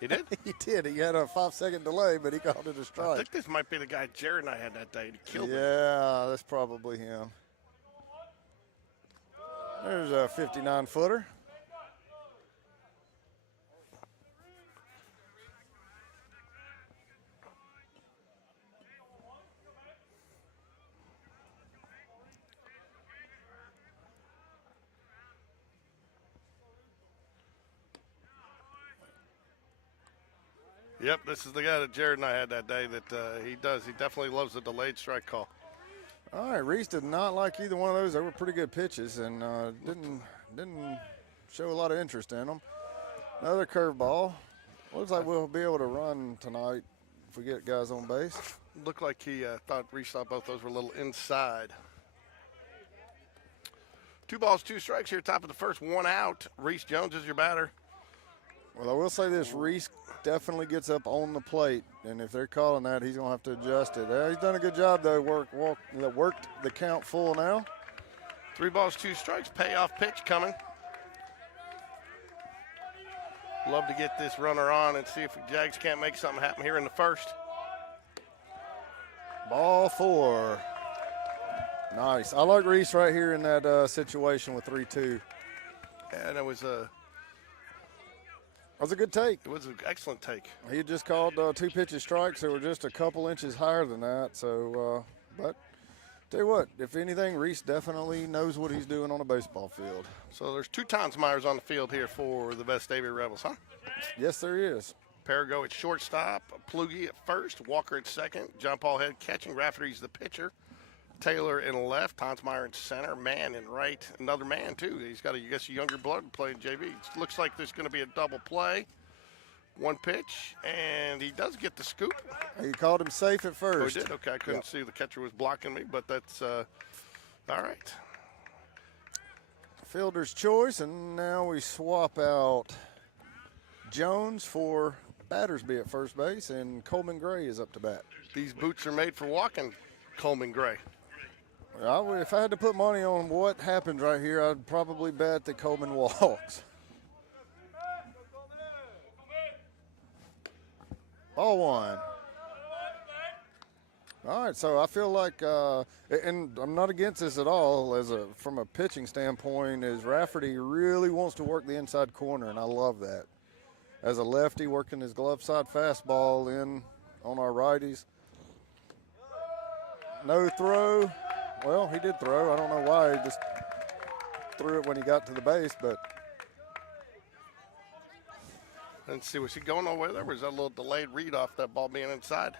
He did? He did. He had a 5-second delay, but he called it a I strike. think this might be the guy Jared and I had that day. He killed him. Yeah, that's probably him. There's a 59-footer. Yep, this is the guy that Jared and I had that day that he does. He definitely loves the delayed strike call. All right, Reese did not like either one of those. They were pretty good pitches and didn't show a lot of interest in them. Another curveball. Looks like we'll be able to run tonight if we get guys on base. Looked like he thought Reese thought both those were a little inside. 2 balls, 2 strikes here, top of the first, 1 out. Reese Jones is your batter. Well, I will say this, Reese definitely gets up on the plate, and if they're calling that, he's going to have to adjust it. He's done a good job, though. Worked the count full now. 3 balls, 2 strikes, payoff pitch coming. Love to get this runner on and see if the Jags can't make something happen here in the first. Ball 4. Nice. I like Reese right here in that situation with 3-2. And it was a good take. It was an excellent take. He had just called 2 pitches strikes. They were just a couple inches higher than that. So, but tell you what, if anything, Reese definitely knows what he's doing on a baseball field. So there's 2 Tonsmeyers on the field here for the Vestavia Rebels, huh? Yes, there is. Perigo at shortstop, Plugi at first, Walker at second, John Paul Head catching, Rafferty's the pitcher, Taylor in left, Tonsmeyer in center, Man in right, another Man too. He's got, I guess, a younger blood playing JV. It looks like there's going to be a double play. 1 pitch, and he does get the scoop. He called him safe at first. Oh, he did? Okay, I couldn't see the catcher was blocking me, but that's all right. Fielder's choice, and now we swap out Jones for Battersby at first base, and Coleman Gray is up to bat. These boots are made for walking, Coleman Gray. If I had to put money on what happens right here, I'd probably bet that Coleman walks. Ball one. All right, so I feel like, and I'm not against this at all, from a pitching standpoint, is Rafferty really wants to work the inside corner, and I love that. As a lefty, working his glove side fastball in on our righties. No throw. Well, he did throw. I don't know why. He just threw it when he got to the base, but. Let's see, was he going nowhere there? Was that a little delayed read off that ball being inside?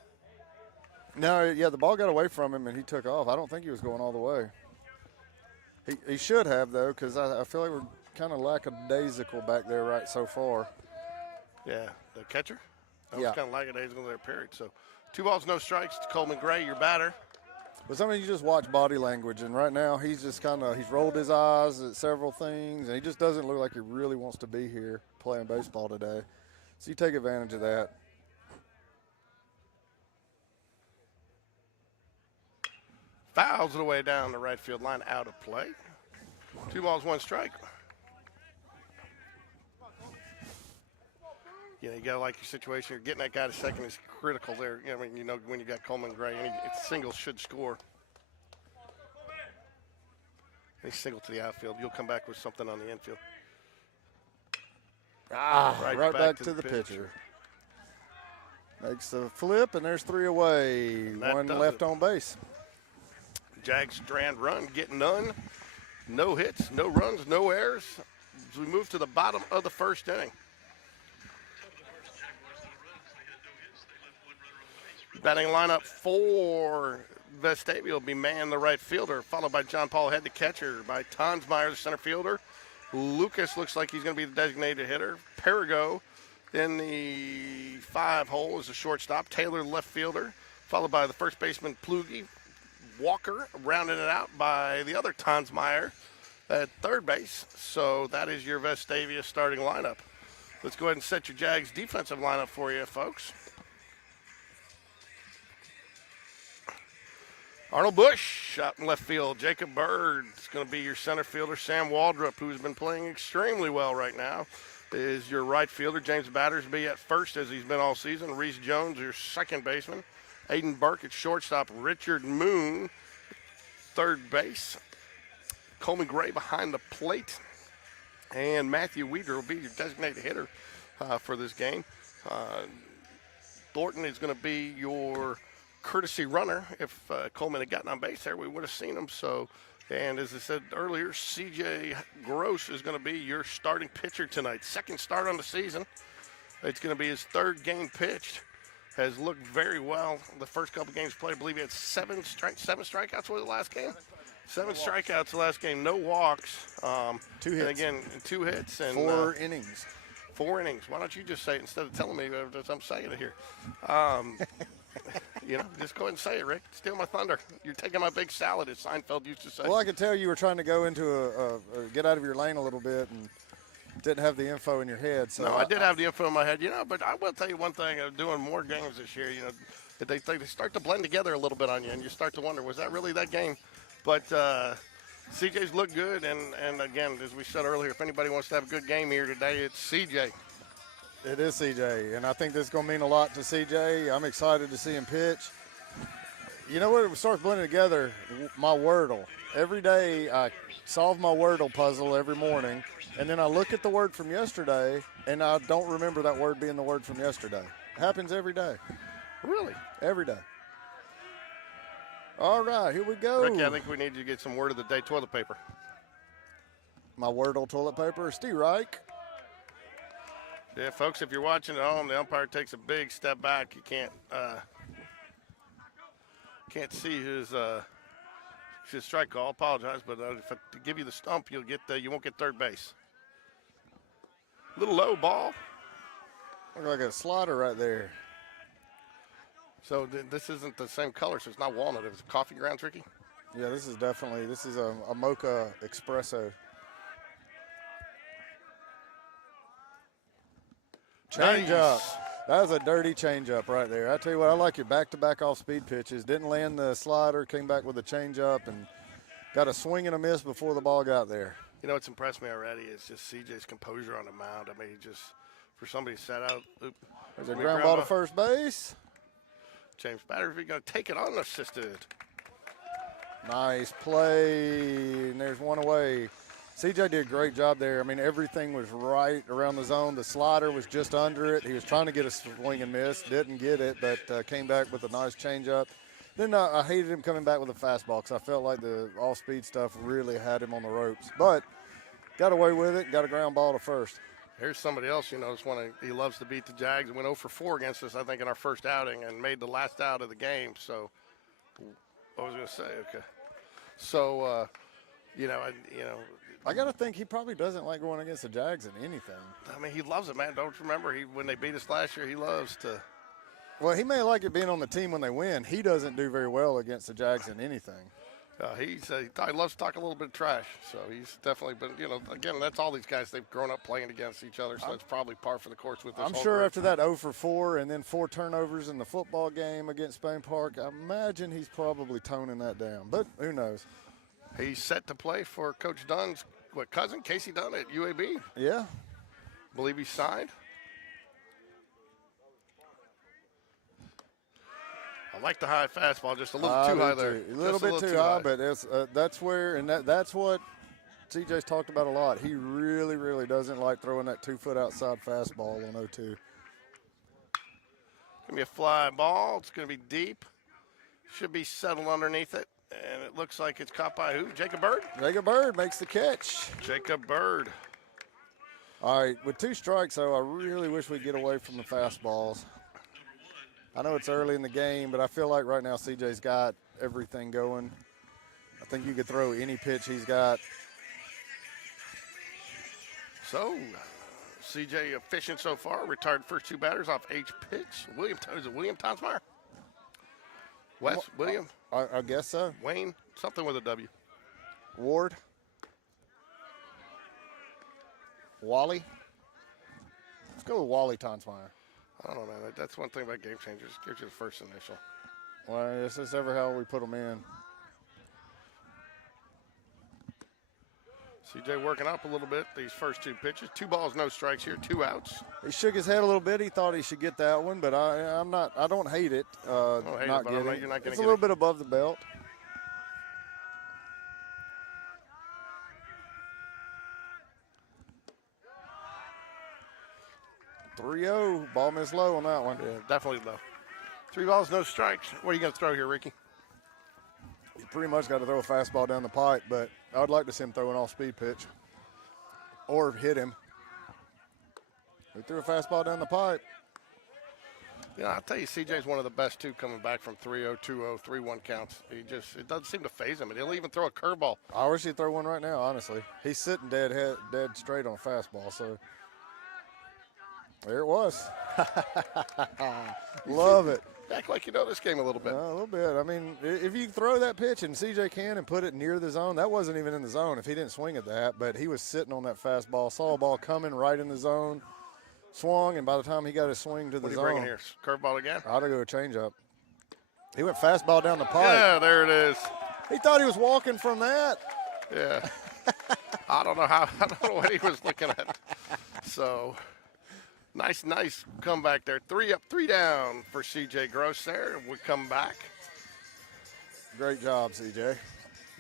No, yeah, the ball got away from him and he took off. I don't think he was going all the way. He should have, though, because I feel like we're kind of lackadaisical back there right so far. Yeah, the catcher? That Yeah. was kind of lackadaisical there, period. So 2 balls, no strikes to Coleman Gray, your batter. But sometimes you just watch body language, and right now he's just he's rolled his eyes at several things, and he just doesn't look like he really wants to be here playing baseball today. So you take advantage of that. Fouls it away down the right field line, out of play. 2 balls, 1 strike. You know, you got to like your situation. You're getting that guy to second is critical there. I mean, you know, when you got Coleman Gray, it's single should score. He's single to the outfield. You'll come back with something on the infield. Right back to the pitcher. Makes the flip, and there's 3 away. That 1 does left it. on base. Jags strand run, get none. No hits, no runs, no errors. As we move to the bottom of the first inning. Batting lineup for Vestavia will be man the right fielder, followed by John Paul Head, the catcher, by Tonsmeyer, the center fielder. Lucas looks like he's going to be the designated hitter. Perigo in the 5 hole is the shortstop. Taylor, left fielder, followed by the first baseman, Plugi. Walker rounding it out by the other Tonsmeyer at third base. So that is your Vestavia starting lineup. Let's go ahead and set your Jags defensive lineup for you, folks. Arnold Bush out in left field. Jacob Bird is going to be your center fielder. Sam Waldrop, who's been playing extremely well right now, is your right fielder. James Battersby at first, as he's been all season. Reese Jones, your second baseman. Aiden Burke at shortstop. Richard Moon, third base. Coleman Gray behind the plate. And Matthew Weeder will be your designated hitter for this game. Thornton is going to be your courtesy runner. If Coleman had gotten on base there, we would have seen him. So, and as I said earlier, CJ Gross is going to be your starting pitcher tonight. Second start on the season. It's going to be his 3rd game pitched. Has looked very well the first couple games played. I believe he had 7 strikeouts was the last game. 7 strikeouts the last game. No walks. 2 hits. And again, 2 hits and 4 innings. 4 innings. Why don't you just say it instead of telling me as I'm saying it here? You know, just go ahead and say it, Rick. Steal my thunder. You're taking my big salad, as Seinfeld used to say. Well, I could tell you were trying to go into or get out of your lane a little bit and didn't have the info in your head. So No, I did have the info in my head, you know, but I will tell you one thing. Doing more games this year, you know, they start to blend together a little bit on you, and you start to wonder, was that really that game? But CJ's looked good, and again, as we said earlier, if anybody wants to have a good game here today, it's CJ. It is CJ, and I think this is going to mean a lot to CJ. I'm excited to see him pitch. You know what? It starts blending together, my Wordle. Every day I solve my Wordle puzzle every morning, and then I look at the word from yesterday, and I don't remember that word being the word from yesterday. It happens every day. Really? Every day. All right, here we go. Ricky, I think we need to get some word of the day toilet paper. My Wordle toilet paper, Steve Reich. Yeah, folks, if you're watching at home, the umpire takes a big step back. You can't see his strike call. Apologize, but if I give you the stump, you won't get third base. Little low ball. Look like a slider right there. So this isn't the same color, so it's not walnut. It's coffee grounds, Ricky. Yeah, this is a mocha espresso. Change up. Nice. That was a dirty change up right there. I tell you what, I like your back-to-back off-speed pitches. Didn't land the slider, came back with a change up, and got a swing and a miss before the ball got there. You know what's impressed me already is just CJ's composure on the mound. I mean, he just, for somebody set out. There's a ground ball to first base. James Battersby going to take it unassisted. Nice play, and there's one away. CJ did a great job there. I mean, everything was right around the zone. The slider was just under it. He was trying to get a swing and miss, didn't get it, but came back with a nice changeup. Then I hated him coming back with a fastball because I felt like the off-speed stuff really had him on the ropes. But got away with it, got a ground ball to first. Here's somebody else, you know, he loves to beat the Jags. Went 0 for 4 against us, I think, in our first outing and made the last out of the game. So, what was I going to say? Okay. So, I got to think he probably doesn't like going against the Jags in anything. I mean, he loves it, man. Don't you remember when they beat us last year, he loves to. Well, he may like it being on the team when they win. He doesn't do very well against the Jags in anything. He loves to talk a little bit of trash. So he's definitely been, you know, again, that's all these guys. They've grown up playing against each other. So it's probably par for the course with this. I'm sure after that 0 for 4 and then 4 turnovers in the football game against Spain Park, I imagine he's probably toning that down. But who knows? He's set to play for Coach Dunn's cousin, Casey Dunn at UAB. Yeah. Believe he's signed. I like the high fastball, just a little too high there. A little bit too high, but that's where, and that's what CJ's talked about a lot. He really, really doesn't like throwing that 2-foot outside fastball on 0-2. Going to be a fly ball. It's going to be deep. Should be settled underneath it. And it looks like it's caught by who? Jacob Bird? Jacob Bird makes the catch. Jacob Bird. All right, with 2 strikes, though, I really wish we'd get away from the fastballs. I know it's early in the game, but I feel like right now CJ's got everything going. I think you could throw any pitch he's got. So, CJ efficient so far. Retired first 2 batters off H pitch. Is it William Tonsmeyer? William? I guess so. Wayne? Something with a W. Ward. Wally. Let's go with Wally Tonsmeyer. I don't know, man. That's one thing about Game Changers. Gives you the first initial. Well, this is ever how we put them in. CJ working up a little bit these first 2 pitches. 2 balls, no strikes here, 2 outs. He shook his head a little bit. He thought he should get that one, but I'm not. I don't hate it. Not getting it. It's a little bit above the belt. .3-0. Ball missed low on that one. Yeah, definitely low. 3 balls, no strikes. What are you going to throw here, Ricky? You pretty much got to throw a fastball down the pipe, but I'd like to see him throw an off-speed pitch or hit him. We threw a fastball down the pipe. Yeah, I'll tell you, CJ's one of the best, too, coming back from 3-0, 2-0, 3-1 counts. It doesn't seem to phase him. And he'll even throw a curveball. I wish he'd throw one right now, honestly. He's sitting dead straight on a fastball, so there it was. Love it. Act like you know this game a little bit. A little bit. I mean, if you throw that pitch and CJ can and put it near the zone, that wasn't even in the zone if he didn't swing at that, but he was sitting on that fastball, saw a ball coming right in the zone, swung, and by the time he got his swing to the zone. What are you bringing here? Curveball again? I'd go a changeup. He went fastball down the pipe. Yeah, there it is. He thought he was walking from that. Yeah. I don't know what he was looking at. So, nice comeback there. 3 up, 3 down for CJ Gross there. We come back. Great job, CJ.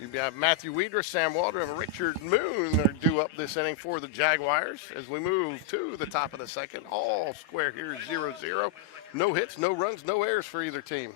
You have Matthew Weidra, Sam Walter, and Richard Moon are due up this inning for the Jaguars as we move to the top of the second. All square here, 0-0. No hits, no runs, no errors for either team.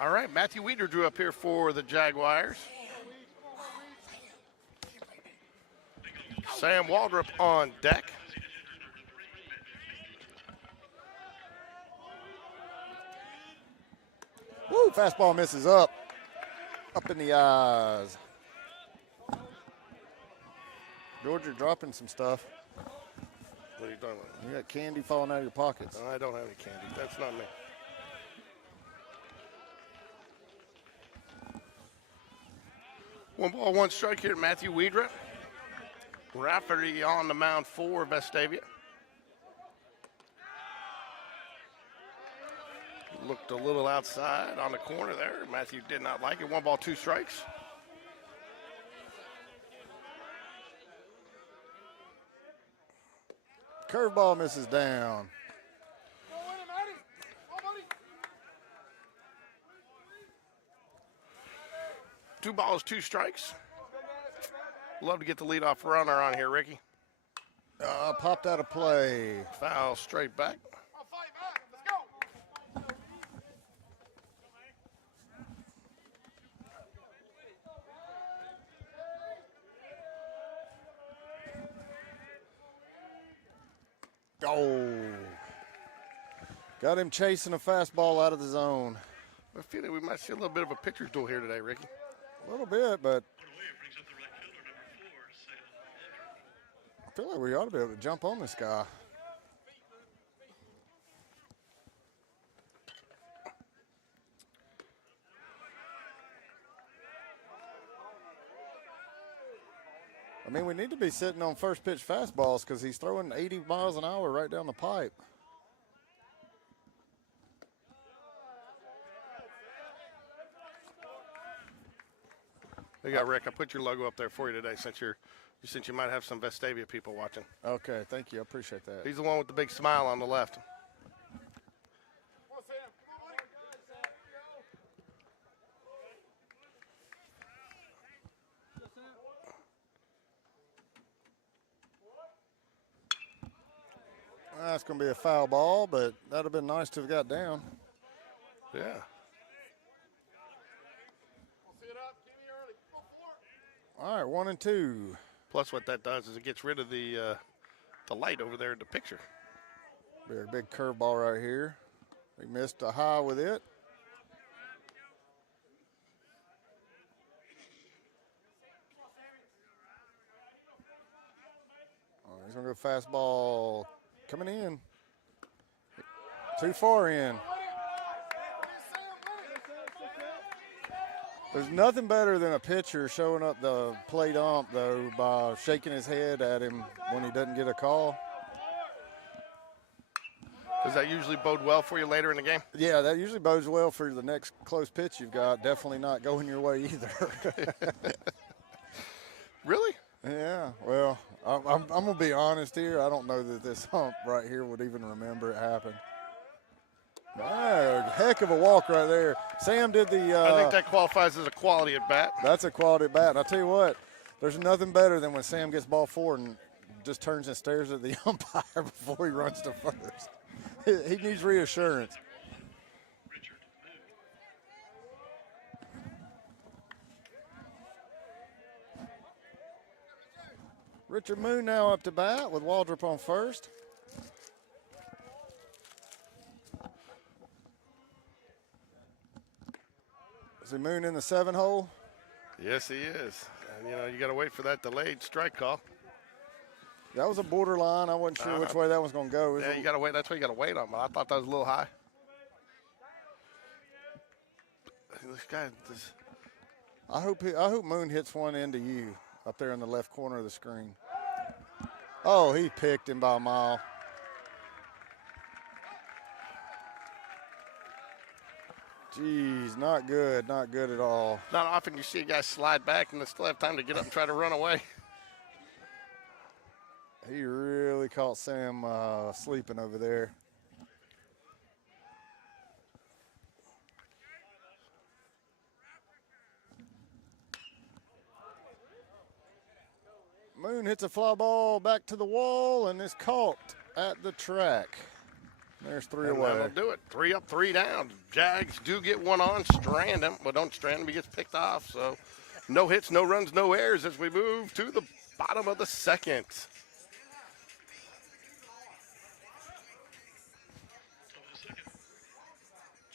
All right, Matthew Weeder drew up here for the Jaguars. Sam Waldrop on deck. Woo, fastball misses up in the eyes. Georgia dropping some stuff. What are you talking about? You got candy falling out of your pockets. I don't have any candy. That's not me. One ball, one strike here, Matthew Weeder. Rafferty on the mound for Vestavia. Looked a little outside on the corner there. Matthew did not like it. One ball, two strikes. Curveball misses down. Two balls, two strikes. Love to get the leadoff runner on here, Ricky. Popped out of play. Foul straight back. Oh. Got him chasing a fastball out of the zone. I feel like we might see a little bit of a pitcher's duel here today, Ricky. A little bit, but I feel like we ought to be able to jump on this guy. I mean, we need to be sitting on first pitch fastballs because he's throwing 80 miles an hour right down the pipe. There you go, Rick. I put your logo up there for you today since you might have some Vestavia people watching. Okay, thank you. I appreciate that. He's the one with the big smile on the left. That's going to be a foul ball, but that would have been nice to have got down. Yeah. All right, 1-2. Plus, what that does is it gets rid of the light over there in the picture. Big curveball right here. He missed a high with it. He's going to go fastball coming in. Too far in. There's nothing better than a pitcher showing up the plate ump, though, by shaking his head at him when he doesn't get a call. Does that usually bode well for you later in the game? Yeah, that usually bodes well for the next close pitch you've got. Definitely not going your way either. Really? Yeah, well, I'm going to be honest here. I don't know that this hump right here would even remember it happened. Oh, heck of a walk right there. Sam did the I think that qualifies as a quality at bat. That's a quality at bat. And I'll tell you what, there's nothing better than when Sam gets ball four and just turns and stares at the umpire before he runs to first. He needs reassurance. Richard Moon now up to bat with Waldrop on first. Is he Moon in the 7-hole? Yes, he is. And, you got to wait for that delayed strike call. That was a borderline. I wasn't sure which way that was going to go. Yeah, you got to wait. That's what you got to wait on. But I thought that was a little high. This guy, I hope Moon hits one into you up there in the left corner of the screen. Oh, he picked him by a mile. Jeez, not good at all. Not often you see a guy slide back and still have time to get up and try to run away. He really caught Sam sleeping over there. Moon hits a fly ball back to the wall and is caught at the track. There's 3 And away. that'll do it. 3 up, 3 down. Jags do get one on, strand him. Well, don't strand him, he gets picked off. So no hits, no runs, no errors as we move to the bottom of the second.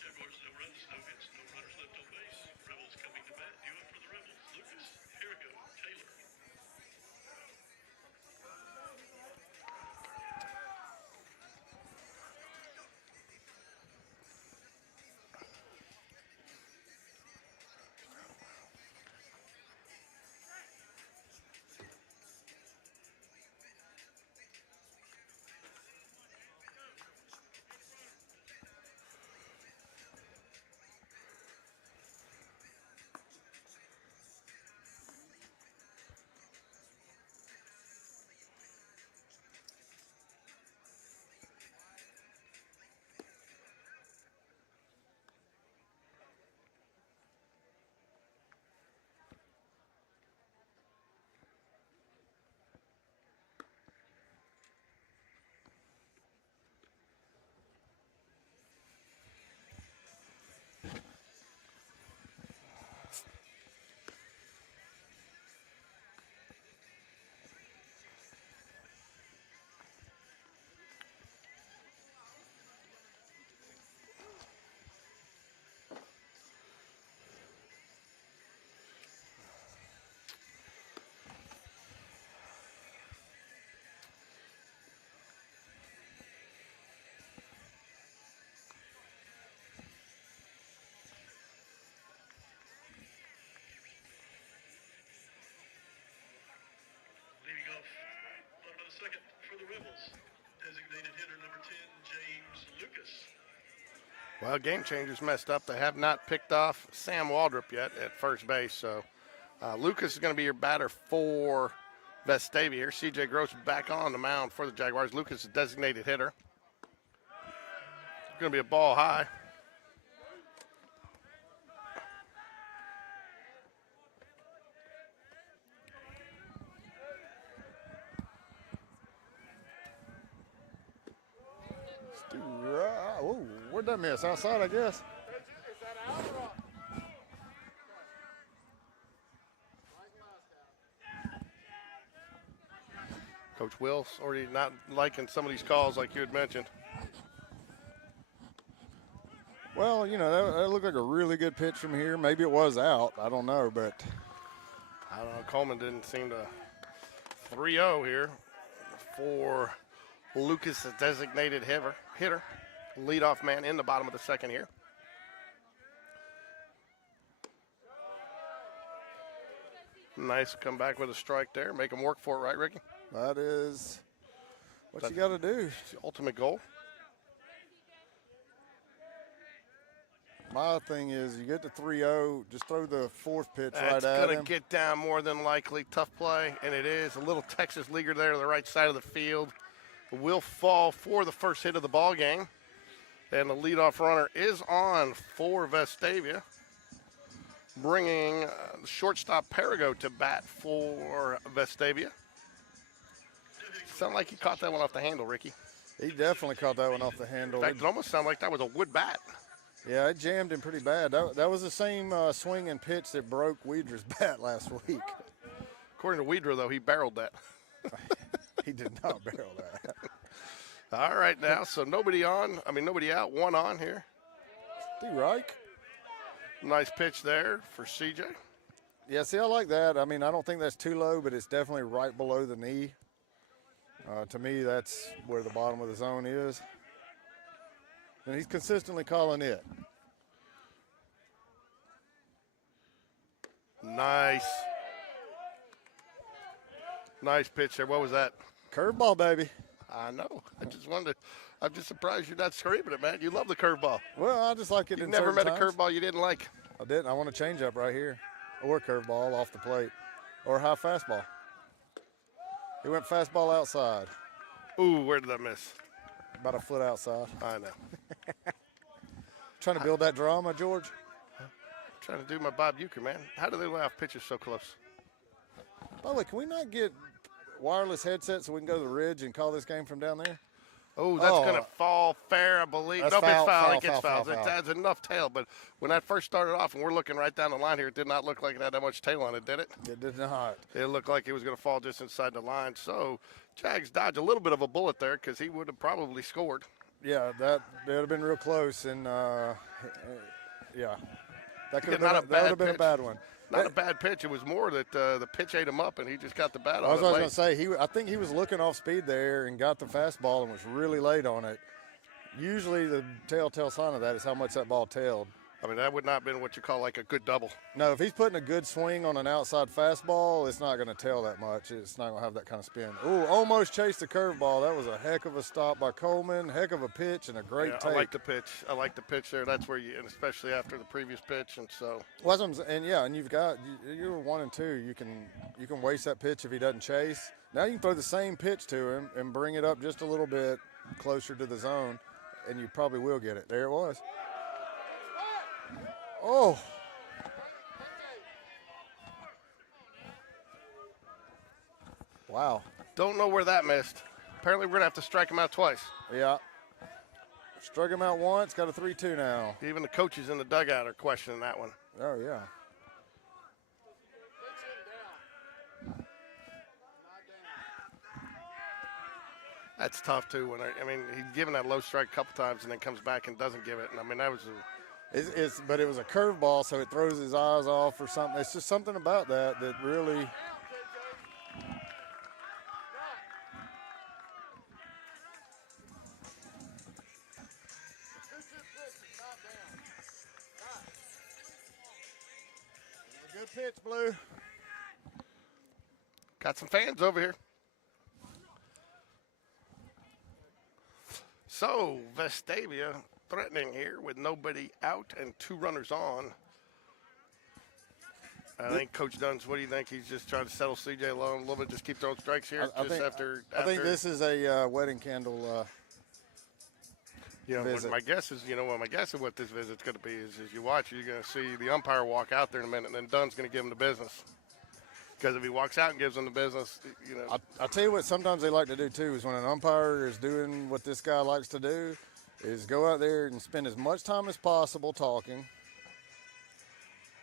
Jaguars, no runs, no hits, no runners left on base. Rebels coming to bat. Due up for the Rebels. Lucas, Perigo, Taylor. Leading off, bottom of the second for the Rebels. Designated hitter number 10, James Lucas. Well, Game Changers messed up. They have not picked off Sam Waldrop yet at first base. So Lucas is going to be your batter for Vestavia here. CJ Gross back on the mound for the Jaguars. Lucas is designated hitter. It's going to be a ball high. Oh, where'd that miss? Outside, I guess. Coach Will's already not liking some of these calls like you had mentioned. Well, you know, that looked like a really good pitch from here. Maybe it was out. I don't know, but I don't know. Coleman didn't seem to 3-0 here for Lucas, the designated hitter. Leadoff man in the bottom of the second here. Nice comeback with a strike there. Make him work for it, right, Ricky? that is what you got to do. It's the ultimate goal. My thing is, you get to 3-0, just throw the fourth pitch That's right at going him. to get down more than likely. Tough play, and it is. A little Texas leaguer there to the right side of the field. Will fall for the first hit of the ball game. And the leadoff runner is on for Vestavia, bringing the shortstop Perigo to bat for Vestavia. Sounded like he caught that one off the handle, Ricky. He definitely caught that one off the handle. In fact, it almost sounded like that was a wood bat. Yeah, it jammed him pretty bad. That was the same swing and pitch that broke Weedra's bat last week. According to Weedra, though, he barreled that. He did not barrel that. All right, now, so nobody out, one on here. Steve Reich. Nice pitch there for CJ. Yeah, see, I like that. I mean, I don't think that's too low, but it's definitely right below the knee. To me, that's where the bottom of the zone is. And he's consistently calling it. Nice. Nice pitch there. What was that? Curveball, baby. I know. I'm just surprised you're not screaming it, man. You love the curveball. Well, I just like it You've in never certain met a times. curveball you didn't like. I didn't. I want a changeup right here. Or a curveball off the plate. Or a high fastball. He went fastball outside. Ooh, where did I miss? About a foot outside. I know. Trying to build that drama, George. Trying to do my Bob Uecker, man. How do they allow pitches so close? By the way, can we not get wireless headsets so we can go to the ridge and call this game from down there? Oh, that's going to Oh, fall fair, I believe. that's Nope, it's foul, foul. foul, It gets foul, fouled. foul, It foul. has enough tail, but when that first started off and we're looking right down the line here, it did not look like it had that much tail on it, did it? It did not. It looked like it was going to fall just inside the line. So Jags dodged a little bit of a bullet there because he would have probably scored. Yeah, that would have been real close, and yeah, that could have Yeah, been not a that would have bad been a pitch. bad one. Not a bad pitch. It was more that the pitch ate him up and he just got the bat That's on what it I was late. going to say. I think he was looking off speed there and got the fastball and was really late on it. Usually the telltale sign of that is how much that ball tailed. I mean, that would not have been what you call like a good double. No, if he's putting a good swing on an outside fastball, it's not going to tail that much. It's not going to have that kind of spin. Ooh, almost chased the curveball. That was a heck of a stop by Coleman. Heck of a pitch and a great Yeah, take. I like the pitch. I like the pitch there. That's where you, and especially after the previous pitch, and so. Well, and you've got you're 1-2. You can waste that pitch if he doesn't chase. Now you can throw the same pitch to him and bring it up just a little bit closer to the zone, and you probably will get it. There it was. Oh. Wow. Don't know where that missed. Apparently, we're gonna have to strike him out twice. Yeah. Struck him out once. Got a 3-2 now. Even the coaches in the dugout are questioning that one. Oh yeah. That's tough too. I mean, he's given that low strike a couple times and then comes back and doesn't give it. And I mean, that was. But it was a curveball, so it throws his eyes off or something. It's just something about that really. Good pitch, Blue. Got some fans over here. So, Vestavia threatening here with nobody out and 2 runners on. I think Coach Dunn's, what do you think? He's just trying to settle CJ alone a little bit, just keep throwing strikes here? I think this is a wedding candle visit. My guess is, what this visit's going to be is you watch, you're going to see the umpire walk out there in a minute, and then Dunn's going to give him the business. Because if he walks out and gives them the business, I'll tell you what sometimes they like to do, too, is when an umpire is doing what this guy likes to do, is go out there and spend as much time as possible talking.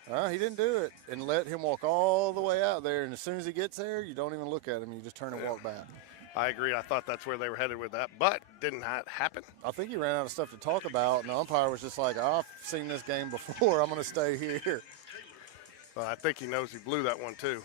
He didn't do it. And let him walk all the way out there, and as soon as he gets there, you don't even look at him. You just turn and walk back. I agree. I thought that's where they were headed with that, but did not happen. I think he ran out of stuff to talk about, and the umpire was just like, I've seen this game before. I'm going to stay here. Well, I think he knows he blew that one, too.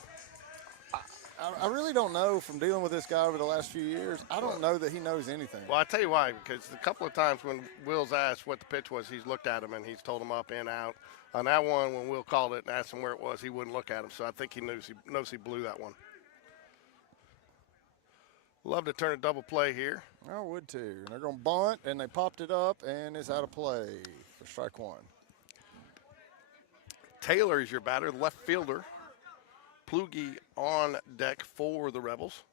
I really don't know from dealing with this guy over the last few years. I don't know that he knows anything. Well, I'll tell you why, because a couple of times when Will's asked what the pitch was, he's looked at him and he's told him up, in, out. On that one, when Will called it and asked him where it was, he wouldn't look at him. So I think he knows he blew that one. Love to turn a double play here. I would too. And they're going to bunt, and they popped it up, and it's out of play for strike one. Taylor is your batter, left fielder. Plugi on deck for the Rebels.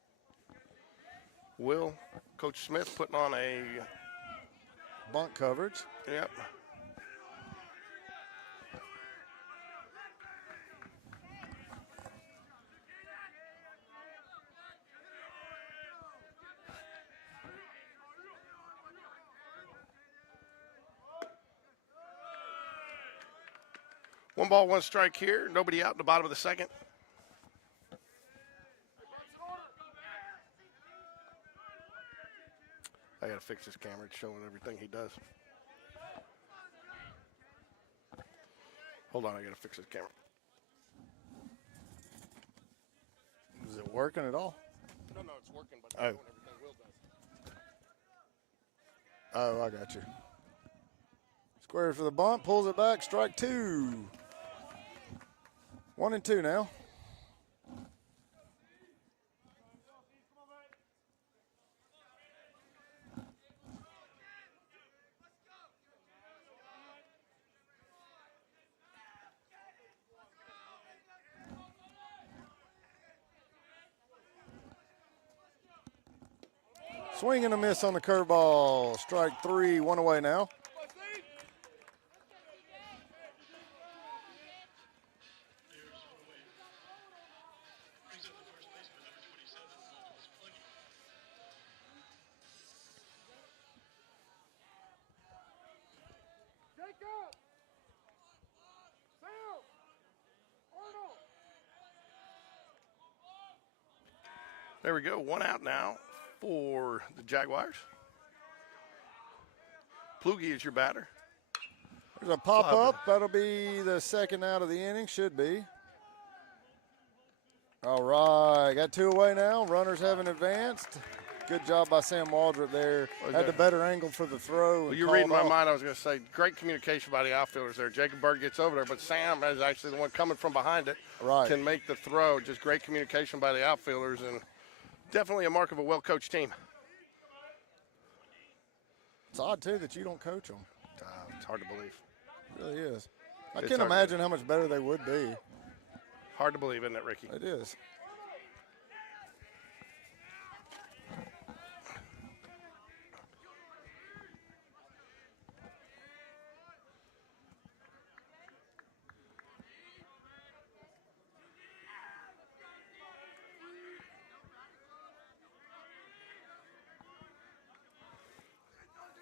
Will, Coach Smith putting on a bunt coverage. Yep. One ball, one strike here. Nobody out in the bottom of the second. I got to fix this camera. It's showing everything he does. Hold on, I got to fix this camera. Is it working at all? No, it's working, but not doing everything Will does. Oh, I got you. Squares for the bunt, pulls it back, strike two. 1-2 now. Swing and a miss on the curveball. Strike three, 1 away now. There we go. One out now for the Jaguars. Plugi is your batter. There's a pop-up. That'll be the second out of the inning. Should be. All right. Got 2 away now. Runners haven't advanced. Good job by Sam Waldrop there. Had the better angle for the throw. Well, you're reading my mind. I was going to say, great communication by the outfielders there. Jacob Bird gets over there, but Sam is actually the one coming from behind it. Right. Can make the throw. Just great communication by the outfielders, and definitely a mark of a well-coached team. It's odd, too, that you don't coach them. It's hard to believe. It really is. I It's can't hard to imagine how much better they would be. Hard to believe, isn't it, Ricky? It is.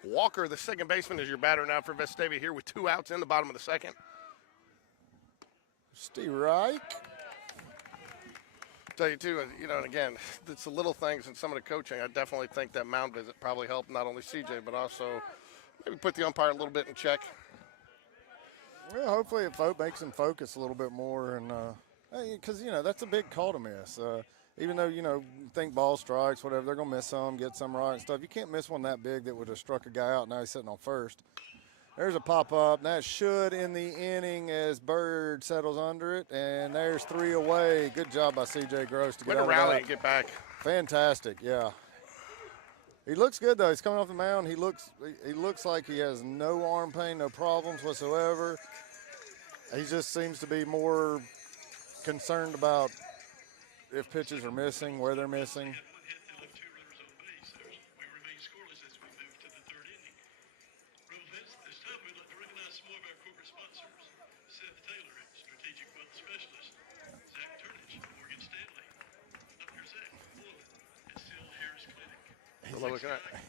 Walker, the second baseman, is your batter now for Vestavia here with 2 outs in the bottom of the second. Steve Reich. Tell you too, you know, and again, it's the little things and some of the coaching. I definitely think that mound visit probably helped not only CJ, but also maybe put the umpire a little bit in check. Well, hopefully it makes him focus a little bit more, and because you know that's a big call to miss. Even though you think ball strikes, whatever, they're gonna miss some, get some right and stuff. You can't miss one that big that would have struck a guy out. Now he's sitting on first. There's a pop-up. That should end the inning as Bird settles under it, and there's 3 away. Good job by C.J. Gross to get out of rally that. and get back. Fantastic, yeah. He looks good though. He's coming off the mound. He looks like he has no arm pain, no problems whatsoever. He just seems to be more concerned about if pitches are missing, where they're missing.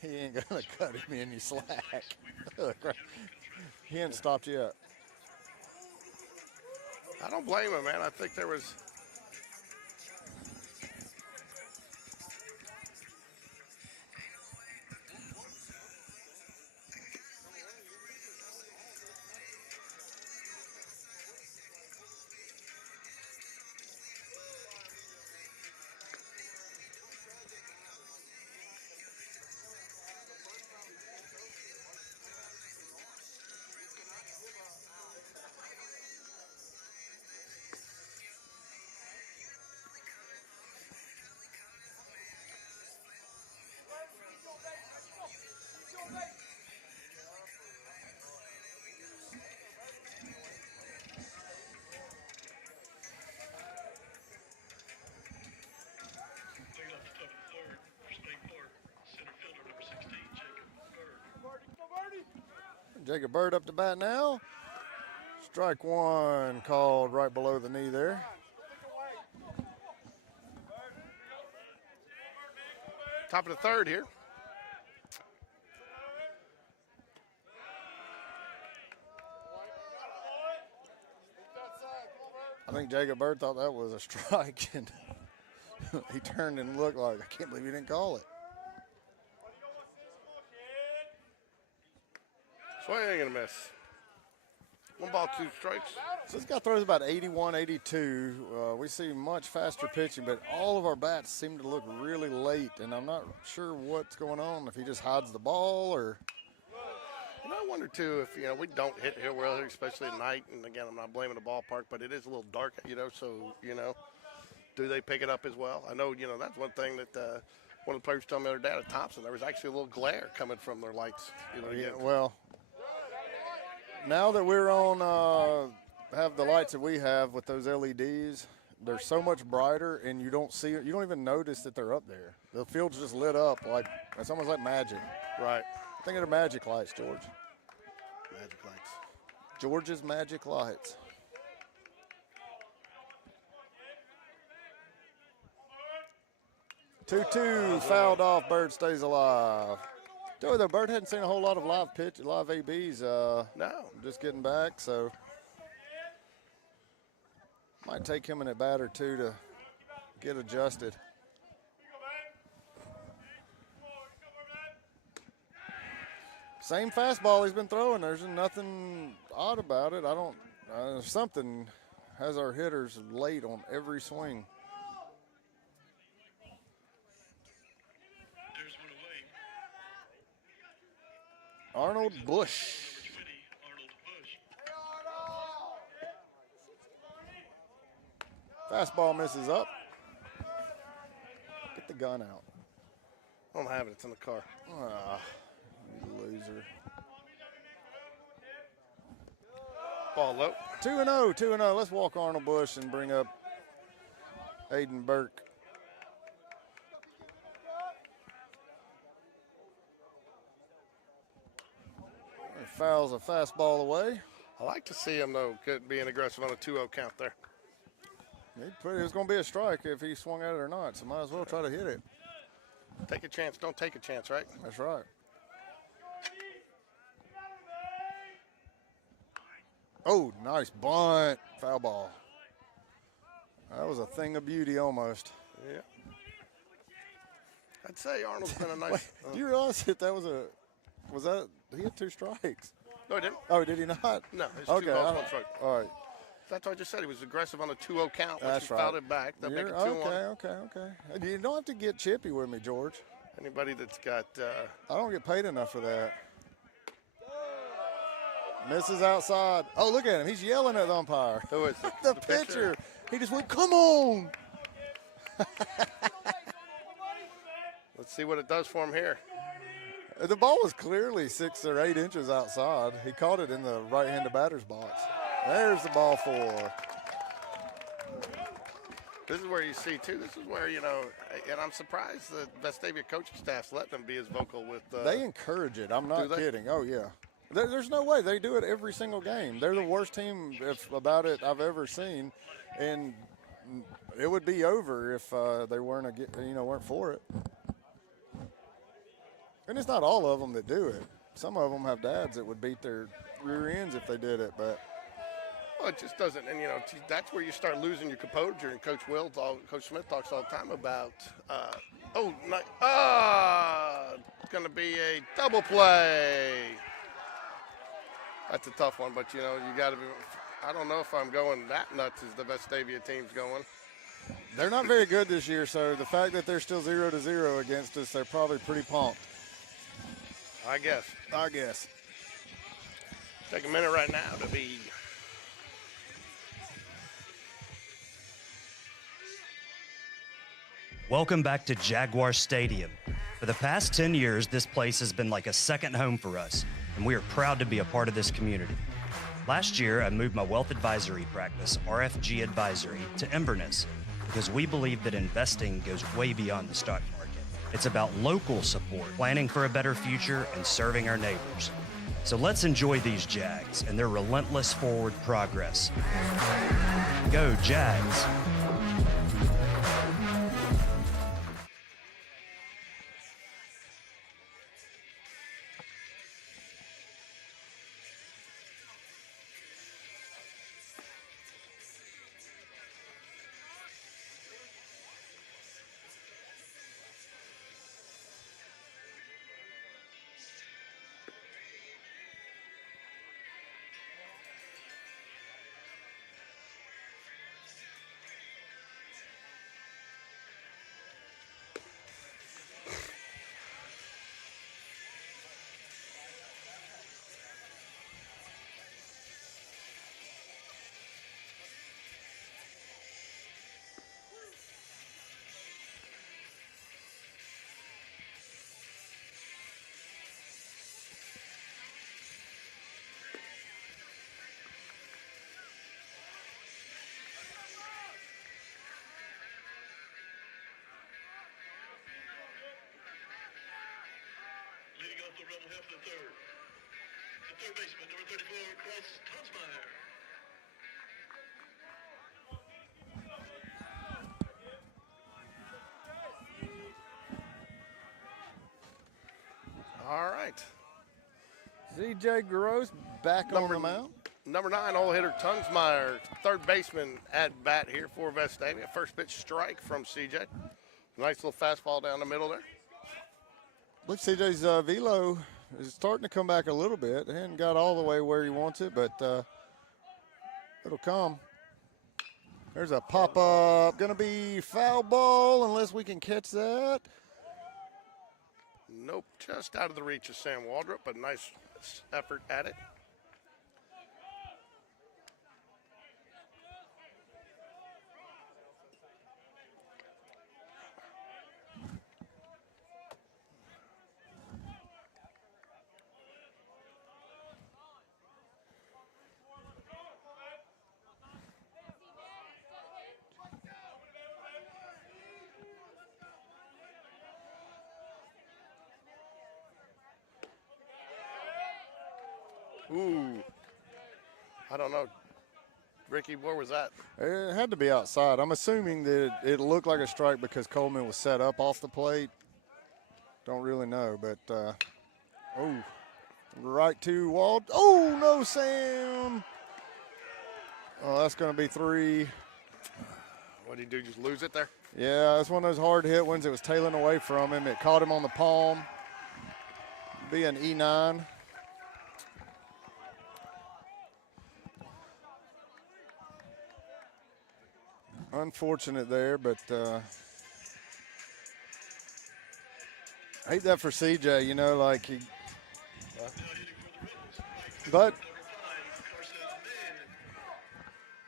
He ain't gonna cut him any slack. He ain't stopped yet. I don't blame him, man. I think there was. Jacob Bird up to bat now. Strike 1 called right below the knee there. Top of the third here. I think Jacob Bird thought that was a strike, and he turned and looked like, I can't believe he didn't call it. Swing and a miss. 1 ball, 2 strikes. So this guy throws about 81, 82. We see much faster pitching, but all of our bats seem to look really late, and I'm not sure what's going on, if he just hides the ball or. You know, I wonder, too, if, we don't hit here well, especially at night. And, again, I'm not blaming the ballpark, but it is a little dark, so, do they pick it up as well? I know, that's one thing that one of the players told me the other day at Thompson, there was actually a little glare coming from their lights. Yeah, well, now that we're on, have the lights that we have with those LEDs, they're so much brighter, and you don't see it. You don't even notice that they're up there. The field's just lit up like it's almost like magic. Right. I think they're magic lights, George. Magic lights. George's magic lights. Two fouled off. Bird stays alive. The Bird hadn't seen a whole lot of live ABs. No. Just getting back, so might take him an at bat or two to get adjusted. Same fastball he's been throwing. There's nothing odd about it. I don't. Something has our hitters late on every swing. There's one away. Arnold Bush. Number 20, Arnold Bush. Fastball misses up. Get the gun out. I don't have it. It's in the car. Ah, you loser. Ball low. 2-0, 2-0. Let's walk Arnold Bush and bring up Aiden Burke. Fouls a fastball away. I like to see him, though, being aggressive on a 2-0 count there. It was going to be a strike if he swung at it or not, so might as well try to hit it. Take a chance. Don't take a chance, right? That's right. Oh, nice bunt. Foul ball. That was a thing of beauty almost. Yeah. I'd say Arnold's been a nice. Do you realize that was that, he had 2 strikes? No, he didn't. Oh, did he not? No, it's Okay, 2 balls, 1 strike. all right. That's what I just said. He was aggressive on a 2-0 count. Once That's he right. fouled it back, they'll make it 2-1. Okay. You don't have to get chippy with me, George. Anybody that's got I don't get paid enough for that. Misses outside. Oh, look at him. He's yelling at the umpire. who is it? The pitcher. He just went, come on. Let's see what it does for him here. The ball was clearly 6 or 8 inches outside. He caught it in the right-handed batter's box. There's the ball 4. This is where you see, too, this is where, and I'm surprised the Vestavia coaching staff's letting them be as vocal with. They encourage it. I'm not Do they? kidding. Oh, yeah. There's no way. They do it every single game. They're the worst team about it I've ever seen. And it would be over if they weren't for it. And it's not all of them that do it. Some of them have dads that would beat their rear ends if they did it, but Well, it just doesn't, and that's where you start losing your composure. And Coach Smith talks all the time about, it's going to be a double play. That's a tough one, but you got to be. I don't know if I'm going that nuts as the Vestavia team's going. they're not very good this year. So the fact that they're still 0-0 against us, they're probably pretty pumped. I guess. Take a minute right now to be. Welcome back to Jaguar Stadium. For the past 10 years, this place has been like a second home for us, and we are proud to be a part of this community. Last year, I moved my wealth advisory practice, RFG Advisory, to Inverness because we believe that investing goes way beyond the stock market. It's about local support, planning for a better future, and serving our neighbors. So let's enjoy these Jags and their relentless forward progress. Go Jags! Leading off the rebel half of the third. The third baseman, number 34, Chris Tonsmeyer. All right. CJ Gross back on the mound. Number 9, hole hitter Tonsmeyer, third baseman at bat here for Vestavia. First pitch strike from CJ. Nice little fastball down the middle there. Look, CJ's velo is starting to come back a little bit. He hadn't got all the way where he wants it, but it'll come. There's a pop-up. Going to be foul ball unless we can catch that. Nope, just out of the reach of Sam Waldrop, but nice effort at it. Ooh, I don't know. Ricky, where was that? It had to be outside. I'm assuming that it looked like a strike because Coleman was set up off the plate. Don't really know, but right to Wald. Oh, no, Sam. Oh, that's going to be 3. What did he do, just lose it there? Yeah, it's one of those hard hit ones. It was tailing away from him. It caught him on the palm. Be an E9. Unfortunate there, but I hate that for CJ, you know, like he. But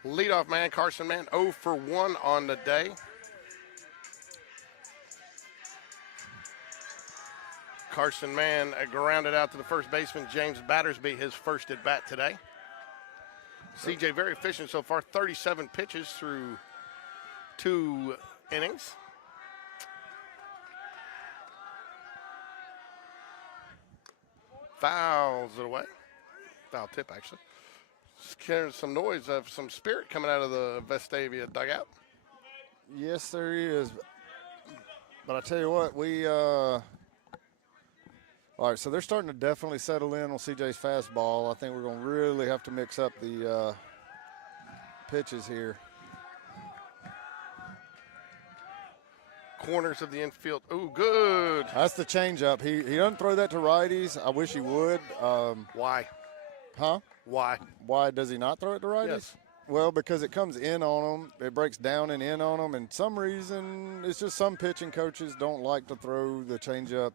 leadoff man, Carson Mann, 0 for 1 on the day. Carson Mann grounded out to the first baseman, James Battersby, his first at bat today. CJ very efficient so far, 37 pitches through 2 innings. Fouls it away. Foul tip, actually. Scaring some noise of some spirit coming out of the Vestavia dugout. yes, there is. But I tell you what, all right, so they're starting to definitely settle in on CJ's fastball. I think we're going to really have to mix up the pitches here. Corners of the infield. Ooh, good. That's the changeup. He doesn't throw that to righties. I wish he would. Why? Huh? Why? Why does he not throw it to righties? Yes. Well, because it comes in on him. It breaks down and in on him. And some reason, it's just some pitching coaches don't like to throw the changeup.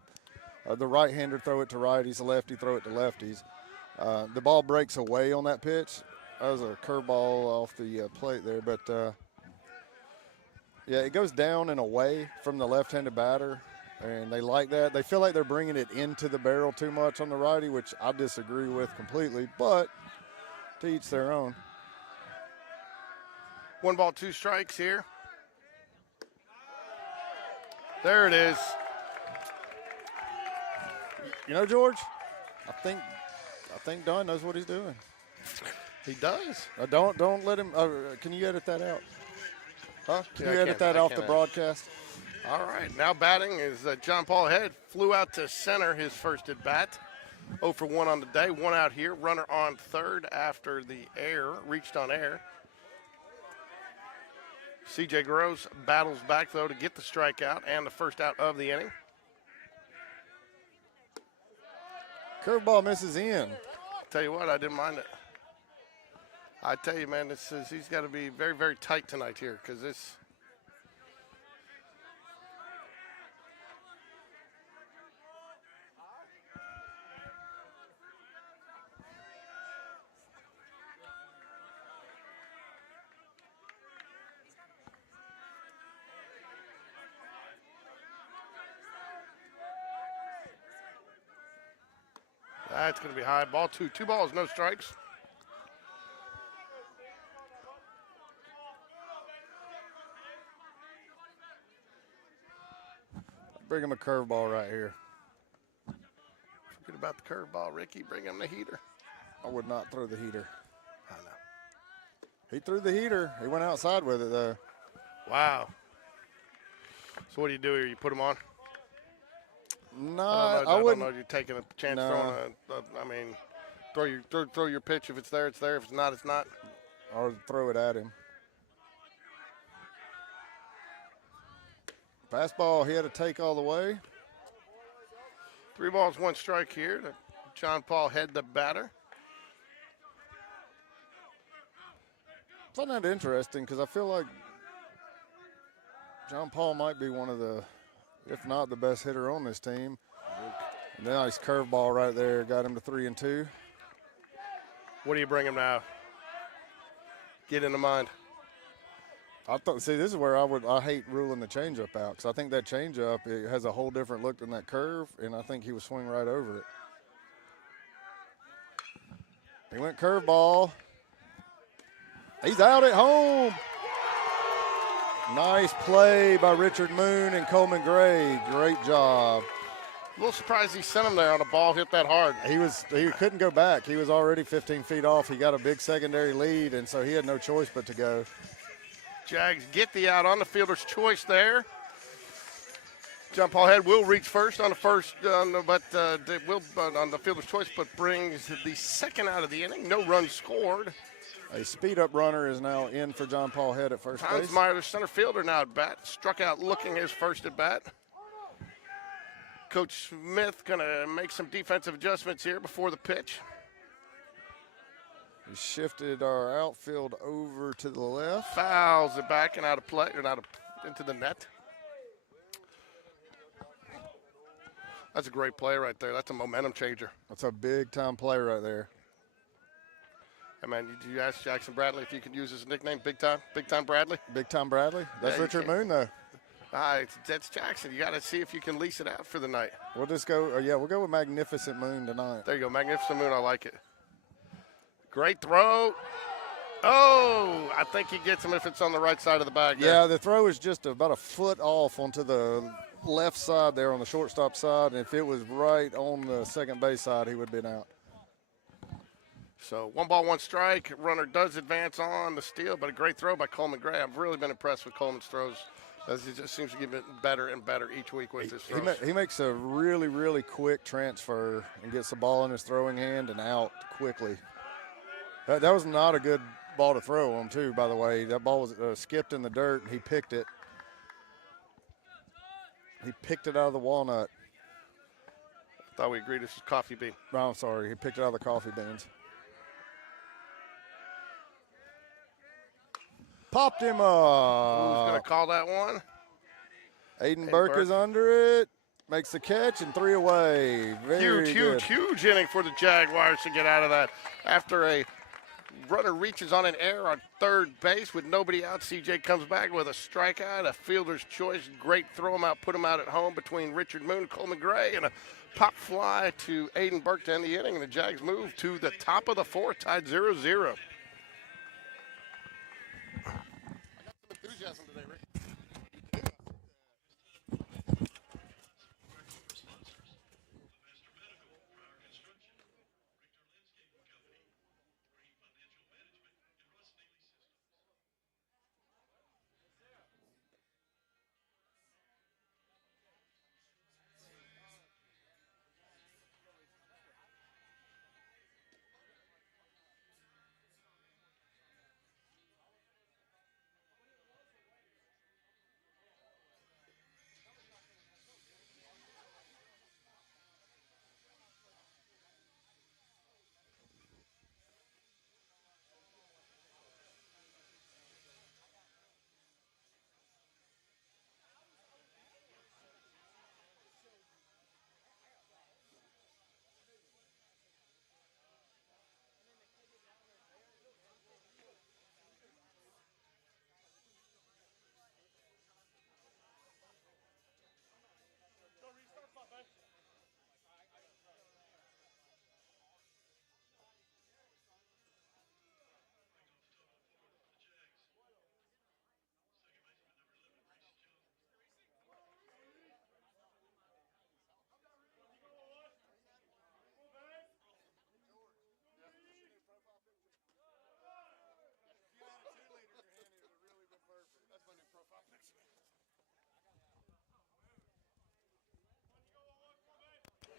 The right-hander throw it to righties. The lefty throw it to lefties. The ball breaks away on that pitch. That was a curveball off the plate there. But, yeah, it goes down and away from the left-handed batter. And they like that. They feel like they're bringing it into the barrel too much on the righty, which I disagree with completely. But to each their own. 1 ball, 2 strikes here. There it is. You know, George, I think Don knows what he's doing. He does. Don't let him. Can you edit that out? Huh? Can Yeah, you I edit can. that I off can the edit. broadcast? All right, now batting is John Paul Head. Flew out to center his first at bat. 0 for 1 on the day. 1 out here. Runner on third after the air. Reached on air. CJ Gross battles back, though, to get the strikeout and the first out of the inning. Curveball misses in. Tell you what, I didn't mind it. I tell you, man, he's got to be very, very tight tonight here because this. That's going to be high. Ball 2. 2 balls, no strikes. Bring him a curveball right here. Forget about the curveball, Ricky. Bring him the heater. I would not throw the heater. I know. He threw the heater. He went outside with it, though. Wow. So what do you do here? You put him on? No, I I don't wouldn't. know. You're taking a chance No. throwing throw your pitch. If it's there, it's there. If it's not, it's not. Or throw it at him. Fastball, he had to take all the way. 3 balls, 1 strike here to John Paul Head, the batter. I find that interesting because I feel like John Paul might be one of the, if not the best hitter on this team. And then nice curveball right there got him to 3-2. What do you bring him now? Get in the mind. See, this is where I hate ruling the changeup out because I think that changeup, it has a whole different look than that curve, and I think he was swinging right over it. He went curveball. He's out at home. Nice play by Richard Moon and Coleman Gray. Great job. A little surprised he sent him there on a ball hit that hard. He couldn't go back. He was already 15 feet off. He got a big secondary lead, and so he had no choice but to go. Jags get the out on the fielder's choice there. John Paul Head will reach first on the first, on the fielder's choice, but brings the second out of the inning. No runs scored. A speed-up runner is now in for John Paul Head at first base. Hansmeyer, the center fielder, now at bat. Struck out looking his first at bat. Coach Smith going to make some defensive adjustments here before the pitch. We shifted our outfield over to the left. Fouls it back and out of play, and into the net. That's a great play right there. That's a momentum changer. That's a big-time play right there. Hey, man, did you ask Jackson Bradley if you could use his nickname, Big Time? Big Time Bradley? Big Time Bradley? That's Yeah, Richard Moon, though. That's Jackson. You got to see if you can lease it out for the night. We'll just go, we'll go with Magnificent Moon tonight. There you go, Magnificent Moon. I like it. Great throw. Oh, I think he gets him if it's on the right side of the bag. Yeah, the throw is just about a foot off onto the left side there on the shortstop side, and if it was right on the second base side, he would have been out. So 1 ball, 1 strike. Runner does advance on the steal, but a great throw by Coleman Gray. I've really been impressed with Coleman's throws, as he just seems to get better and better each week with his throws. He makes a really, really quick transfer and gets the ball in his throwing hand and out quickly. That was not a good ball to throw him, too, by the way. That ball was skipped in the dirt, and he picked it. He picked it out of the walnut. Thought we agreed this was coffee bean. No, I'm sorry. He picked it out of the coffee beans. Popped him up. Who's going to call that one? Aiden Burke is under it. Makes the catch and 3 away. Huge inning for the Jaguars to get out of that. After a runner reaches on an error on third base with nobody out, CJ comes back with a strikeout, a fielder's choice. Great throw him out, put him out at home between Richard Moon and Coleman Gray, and a pop fly to Aiden Burke to end the inning. And the Jags move to the top of the 4th, tied 0-0. Enthusiasm today, Rick.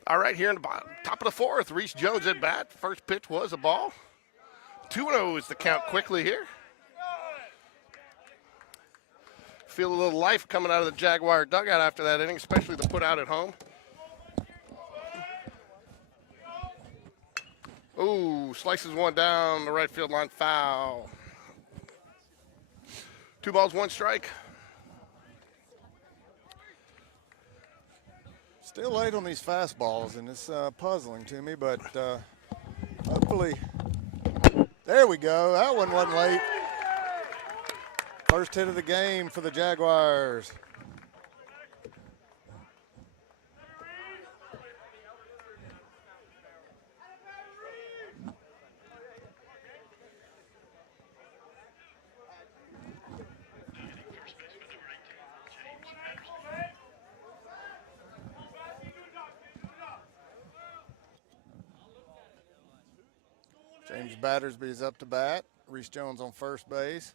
All right, here in the top of the 4th, Reese Jones at bat. First pitch was a ball. 2-0 is the count quickly here. Feel a little life coming out of the Jaguar dugout after that inning, especially the put out at home. Ooh, slices one down the right field line, foul. 2 balls, 1 strike. Still late on these fastballs, and it's puzzling to me, but hopefully, there we go. That one wasn't late. First hit of the game for the Jaguars. James Battersby is up to bat. Reese Jones on first base.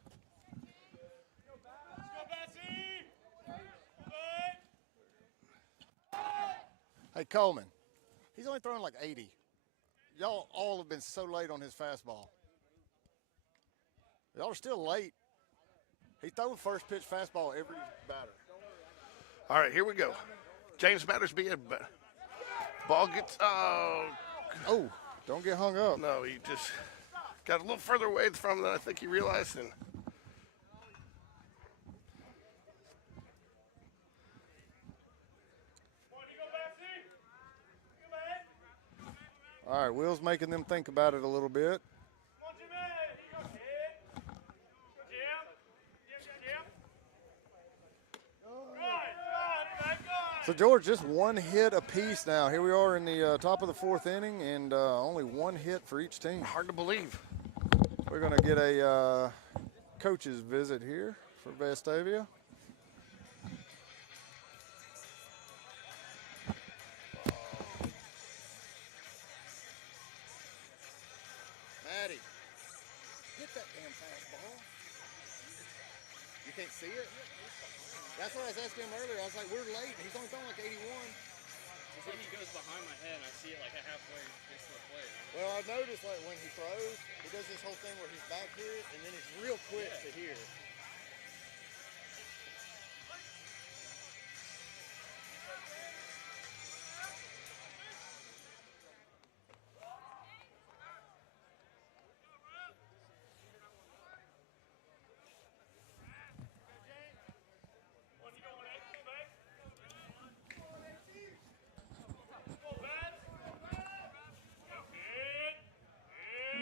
Hey, Coleman, he's only throwing like 80. Y'all all have been so late on his fastball. Y'all are still late. He throws first pitch fastball every batter. All right, here we go. James Battersby, ball gets, Oh, don't get hung up. no, he just got a little further away from than I think he realized. And All right, Will's making them think about it a little bit. So, George, just one hit apiece now. Here we are in the top of the 4th inning, and only one hit for each team. hard to believe. We're going to get a coach's visit here for Vestavia. Maddie, hit that damn fastball. You can't see it? That's what I was asking him earlier. I was like, we're late. He's only throwing like 81. He goes behind my head and I see it like halfway against the plate. Well, I've noticed like when he throws, he does this whole thing where he's back here and then it's real quick to here.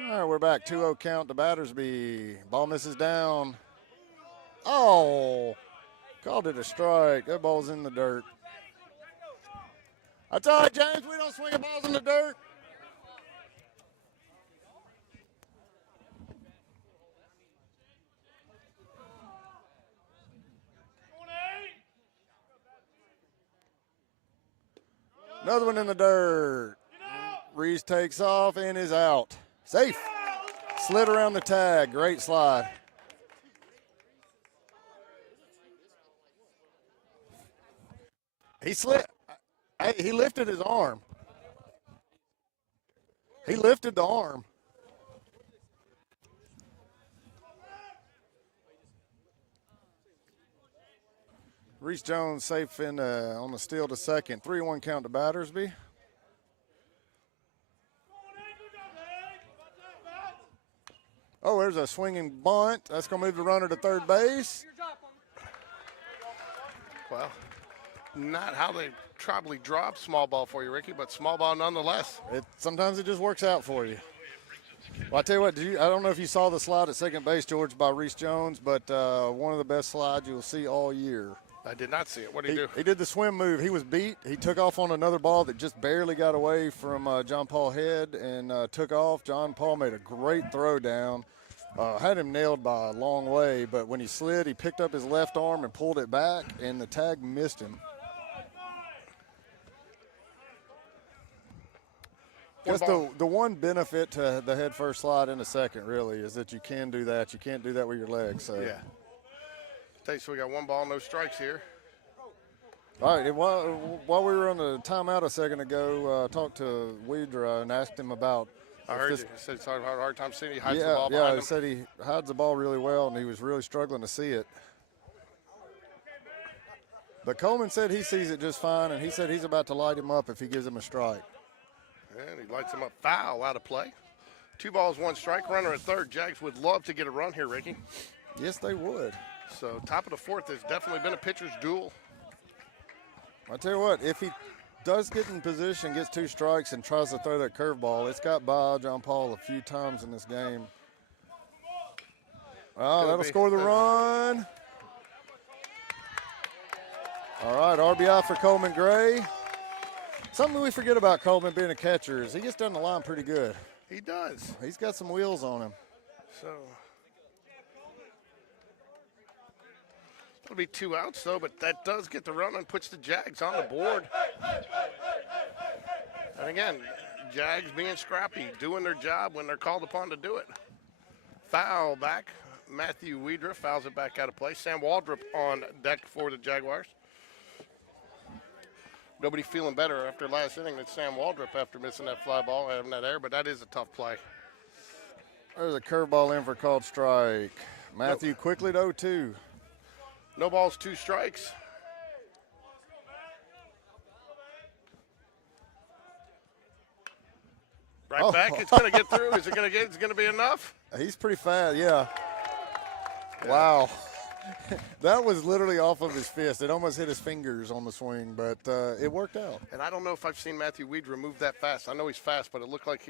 All right, we're back. 2-0 count to Battersby. Ball misses down. Oh, called it a strike. That ball's in the dirt. That's all right, James. We don't swing balls in the dirt. Another one in the dirt. Reese takes off and is out. Safe. Slid around the tag. Great slide. He slid. Hey, he lifted his arm. He lifted the arm. Reese Jones safe in on the steal to second. 3-1 count to Battersby. Oh, there's a swinging bunt. That's going to move the runner to third base. Well, not how they probably drop small ball for you, Ricky, but small ball nonetheless. Sometimes it just works out for you. Well, I tell you what, I don't know if you saw the slide at second base, George, by Reese Jones, but one of the best slides you'll see all year. I did not see it. What did he do? He did the swim move. He was beat. He took off on another ball that just barely got away from John Paul Head and took off. John Paul made a great throw down. Had him nailed by a long way, but when he slid, he picked up his left arm and pulled it back, and the tag missed him. Just the one benefit to the head first slide in a second, really, is that you can do that. You can't do that with your legs. So. Yeah. So we got 1 ball, no strikes here. All right. While we were on the timeout a second ago, I talked to Weidra and asked him about. I heard you. He said he's having a hard time seeing. He hides the ball behind Yeah, him. he said he hides the ball really well, and he was really struggling to see it. But Coleman said he sees it just fine, and he said he's about to light him up if he gives him a strike. And he lights him up foul out of play. 2 balls, 1 strike. Runner at third. Jags would love to get a run here, Ricky. Yes, they would. So top of the fourth has definitely been a pitcher's duel. I tell you what, if he does get in position, gets 2 strikes, and tries to throw that curveball, it's got by John Paul a few times in this game. Oh, that'll score the run. All right, RBI for Coleman Gray. Something we forget about Coleman being a catcher is he gets down the line pretty good. He does. He's got some wheels on him. So that'll be 2 outs, though, but that does get the run and puts the Jags on the board. And again, Jags being scrappy, doing their job when they're called upon to do it. Foul back. Matthew Weidra fouls it back out of play. Sam Waldrop on deck for the Jaguars. Nobody feeling better after last inning than Sam Waldrop after missing that fly ball, having that error, but that is a tough play. There's a curveball in for called strike. Matthew quickly to 0-2. No balls, 2 strikes. Right back, it's going to get through. Is it going to get? Is it going to be enough? He's pretty fast, yeah. Wow. That was literally off of his fist. It almost hit his fingers on the swing, but it worked out. And I don't know if I've seen Matthew Weidra move that fast. I know he's fast, but it looked like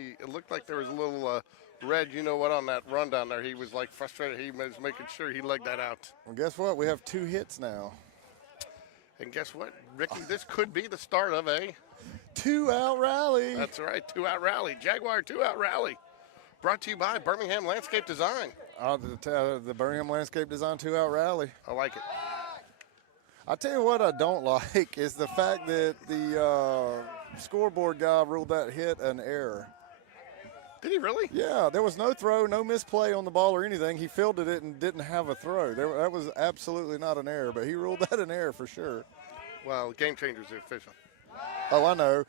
there was a little red, you know what, on that run down there. He was like frustrated. He was making sure he legged that out. Well, guess what? We have 2 hits now. And guess what, Ricky? This could be the start of a 2-out rally. That's right, 2-out rally. Jaguar 2-out rally. Brought to you by Birmingham Landscape Design. The Birmingham Landscape Design 2-out rally. I like it. I tell you what I don't like is the fact that the scoreboard guy ruled that hit an error. Did he really? Yeah, there was no throw, no misplay on the ball or anything. He fielded it and didn't have a throw. That was absolutely not an error, but he ruled that an error for sure. Well, Game Changer's the official. Oh, I know.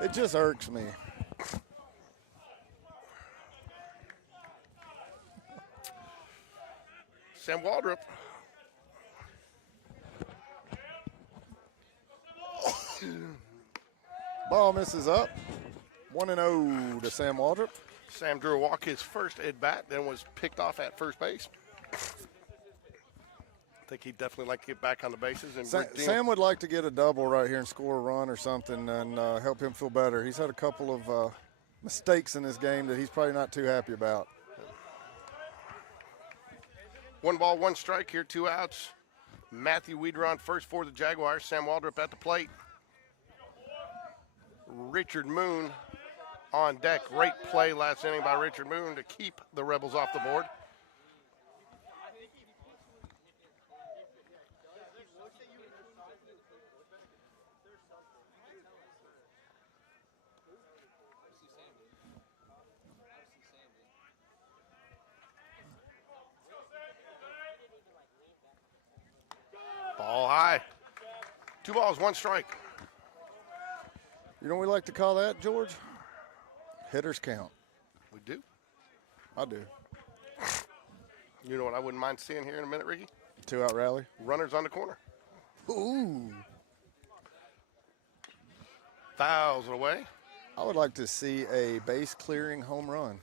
It just irks me. Sam Waldrop. Ball misses up. 1-0 to Sam Waldrop. Sam drew a walk his first at bat, then was picked off at first base. I think he'd definitely like to get back on the bases. And Sam would like to get a double right here and score a run or something and help him feel better. He's had a couple of mistakes in this game that he's probably not too happy about. 1 ball, 1 strike here, 2 outs. Matthew Weidra on first for the Jaguars. Sam Waldrop at the plate. Richard Moon on deck. Great play last inning by Richard Moon to keep the Rebels off the board. Ball high. 2 balls, 1 strike. You know what we like to call that, George? Hitters count. We do. I do. You know what I wouldn't mind seeing here in a minute, Ricky? 2-out rally. Runners on the corner. Ooh. Fouls it away. I would like to see a base clearing home run.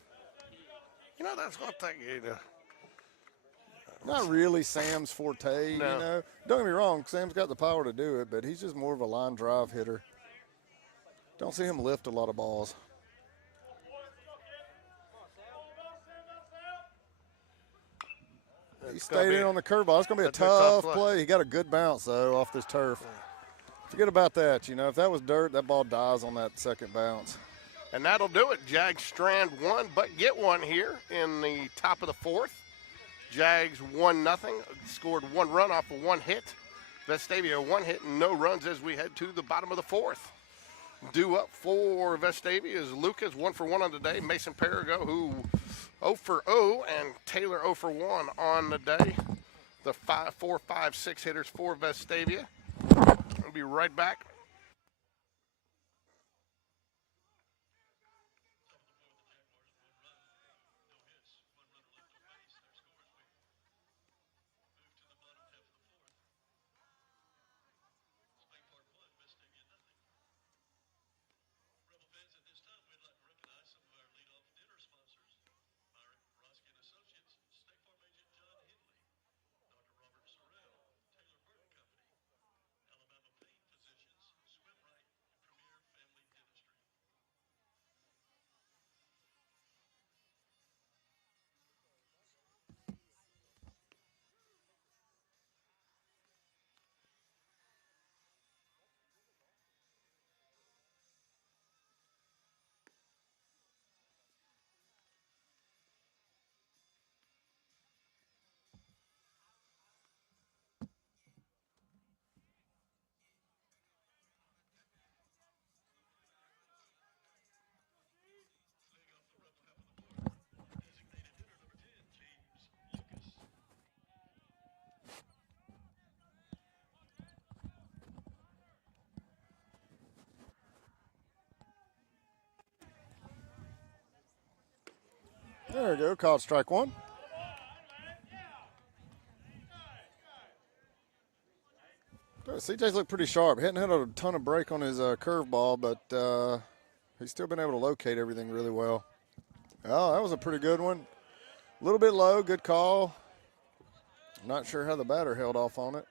You know, that's one thing. Not really Sam's forte, you know. Don't get me wrong, Sam's got the power to do it, but he's just more of a line drive hitter. Don't see him lift a lot of balls. He stayed in on the curveball. It's going to be a tough play. He got a good bounce, though, off this turf. Forget about that. You know, if that was dirt, that ball dies on that second bounce. And that'll do it. Jags strand 1, but get 1 here in the top of the 4th. Jags 1-0. Scored 1 run off of 1 hit. Vestavia 1 hit and no runs as we head to the bottom of the 4th. Due up for Vestavia is Lucas, 1 for 1 on the day. Mason Perigo, who 0 for 0, and Taylor 0 for 1 on the day. The 4, 5, 6 hitters for Vestavia. We'll be right back. There we go. Caught strike one. CJ's looked pretty sharp. Hadn't had a ton of break on his curveball, but he's still been able to locate everything really well. Oh, that was a pretty good one. A little bit low. Good call. Not sure how the batter held off on it.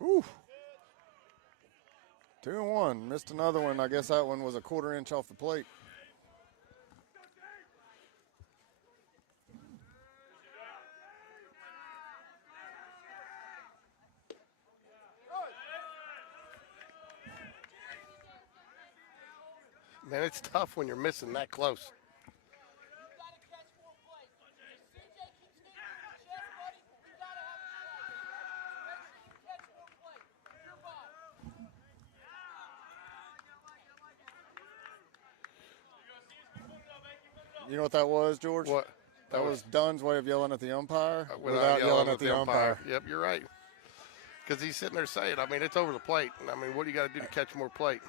Ooh. 2-1. Missed another one. I guess that one was a quarter inch off the plate. Man, it's tough when you're missing that close. You know what that was, George? What? That was Dunn's way of yelling at the umpire Without yelling at the umpire. Yep, you're right. Because he's sitting there saying, I mean, it's over the plate. I mean, what do you got to do to catch more plate?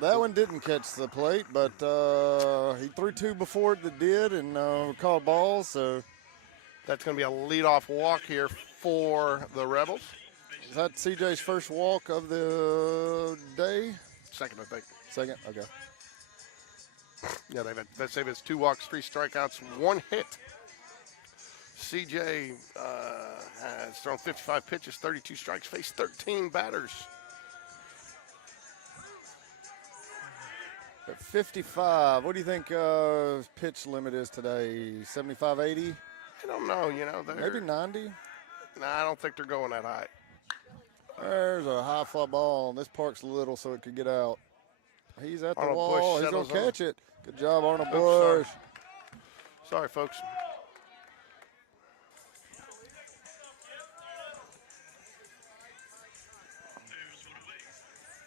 That one didn't catch the plate, but he threw two before it that did and called balls. So that's going to be a leadoff walk here for the Rebels. Is that CJ's first walk of the day? Second, I think. Second, okay. Yeah, let's say it's 2 walks, 3 strikeouts, 1 hit. CJ has thrown 55 pitches, 32 strikes, faced 13 batters. At 55, what do you think pitch limit is today? 75, 80? I don't know, you know. Maybe 90? Nah, I don't think they're going that high. There's a high fly ball, and this park's little so it could get out. He's at the Arnold wall. Bush He's going to catch it. Good job, Arnold Oops, Bush. Sorry, folks.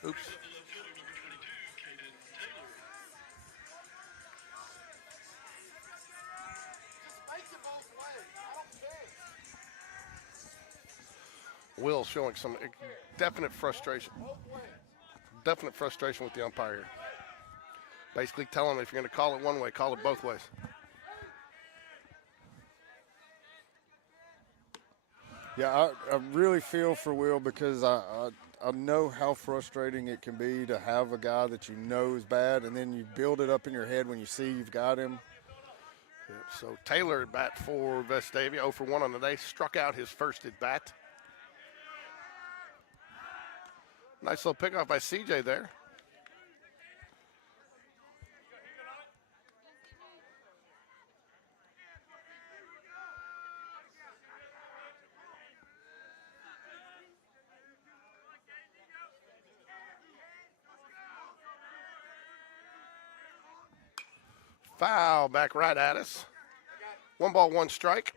Oops. Will showing some definite frustration. Definite frustration with the umpire here. Basically tell him if you're going to call it one way, call it both ways. Yeah, I really feel for Will because I know how frustrating it can be to have a guy that you know is bad, and then you build it up in your head when you see you've got him. Yeah, so Taylor at bat for Vestavia, 0 for 1 on the day, struck out his first at bat. Nice little pickoff by CJ there. Foul back right at us. 1 ball, 1 strike.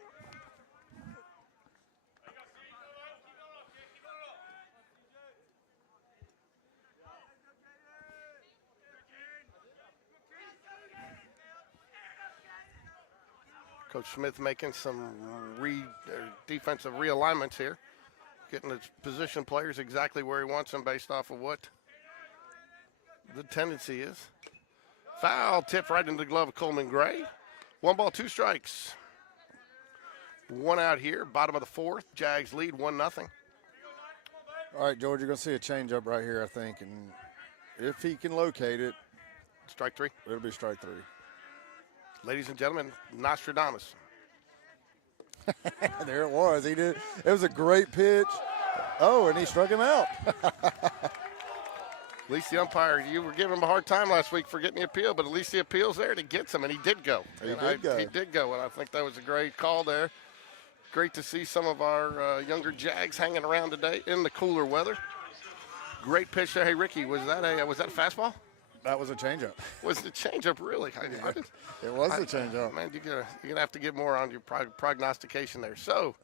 Coach Smith making some defensive realignments here, getting his position players exactly where he wants them based off of what the tendency is. Foul tip right into the glove of Coleman Gray. 1 ball, 2 strikes. 1 out here, bottom of the 4th. Jags lead 1-0. All right, George, you're going to see a changeup right here, I think, and if he can locate it, strike 3. It'll be strike 3. Ladies and gentlemen, Nostradamus. There it was. He did. It was a great pitch. Oh, and he struck him out. At least the umpire, you were giving him a hard time last week for getting the appeal, but at least the appeal's there to get him, and he did go. He did go, and I think that was a great call there. Great to see some of our younger Jags hanging around today in the cooler weather. Great pitch there. Hey, Ricky, was that a fastball? That was a changeup. Was the changeup really? It was a changeup. Man, you're gonna have to get more on your prognostication there. So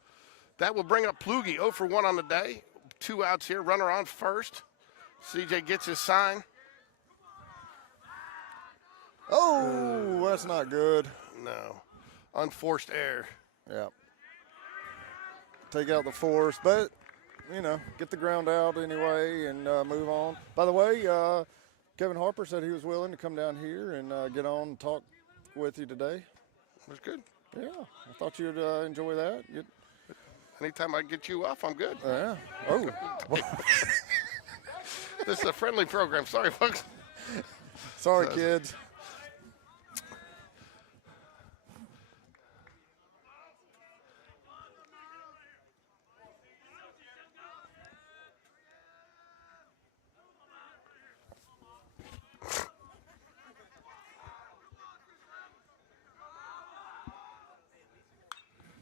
that will bring up Plugi, 0 for 1 on the day. 2 outs here, runner on first. CJ gets his sign. Oh, that's not good. No. Unforced error. Yeah. Take out the force, but, get the ground out anyway and move on. By the way, Kevin Harper said he was willing to come down here and get on and talk with you today. That's good. Yeah, I thought you'd enjoy that. Anytime I get you off, I'm good. Yeah. Oh. This is a friendly program. Sorry, folks. Sorry, kids.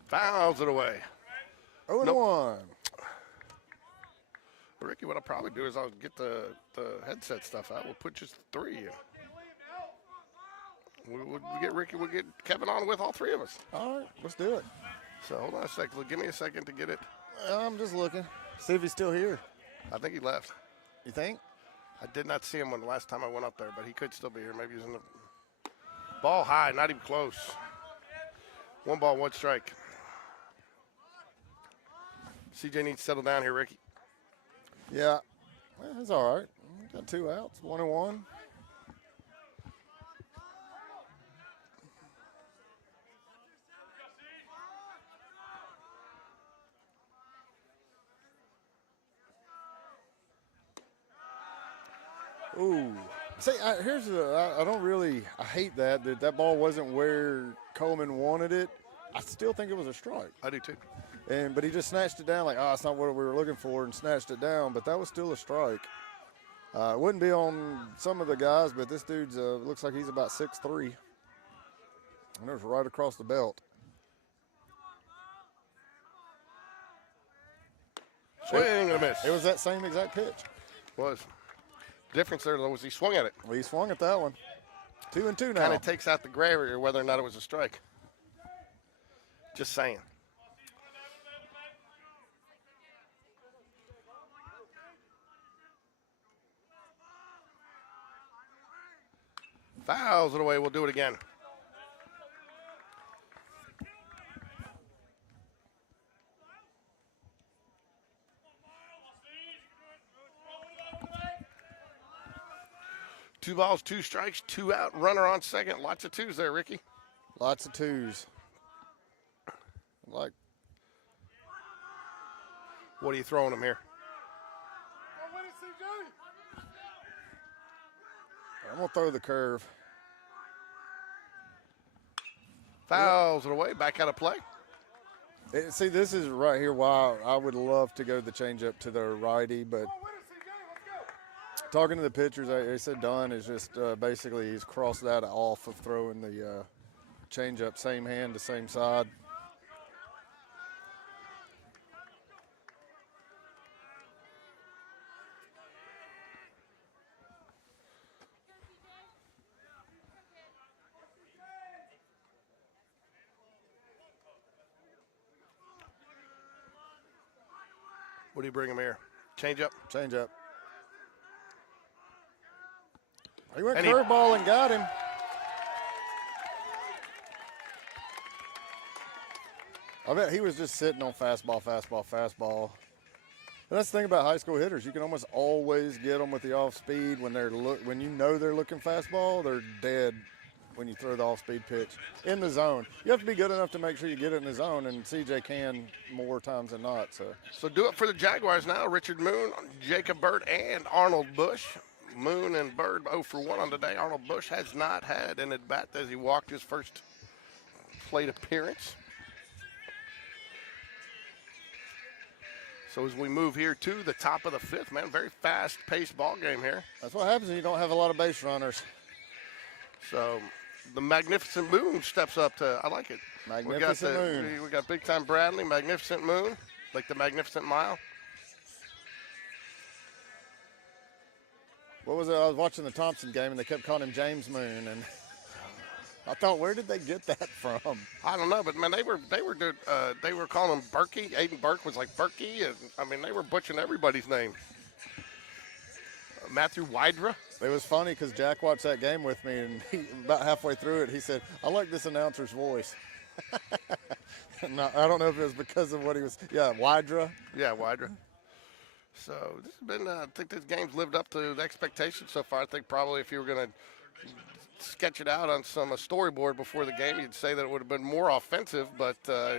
Fouls it away. 0-1. Ricky, what I'll probably do is I'll get the headset stuff out. We'll put just 3 in. We'll get Kevin on with all 3 of us. All right, let's do it. So hold on a second. Give me a second to get it. I'm just looking. See if he's still here. I think he left. You think? I did not see him when the last time I went up there, but he could still be here. Maybe he's in the ball high, not even close. 1 ball, 1 strike. CJ needs to settle down here, Ricky. Yeah. Well, that's all right. Got 2 outs, 1-1. Ooh. See, I don't really, I hate that ball wasn't where Coleman wanted it. I still think it was a strike. I do too. But he just snatched it down like, it's not what we were looking for, and snatched it down. But that was still a strike. It wouldn't be on some of the guys, but this dude's looks like he's about 6'3". And it was right across the belt. Swing and a miss. It was that same exact pitch. Was. Difference there, though, was he swung at it. Well, he swung at that one. 2-2 now. Kind of takes out the gray area whether or not it was a strike. Just saying. Fouls it away. We'll do it again. Two balls, 2 strikes, 2 out, runner on second. Lots of 2s there, Ricky. Lots of 2s. Like. What are you throwing him here? I'm going to throw the curve. Fouls it away, back out of play. See, this is right here why I would love to go to the changeup to the righty, but talking to the pitchers, they said Dunn is just basically he's crossed that off of throwing the changeup, same hand to same side. What do you bring him here? Change up? Change up. He went And curveball and got him. I bet he was just sitting on fastball. And that's the thing about high school hitters. You can almost always get them with the off speed when they're when you know they're looking fastball. They're dead when you throw the off speed pitch in the zone. You have to be good enough to make sure you get it in the zone, and CJ can more times than not. So do it for the Jaguars now. Richard Moon, Jacob Bird, and Arnold Bush. Moon and Bird 0 for 1 on today. Arnold Bush has not had an at-bat as he walked his first plate appearance. So as we move here to the top of the 5th, man, very fast-paced ball game here. That's what happens when you don't have a lot of base runners. So the Magnificent Moon steps up to, I like it. Magnificent Moon. We got Big Time Bradley, Magnificent Moon, like the Magnificent Mile. What was it? I was watching the Thompson game, and they kept calling him James Moon, and I thought, where did they get that from? I don't know, but man, they were calling him Berkey. Aiden Burke was like Berkey, and I mean they were butchering everybody's name. Matthew Wydra. It was funny because Jack watched that game with me, and about halfway through it, he said, "I like this announcer's voice." No, I don't know if it was because of what he was. Yeah, Wydra. Yeah, Wydra. So this has been. I think this game's lived up to the expectations so far. I think probably if you were going to sketch it out on some storyboard before the game, you'd say that it would have been more offensive, but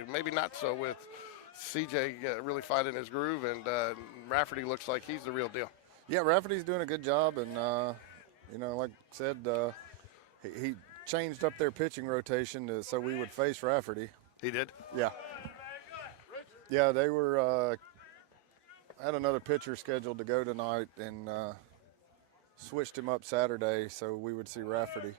maybe not so with CJ really finding his groove, and Rafferty looks like he's the real deal. Yeah, Rafferty's doing a good job, and like I said, he changed up their pitching rotation so we would face Rafferty. He did. Yeah. Yeah, they were had another pitcher scheduled to go tonight, and switched him up Saturday so we would see Rafferty.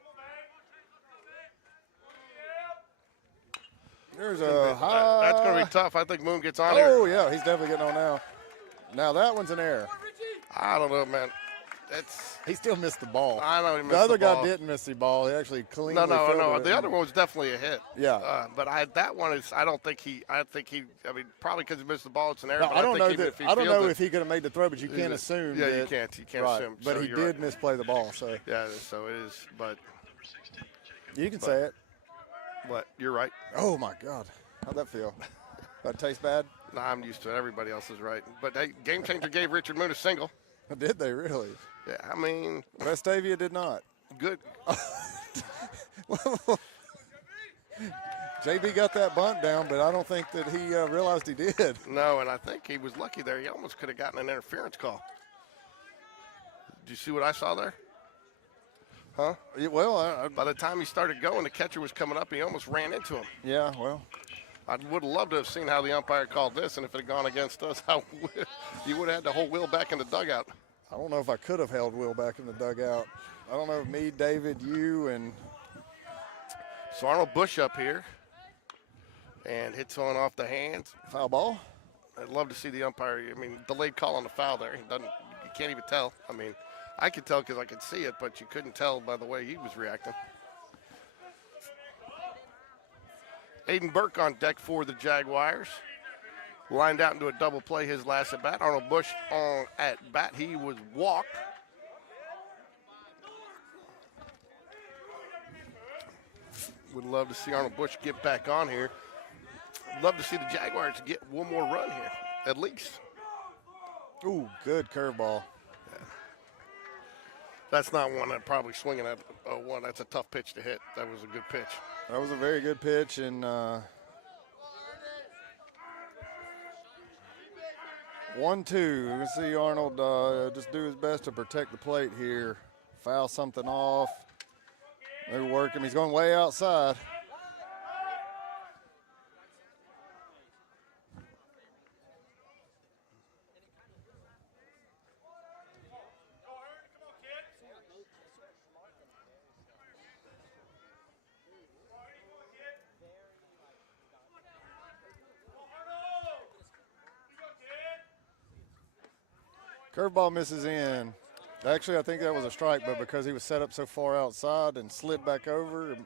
There's a high. That's going to be tough. I think Moon gets on here. Oh, yeah, he's definitely getting on now. Now that one's an error. I don't know, man. He still missed the ball. I know he missed the other the ball. guy didn't miss the ball. He actually cleanly No. fielded it. The other one was definitely a hit. Yeah. But that one is. I think he. I mean, probably because he missed the ball, it's an error. No, but I don't know even that. if he I don't know fielded- if he could have made the throw, but you can't assume. Yeah, that, you can't. You can't right. assume. But so he you're did right. misplay the ball, so Yeah, so it is. But you can say it. what? You're right. Oh my God, how'd that feel? That taste bad? No, I'm used to it. Everybody else is right. But hey, Game Changer gave Richard Moon a single. Did they really? Yeah, I mean, Vestavia did not. good. JB got that bunt down, but I don't think that he realized he did. No, and I think he was lucky there. He almost could have gotten an interference call. Did you see what I saw there? Huh? Yeah, well, By the time he started going, the catcher was coming up. He almost ran into him. yeah, well. I would have loved to have seen how the umpire called this, and if it had gone against us, you would have had to hold Will back in the dugout. I don't know if I could have held Will back in the dugout. I don't know if me, David, you, and So Arnold Bush up here, and hits one off the hands. foul ball. I'd love to see the umpire. I mean, delayed call on the foul there. He doesn't. You can't even tell. I mean, I could tell because I could see it, but you couldn't tell by the way he was reacting. Aiden Burke on deck for the Jaguars. Lined out into a double play his last at bat. Arnold Bush on at bat. He was walked. Would love to see Arnold Bush get back on here. Love to see the Jaguars get one more run here, at least. Ooh, good curveball. That's not one that probably swinging at one. That's a tough pitch to hit. That was a good pitch. That was a very good pitch, and 1-2. You can see Arnold just do his best to protect the plate here. Foul something off. They work him. He's going way outside. Curveball misses in. Actually, I think that was a strike, but because he was set up so far outside and slid back over and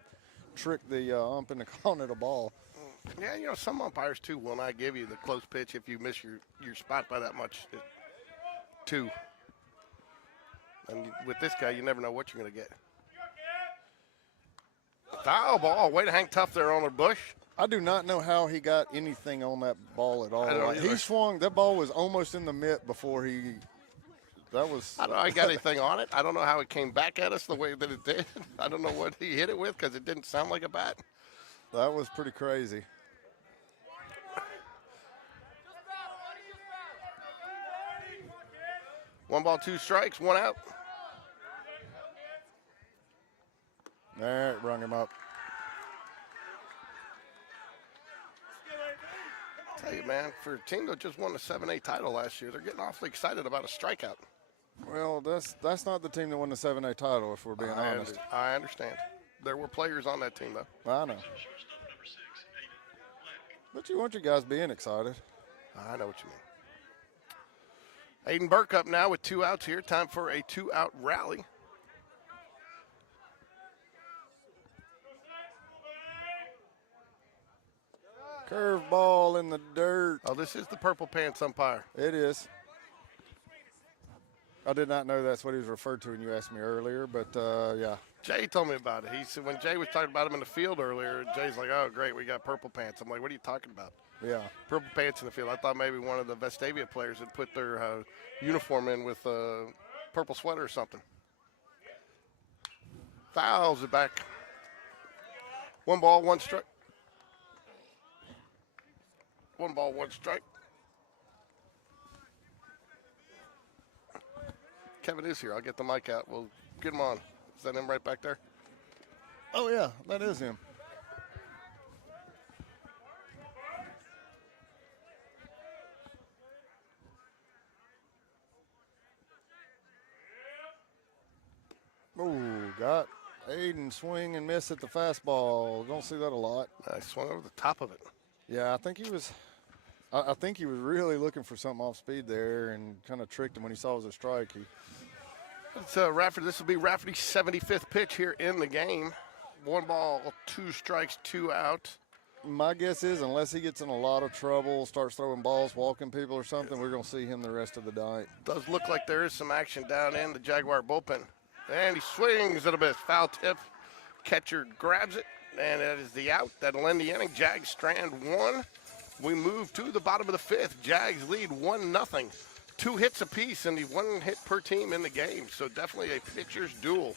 tricked the ump into calling it a ball. Yeah, you know, some umpires, too, will not give you the close pitch if you miss your spot by that much, too. And with this guy, you never know what you're going to get. Foul ball. Way to hang tough there on the Bush. I do not know how he got anything on that ball at all. I don't Like, either. he swung. That ball was almost in the mitt before he. That was. I don't know how he got anything on it. I don't know how it came back at us the way that it did. I don't know what he hit it with because it didn't sound like a bat. That was pretty crazy. One ball, two strikes, one out. There, it rung him up. Tell you, man, for a team that just won the 7A title last year, they're getting awfully excited about a strikeout. Well, that's not the team that won the 7A title, if we're being honest. I understand. There were players on that team, though. I know. But you want your guys being excited. I know what you mean. Aiden Burke up now with 2 outs here. Time for a 2-out rally. Curveball in the dirt. Oh, this is the purple pants umpire. It is. I did not know that's what he was referred to when you asked me earlier, but yeah. Jay told me about it. He said when Jay was talking about him in the field earlier, Jay's like, "Oh, great, we got purple pants." I'm like, "What are you talking about? Yeah. Purple pants in the field?" I thought maybe one of the Vestavia players had put their uniform in with a purple sweater or something. Fouls it back. 1 ball, 1 strike. 1 ball, 1 strike. Kevin is here. I'll get the mic out. We'll get him on. Is that him right back there? Oh, yeah, that is him. Ooh, got Aiden swing and miss at the fastball. Don't see that a lot. I swung over the top of it. Yeah, I think he was. I think he was really looking for something off speed there and kind of tricked him when he saw it was a strike. It's Rafferty. This will be Rafferty's 75th pitch here in the game. 1 ball, 2 strikes, 2 out. My guess is, unless he gets in a lot of trouble, starts throwing balls, walking people or something, we're going to see him the rest of the night. Does look like there is some action down in the Jaguar bullpen. And he swings at a bit. Foul tip. Catcher grabs it, and that is the out. That'll end the inning. Jags strand 1. We move to the bottom of the 5th. Jags lead 1-0. 2 hits apiece, and the 1 hit per team in the game. So definitely a pitcher's duel.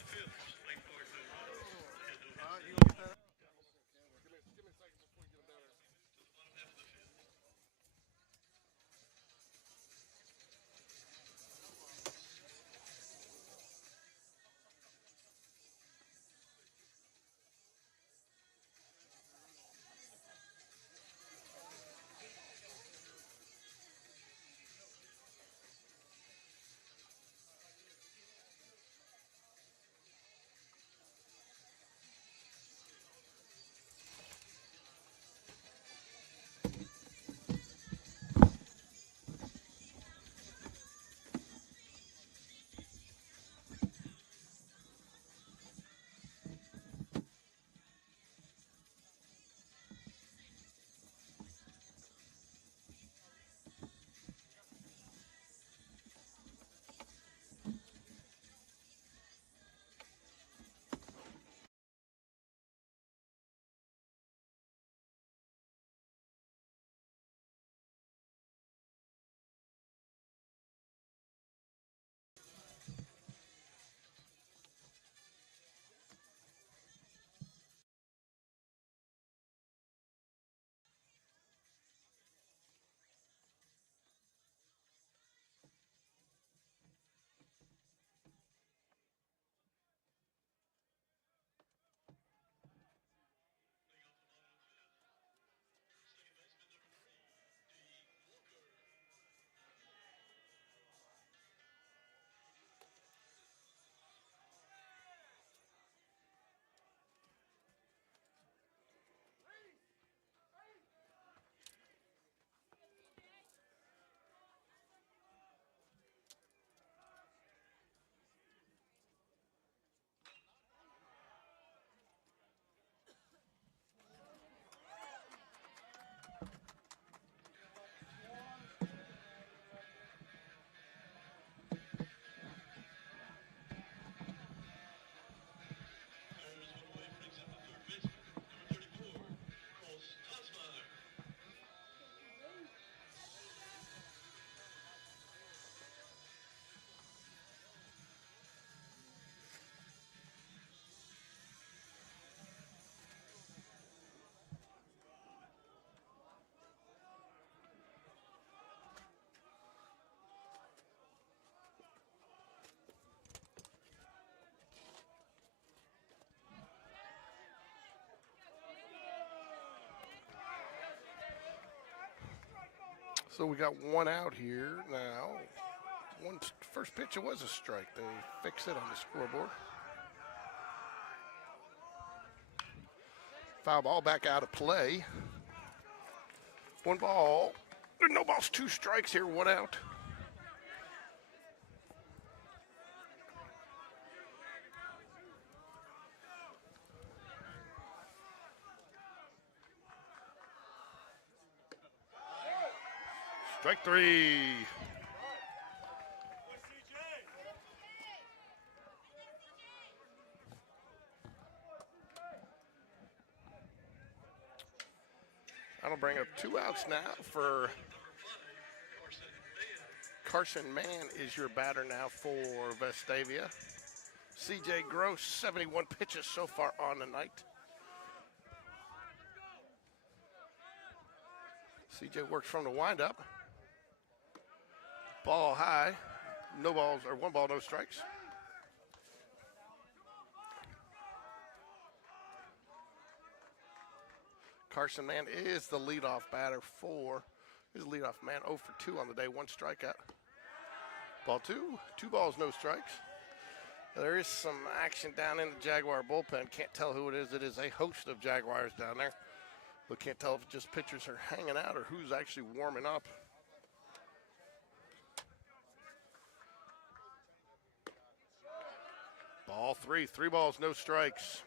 So we got 1 out here now. First pitch, it was a strike. They fixed it on the scoreboard. Foul ball back out of play. 1 ball. No balls, 2 strikes here, 1 out. Strike 3. bring up 2 outs now for Carson Mann is your batter now for Vestavia. CJ Gross, 71 pitches so far on the night. CJ works from the windup. Ball high. No balls, or 1 ball, no strikes. Carson Mann is the leadoff batter for his leadoff man. 0 for 2 on the day, 1 strikeout. Ball 2, 2 balls, no strikes. There is some action down in the Jaguar bullpen. Can't tell who it is. It is a host of Jaguars down there. But can't tell if just pitchers are hanging out or who's actually warming up. Ball 3, 3 balls, no strikes.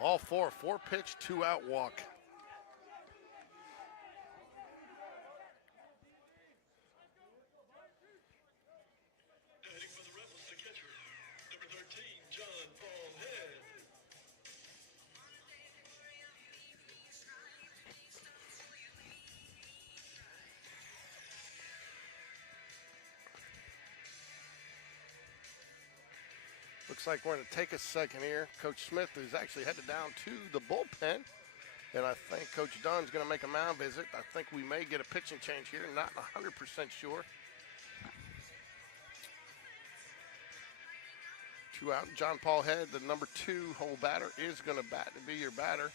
Ball 4, 4 pitch, 2 out walk. Heading for the Rebels, the catcher, number 13, John Paul Head. Looks like we're going to take a second here. Coach Smith is actually headed down to the bullpen. And I think Coach Dunn's going to make a mound visit. I think we may get a pitching change here. Not 100% sure. 2 out. John Paul Head, the number 2 hole batter, is going to be your batter.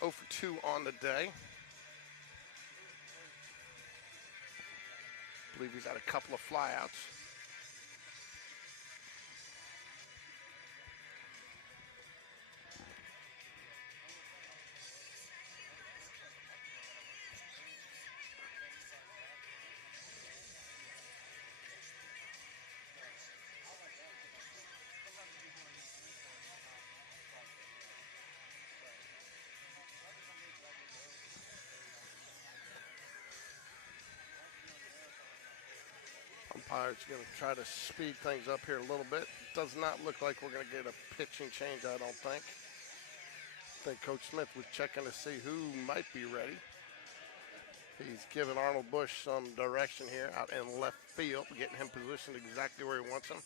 0 for 2 on the day. I believe he's had a couple of flyouts. Umpire's going to try to speed things up here a little bit. Does not look like we're going to get a pitching change, I don't think. I think Coach Smith was checking to see who might be ready. He's giving Arnold Bush some direction here out in left field, getting him positioned exactly where he wants him.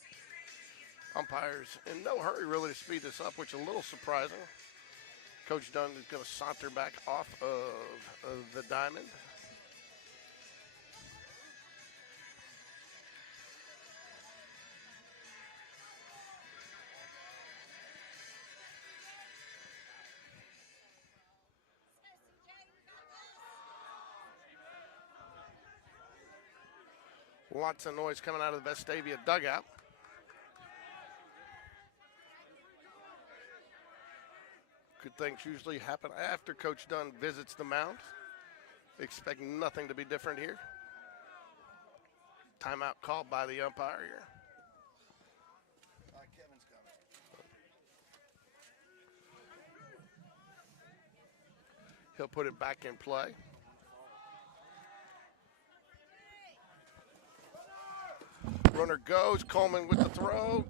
Umpires in no hurry really to speed this up, which is a little surprising. Coach Dunn is going to saunter back off of the diamond. Lots of noise coming out of the Vestavia dugout. Good things usually happen after Coach Dunn visits the mound. Expect nothing to be different here. Timeout called by the umpire here. Kevin's coming. He'll put it back in play. Runner goes. Coleman with the throw.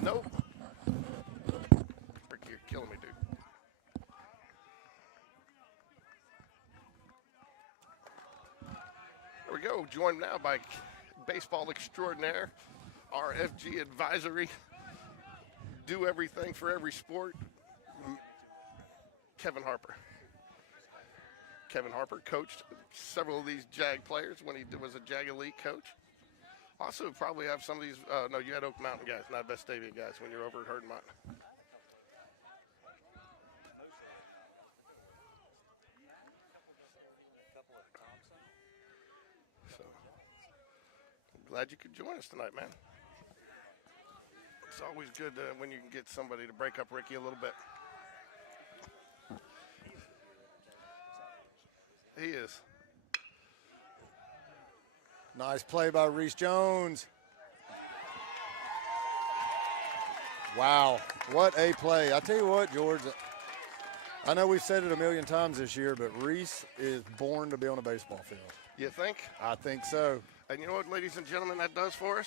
Nope. Ricky, you're killing me, dude. There we go. Joined now by baseball extraordinaire, RFG advisory, do everything for every sport, Kevin Harper. Kevin Harper coached several of these Jag players when he was a Jag Elite coach. Also, probably have some of these. No, you had Oak Mountain guys, not Vestavia guys, when you're over at Herd Mountain. So, I'm glad you could join us tonight, man. It's always good when you can get somebody to break up Ricky a little bit. He is. Nice play by Reese Jones. Wow, what a play. I tell you what, George, I know we've said it a million times this year, but Reese is born to be on a baseball field. You think? I think so. And you know what, ladies and gentlemen, that does for us?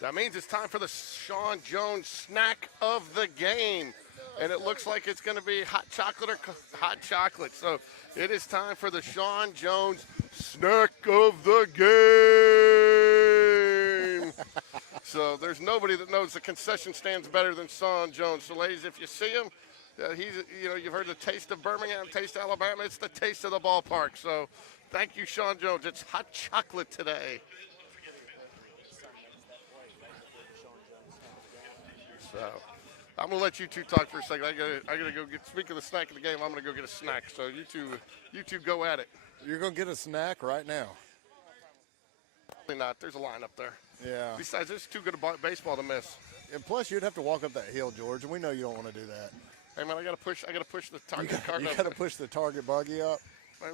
That means it's time for the Sean Jones snack of the game. And it looks like it's going to be hot chocolate or hot chocolate. So it is time for the Sean Jones snack of the game. So there's nobody that knows the concession stands better than Sean Jones. So ladies, if you see him, you've heard the taste of Birmingham, taste of Alabama. It's the taste of the ballpark. So thank you, Sean Jones. It's hot chocolate today. So I'm gonna let you two talk for a second. I gotta go get. Speaking of the snack of the game, I'm gonna go get a snack. So you two go at it. You're going to get a snack right now. Probably not. There's a line up there. Yeah. Besides, there's too good a baseball to miss. And plus, you'd have to walk up that hill, George, and we know you don't want to do that. Hey man, I gotta push the target card. You up. got to push the target buggy up. I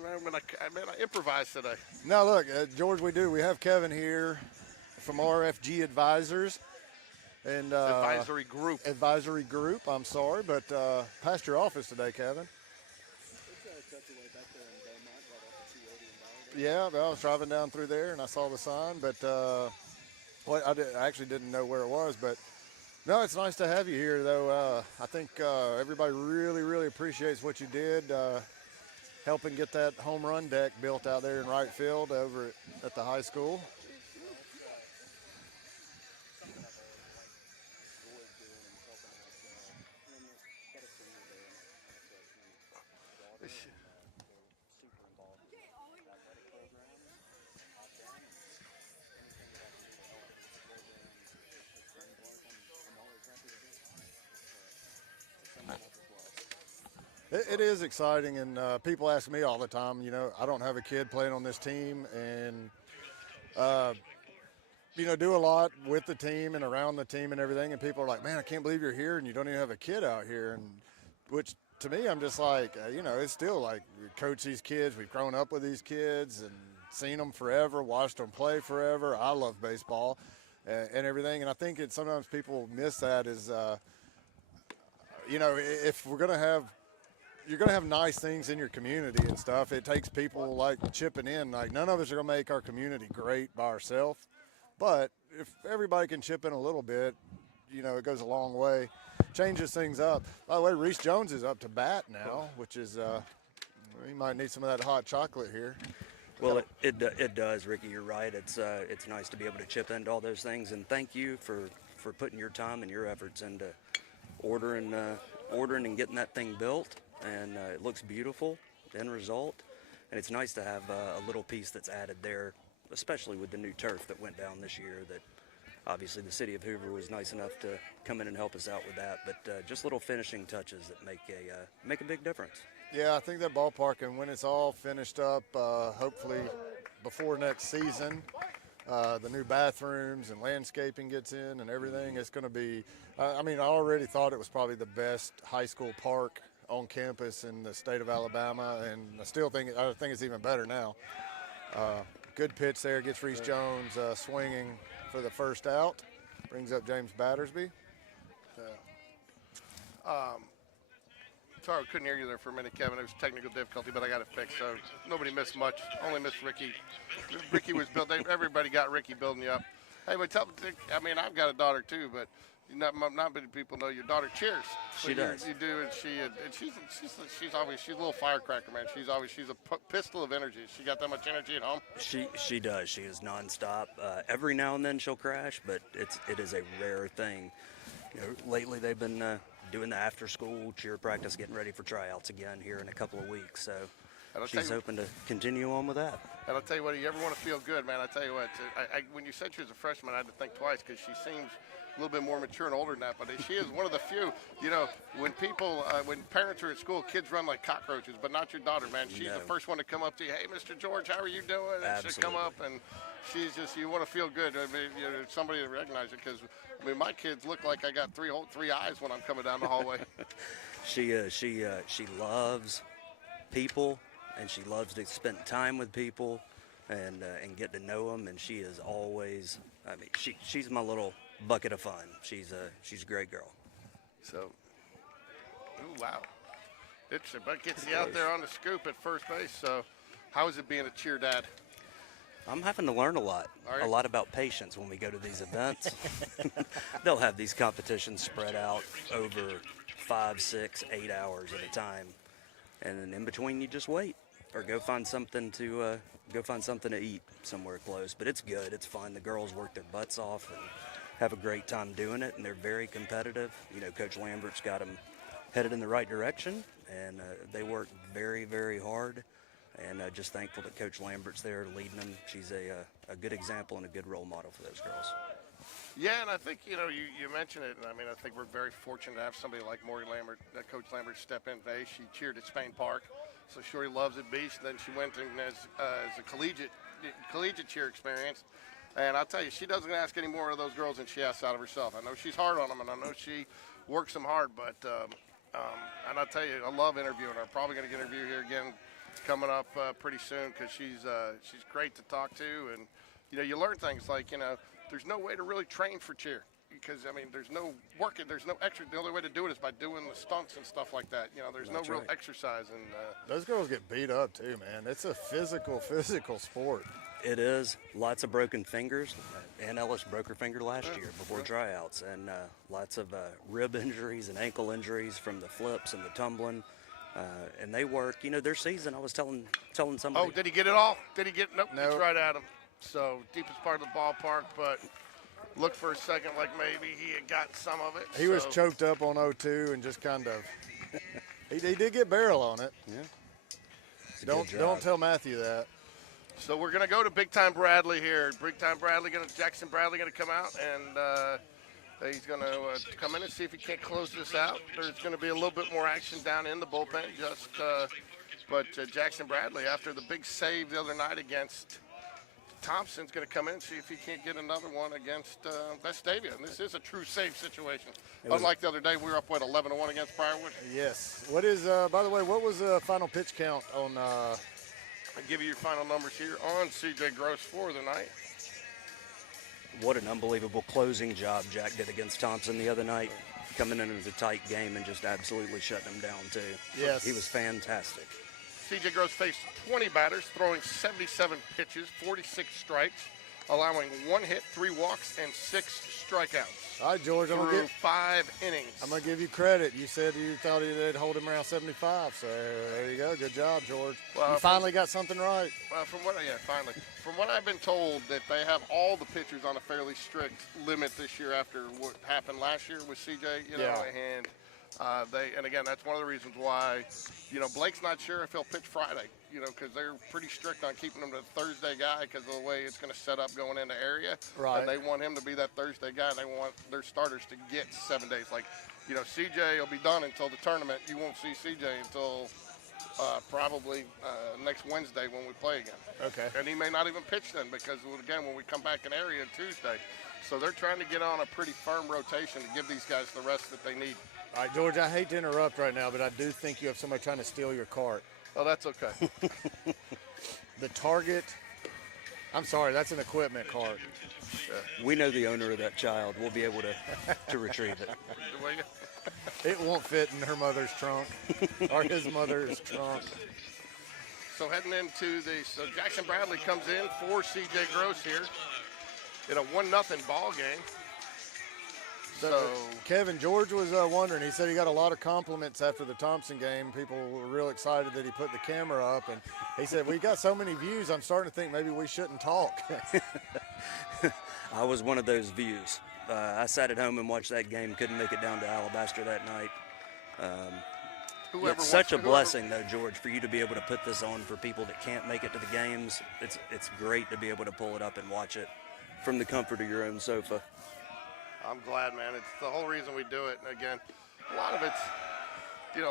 improvised today. Now, look, George, we have Kevin here from RFG Advisors. And Advisory group. Advisory group, I'm sorry, but past your office today, Kevin. Yeah, well, I was driving down through there and I saw the sign, but I actually didn't know where it was. But no, it's nice to have you here, though. I think everybody really, really appreciates what you did, helping get that home run deck built out there in right field over at the high school. It is exciting, and people ask me all the time, I don't have a kid playing on this team, and, do a lot with the team and around the team and everything, and people are like, man, I can't believe you're here and you don't even have a kid out here, and which to me, I'm just like, it's still like we coach these kids. We've grown up with these kids and seen them forever, watched them play forever. I love baseball and everything, and I think sometimes people miss that is, if we're going to have you're going to have nice things in your community and stuff. It takes people like chipping in. Like none of us are going to make our community great by ourselves. But if everybody can chip in a little bit, it goes a long way. Changes things up. By the way, Reese Jones is up to bat now, which is he might need some of that hot chocolate here. Well, it does, Ricky. You're right. It's nice to be able to chip into all those things. And thank you for putting your time and your efforts into ordering and getting that thing built. And it looks beautiful, end result, and it's nice to have a little piece that's added there, especially with the new turf that went down this year. That obviously the city of Hoover was nice enough to come in and help us out with that, but just little finishing touches that make a big difference. Yeah, I think that ballpark, and when it's all finished up, hopefully before next season, the new bathrooms and landscaping gets in and everything, it's going to be. I already thought it was probably the best high school park on campus in the state of Alabama, and I think it's even better now. Good pitch there, gets Reese Jones swinging for the first out, brings up James Battersby. Sorry, I couldn't hear you there for a minute, Kevin. It was technical difficulty, but I got it fixed, so nobody missed much. Only missed Ricky. Ricky was built. Everybody got Ricky building you up. Hey, but I've got a daughter too, but not many people know your daughter cheers. She does. You do, and she's a little firecracker, man. She's a pistol of energy. She got that much energy at home. She does. She is nonstop. Every now and then she'll crash, but it is a rare thing. Lately they've been doing the after-school cheer practice, getting ready for tryouts again here in a couple of weeks. So she's hoping to continue on with that. And I'll tell you what, you ever want to feel good, man, I tell you what, when you said she was a freshman, I had to think twice because she seems a little bit more mature and older than that, but she is one of the few, when parents are at school, kids run like cockroaches, but not your daughter, man. She's the first one to come up to you, hey, Mr. George, how are you doing? And she'll come up, and she's just, you want to feel good. Somebody to recognize it, because, my kids look like I got three eyes when I'm coming down the hallway. She loves people, and she loves to spend time with people and get to know them, and she is always, she's my little bucket of fun. She's a great girl. So, ooh, wow. Interesting, but gets you out there on the scoop at first base. So, how is it being a cheer dad? I'm having to learn a lot about patience when we go to these events. They'll have these competitions spread out over 5, 6, 8 hours at a time, and then in between you just wait or go find something to eat somewhere close. But it's good, it's fun. The girls work their butts off and have a great time doing it, and they're very competitive. You know, Coach Lambert's got them headed in the right direction, and they work very, very hard. And just thankful that Coach Lambert's there leading them. She's a good example and a good role model for those girls. Yeah, and I think, you mentioned it, and I mean, I think we're very fortunate to have somebody like Maury Lambert, Coach Lambert, step in today. She cheered at Spain Park, so Shorty loves it beach. Then she went in as a collegiate cheer experience. And I'll tell you, she doesn't ask any more of those girls than she asks out of herself. I know she's hard on them, and I know she works them hard, but and I'll tell you, I love interviewing her. Probably going to get interviewed here again coming up pretty soon, because she's great to talk to. And you learn things like, there's no way to really train for cheer, because I mean there's no working, there's no extra. The only way to do it is by doing the stunts and stuff like that. There's no real exercise. And those girls get beat up too, man. It's a physical sport. It is. Lots of broken fingers. Ann Ellis broke her finger last year before tryouts, and lots of rib injuries and ankle injuries from the flips and the tumbling. And they work, their season. I was telling somebody. Oh, did he get it all? Did he get? Nope. No. It's right at him. So deepest part of the ballpark, but looked for a second like maybe he had got some of it. He was choked up on 0-2 and just kind of. he did get barrel on it. Yeah. Don't tell Matthew that. So we're gonna go to Big Time Bradley here. Big Time Bradley Jackson Bradley gonna come out, and he's gonna come in and see if he can't close this out. There's gonna be a little bit more action down in the bullpen, but Jackson Bradley, after the big save the other night against Thompson's going to come in and see if he can't get another one against Vestavia. And this is a true save situation. Unlike the other day, we were up, 11-1 against Briarwood? Yes. What is, by the way, what was the final pitch count on? I'll give you your final numbers here on CJ Gross for the night. What an unbelievable closing job Jack did against Thompson the other night. Coming in as a tight game and just absolutely shutting him down, too. Yes. He was fantastic. CJ Gross faced 20 batters, throwing 77 pitches, 46 strikes, allowing 1 hit, 3 walks, and 6 strikeouts. All right, George, I'm through 5 innings. I'm going to give you credit. You said you thought they'd hold him around 75, so there you go. Good job, George. Well, you finally got something right. Well, finally. From what I've been told, that they have all the pitchers on a fairly strict limit this year after what happened last year with CJ, and and again, that's one of the reasons why, Blake's not sure if he'll pitch Friday, because they're pretty strict on keeping him the Thursday guy because of the way it's going to set up going into area. Right. And they want him to be that Thursday guy. They want their starters to get 7 days. Like, CJ will be done until the tournament. You won't see CJ until probably next Wednesday when we play again. Okay. And he may not even pitch then because, again, when we come back in area Tuesday. So they're trying to get on a pretty firm rotation to give these guys the rest that they need. All right, George, I hate to interrupt right now, but I do think you have somebody trying to steal your cart. Oh, that's okay. The Target, I'm sorry, that's an equipment cart. We know the owner of that child. We'll be able to retrieve it. It won't fit in her mother's trunk or his mother's trunk. So heading into so Jackson Bradley comes in for CJ Gross here in a 1-0 ball game. So Kevin, George was wondering, he said he got a lot of compliments after the Thompson game. People were real excited that he put the camera up, and he said, we got so many views, I'm starting to think maybe we shouldn't talk. I was one of those views. I sat at home and watched that game, couldn't make it down to Alabaster that night. It's such a blessing, though, George, for you to be able to put this on for people that can't make it to the games. It's great to be able to pull it up and watch it from the comfort of your own sofa. I'm glad, man. It's the whole reason we do it. And again, a lot of it's, you've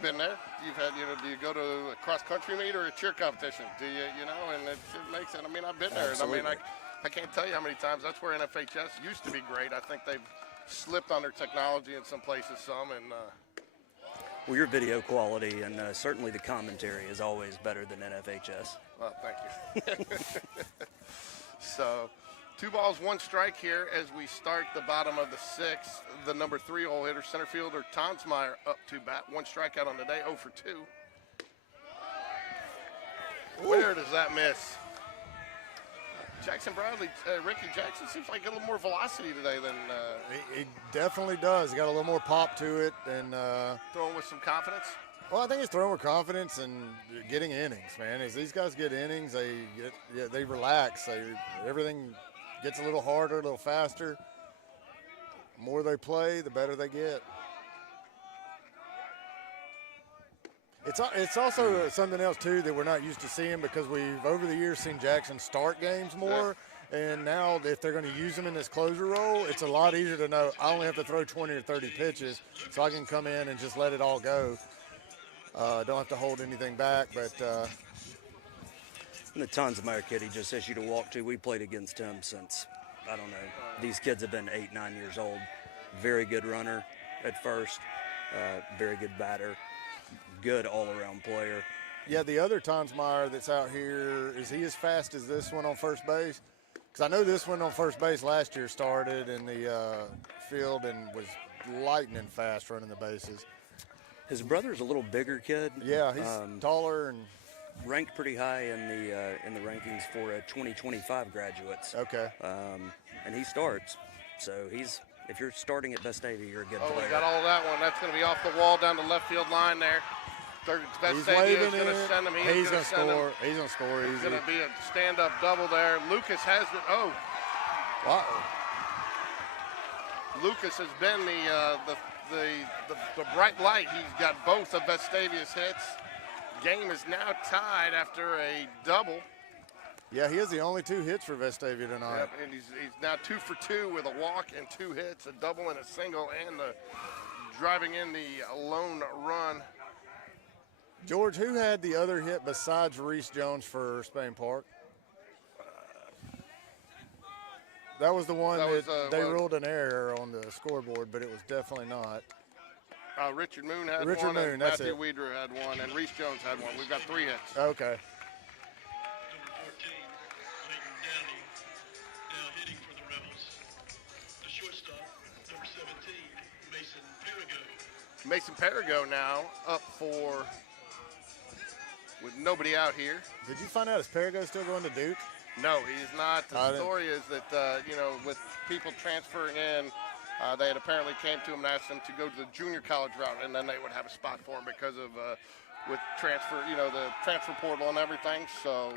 been there. You've had, do you go to a cross-country meet or a cheer competition? Do you, and it makes it, I've been there. Absolutely. And I can't tell you how many times. That's where NFHS used to be great. I think they've slipped on their technology in some places and well, your video quality and certainly the commentary is always better than NFHS. well, thank you. So 2 balls, 1 strike here as we start the bottom of the 6th. The number 3 hole hitter, center fielder Tonsmeyer, up to bat. 1 strikeout on the day, 0 for 2. Where does that miss? Jackson Bradley, Ricky Jackson seems like a little more velocity today than He definitely does. He got a little more pop to it, and throwing with some confidence. well, I think he's throwing with confidence and getting innings, man. As these guys get innings, they relax. Everything gets a little harder, a little faster. The more they play, the better they get. It's also something else, too, that we're not used to seeing because we've, over the years, seen Jackson start games more. Yeah. And now if they're going to use him in this closer role, it's a lot easier to know I only have to throw 20 or 30 pitches so I can come in and just let it all go. Don't have to hold anything back. But and the Tonsmeyer kid he just issued a walk to, we played against him since, I don't know, these kids have been 8, 9 years old. Very good runner at first, very good batter. Good all-around player. Yeah, the other Tonsmeyer that's out here, is he as fast as this one on first base? Because I know this one on first base last year started in the field and was lightning fast running the bases. His brother's a little bigger kid. Yeah, he's taller and ranked pretty high in the rankings for 2025 graduates. Okay. And he starts, so if you're starting at Vestavia, you're a good player. We got all that one. That's going to be off the wall down the left field line there. Vestavia is going to send him. He's going to score. He's going to score easy. It's going to be a stand-up double there. Lucas has been. Oh. Wow. Lucas has been the bright light. He's got both of Vestavia's hits. Game is now tied after a double. Yeah, he has the only 2 hits for Vestavia tonight. Yep, and he's now 2 for 2 with a walk and 2 hits, a double and a single, and driving in the lone run. George, who had the other hit besides Reese Jones for Spain Park? That was the one that they ruled an error on the scoreboard, but it was definitely not. Richard Moon had one, and that's Matthew it. Weidrer had one, and Reese Jones had one. We've got 3 hits. Okay. Number 14, Leighton Downey, now hitting for the Rebels. The shortstop, number 17, Mason Perigo. Mason Perigo now up for, with nobody out here. Did you find out is Perigo still going to Duke? No, he's not. The story is that, with people transferring in, they had apparently came to him and asked him to go to the junior college route, and then they would have a spot for him because of with transfer, the transfer portal and everything. So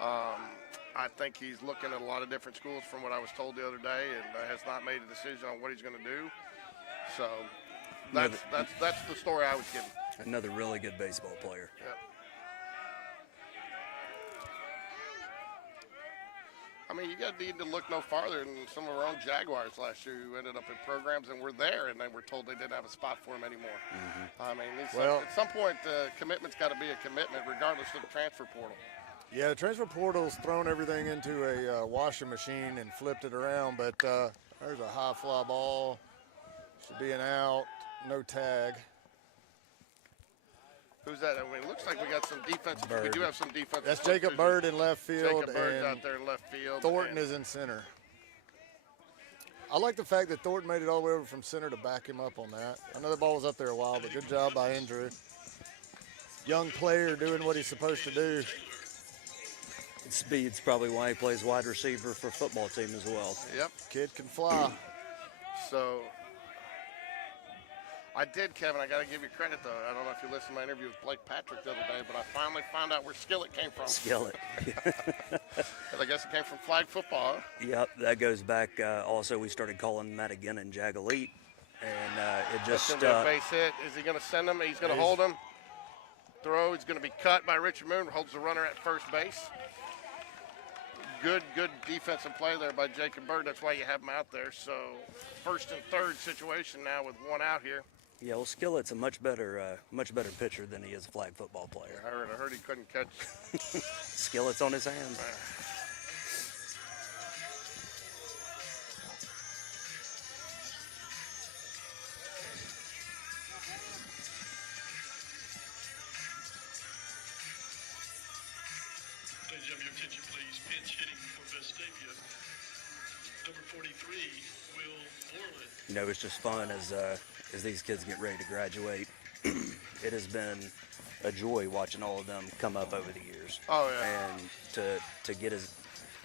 I think he's looking at a lot of different schools from what I was told the other day, and has not made a decision on what he's going to do. So that's the story I was given. Another really good baseball player. Yep. I mean, you need to look no farther than some of our own Jaguars last year who ended up in programs and were there, and they were told they didn't have a spot for them anymore. Mm-hmm. I mean, at some point, the commitment's got to be a commitment regardless of the transfer portal. Yeah, the transfer portal's thrown everything into a washing machine and flipped it around, but there's a high fly ball. Should be an out, no tag. Who's that? I mean, it looks like we got some defensive. Bird. We do have some defensive. That's Jacob Bird in left field. Jacob Bird's and out there in left field. Thornton is in center. I like the fact that Thornton made it all the way over from center to back him up on that. I know the ball was up there a while, but good job by Andrew. Young player doing what he's supposed to do. Speed's probably why he plays wide receiver for football team as well. Yep. Kid can fly. So I did, Kevin. I got to give you credit, though. I don't know if you listened to my interview with Blake Patrick the other day, but I finally found out where Skillet came from. Skillet. I guess it came from flag football. Huh? Yep, that goes back. Also, we started calling Matt again in Jag Elite, and it just That's gonna be a base hit. Is he going to send him? He's going to hold him. Throw. He's going to be cut by Richard Moon. Holds the runner at first base. Good defensive play there by Jacob Bird. That's why you have him out there. So first and third situation now with one out here. Yeah, well, Skillet's a much better pitcher than he is a flag football player. I heard he couldn't catch. Skillet's on his hands. Ladies and gentlemen, your attention please. Pinch hitting for Vestavia. Number 43, Will Moreland. You know, it's just fun as these kids get ready to graduate. It has been a joy watching all of them come up over the years. Oh, yeah. And to get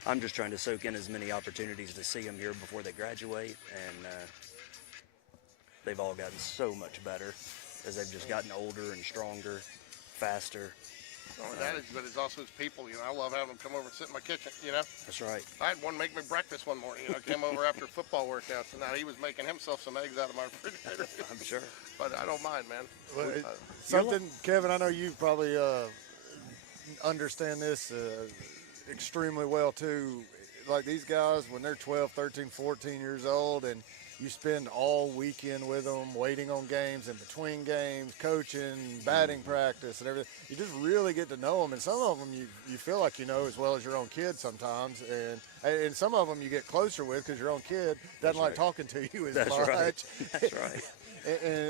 I'm just trying to soak in as many opportunities to see them here before they graduate, and they've all gotten so much better as they've just gotten older and stronger, faster. But it's also his people. You know, I love having them come over and sit in my kitchen. You know, That's right. I had one make me breakfast one morning. You know, came over after football workouts, and now he was making himself some eggs out of my refrigerator. I'm sure. But I don't mind, man. Well, something, Kevin, I know you probably understand this extremely well too. Like these guys, when they're 12, 13, 14 years old, and you spend all weekend with them, waiting on games, in between games, coaching, batting practice, and everything. You just really get to know them, and some of them you feel like you know as well as your own kid sometimes, and some of them you get closer with because your own kid doesn't like talking to you as That's uh, much. right. That's right.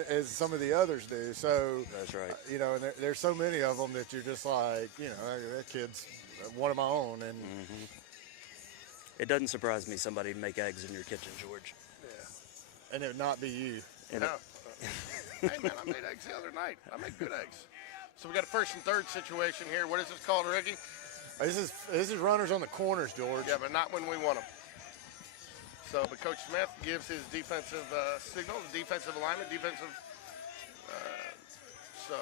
As some of the others do. So That's right. you know, and there's so many of them that you're just like, you know, that kid's one of my own, and It doesn't surprise me somebody would make eggs in your kitchen, George. and it would not be you. And No. Hey, man, I made eggs the other night. I make good eggs. So we got a first and third situation here. What is this called, Ricky? This is runners on the corners, George. Yeah, but not when we want them. So, but Coach Smith gives his defensive signal, defensive alignment, defensive. So,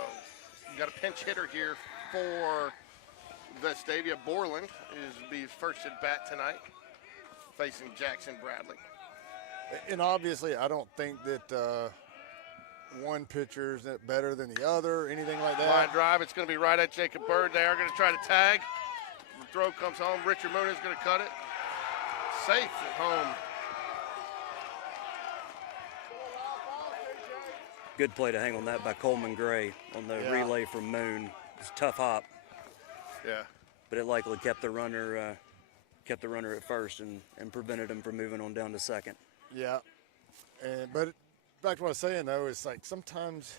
you got a pinch hitter here for Vestavia. Borland is the first at bat tonight, facing Jackson Bradley. And obviously, I don't think that one pitcher is better than the other, anything like that. Line drive, it's going to be right at Jacob Bird. They are going to try to tag. The throw comes home. Richard Moon is going to cut it. Safe at home. good play to hang on that by Coleman Gray on the relay from Moon. It's a tough hop. Yeah. But it likely kept the runner at first and prevented him from moving on down to second. Yeah. But back to what I was saying, though, it's like sometimes,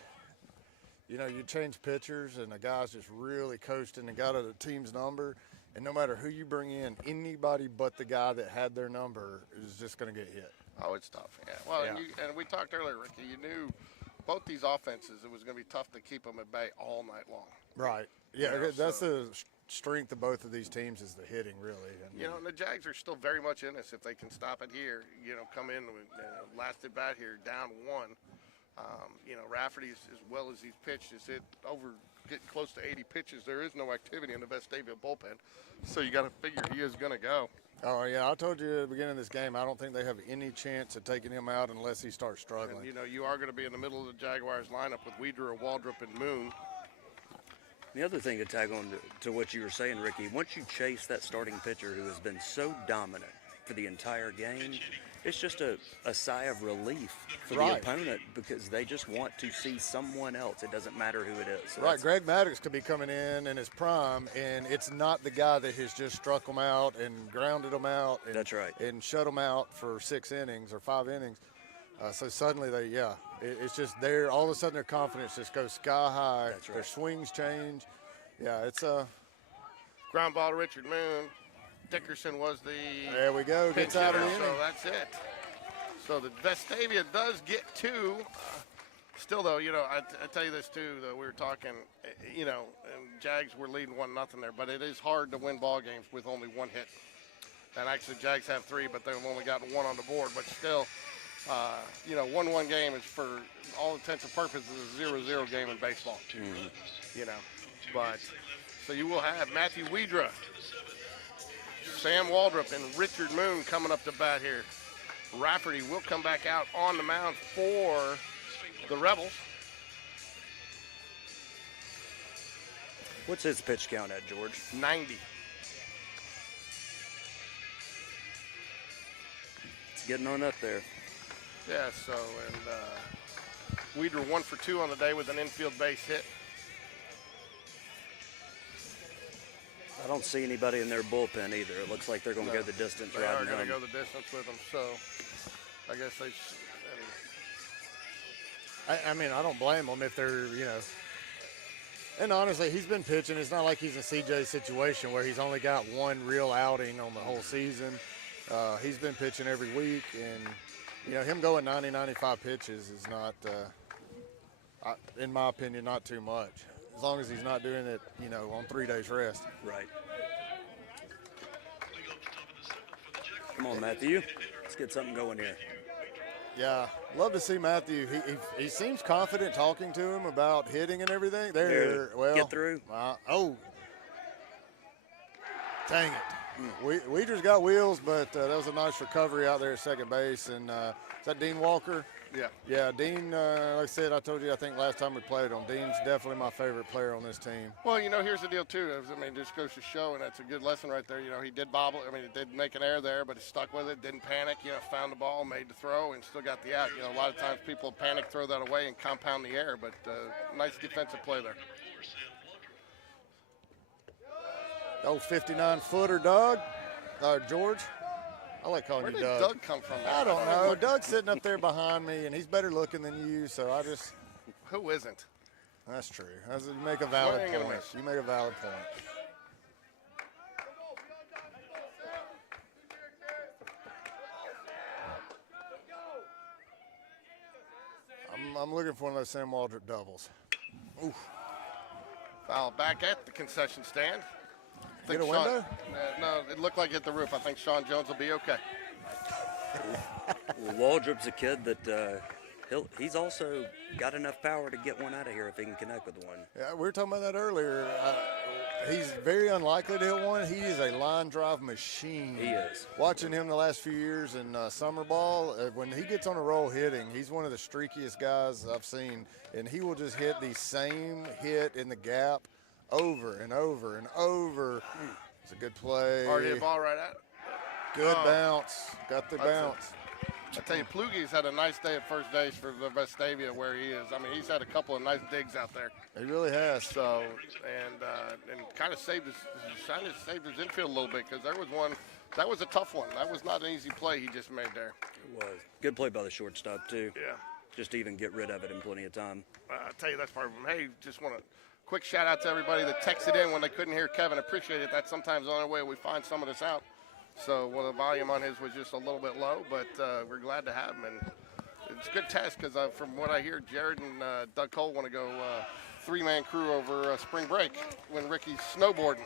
you change pitchers and a guy's just really coasting and got a team's number. And no matter who you bring in, anybody but the guy that had their number is just going to get hit. Oh, it's tough. Yeah. Well, and we talked earlier, Ricky, you knew both these offenses, it was going to be tough to keep them at bay all night long. Right. Yeah, that's the strength of both of these teams is the hitting, really. And, and the Jags are still very much in this if they can stop it here. Come in with last at bat here, down one. Rafferty, as well as he's pitched, is getting close to 80 pitches. There is no activity in the Vestavia bullpen, so you got to figure he is going to go. Oh, yeah, I told you at the beginning of this game, I don't think they have any chance of taking him out unless he starts struggling. And, you are going to be in the middle of the Jaguars lineup with Weidrer, Waldrop, and Moon. The other thing to tag on to what you were saying, Ricky, once you chase that starting pitcher who has been so dominant for the entire game, it's just a sigh of relief for the opponent because they just want to see someone else. It doesn't matter who it is. So Greg Maddox could be coming in his prime, and it's not the guy that has just struck them out and grounded them out. And, That's right. And shut them out for 6 innings or 5 innings. So suddenly it's just there. All of a sudden their confidence just goes sky high. That's right. Their swings change. Yeah, it's a ground ball to Richard Moon. Dickerson was the there we go. Gets out of the inning. So that's it. So the Vestavia does get 2. Still, though, I tell you this, too, though, we were talking, and Jags were leading 1-0 there, but it is hard to win ball games with only 1 hit. And actually, Jags have 3, but they've only gotten 1 on the board. But still, 1-1 game is, for all intents and purposes, a 0-0 game in baseball. Mm-hmm. But, so you will have Matthew Weidrer, Sam Waldrop, and Richard Moon coming up to bat here. Rafferty will come back out on the mound for the Rebels. What's his pitch count at, George? 90. It's getting on up there. Yeah, so, and Weidrer 1 for 2 on the day with an infield base hit. I don't see anybody in their bullpen either. It looks like they're going to go the distance They right are now. going to go the distance with them, so I guess they I don't blame them if they're, And honestly, he's been pitching. It's not like he's in CJ's situation where he's only got 1 real outing on the whole season. He's been pitching every week, and him going 90, 95 pitches is not, in my opinion, not too much. As long as he's not doing it, on 3 days rest. Right. Come on, Matthew. Let's get something going here. Yeah, love to see Matthew. He seems confident talking to him about hitting and everything. Get through. Dang it. Weeder's got wheels, but that was a nice recovery out there at second base. And is that Dean Walker? Yeah. Yeah, Dean, like I said, I told you, I think last time we played him, Dean's definitely my favorite player on this team. Well, here's the deal, too. This goes to show, and that's a good lesson right there. He did bobble. He did make an error there, but he stuck with it, didn't panic, found the ball, made the throw, and still got the out. A lot of times people panic, throw that away, and compound the error, but nice defensive play there. Oh, 59-footer, Doug. George. I like calling Where you did Doug. Doug come from? I don't know. Doug's sitting up there behind me, and he's better looking than you, so I just. Who isn't? That's true. You make a valid Swing and a point. miss. You make a valid point. I'm looking for one of those Sam Waldrop doubles. Oof. Foul back at the concession stand. Get a window? No, it looked like it hit the roof. I think Sean Jones will be okay. Well, Waldrop's a kid that he's also got enough power to get one out of here if he can connect with one. Yeah, we were talking about that earlier. He's very unlikely to hit one. He is a line drive machine. He is. Watching him the last few years in summer ball, when he gets on a roll hitting, he's one of the streakiest guys I've seen, and he will just hit the same hit in the gap over and over and over. It's a good play. Hard hit ball right at it. Good bounce. Got the bounce. I tell you, Plugie's had a nice day at first base for the Vestavia where he is. He's had a couple of nice digs out there. He really has. So, and kind of saved his infield a little bit because there was one, that was a tough one. That was not an easy play he just made there. It was. Good play by the shortstop, too. Yeah. Just to even get rid of it in plenty of time. I tell you, that's part of them. Hey, just want to quick shout out to everybody that texted in when they couldn't hear Kevin. Appreciate it. That's sometimes the only way we find some of this out. So the volume on his was just a little bit low, but we're glad to have him. And it's a good test because from what I hear, Jared and Doug Cole want to go three-man crew over spring break when Ricky's snowboarding.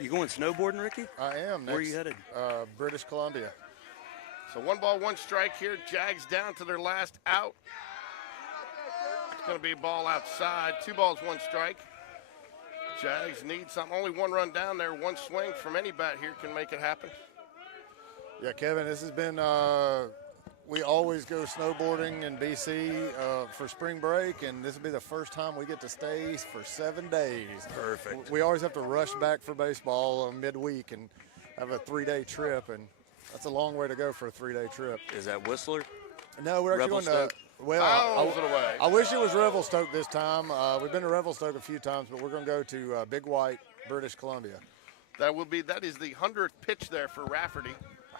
You going snowboarding, Ricky? I am. Where are you headed? British Columbia. So 1 ball, 1 strike here. Jags down to their last out. It's going to be a ball outside. 2 balls, 1 strike. Jags need something. Only 1 run down there. 1 swing from any bat here can make it happen. Yeah, Kevin, this has been, we always go snowboarding in BC for spring break, and this will be the first time we get to stay for 7 days. Perfect. We always have to rush back for baseball midweek and have a 3-day trip, and that's a long way to go for a 3-day trip. Is that Whistler? No, we're actually going to. Revelstoke? Well, Fouls it away. I wish it was Revelstoke this time. We've been to Revelstoke a few times, but we're going to go to Big White, British Columbia. That is the 100th pitch there for Rafferty.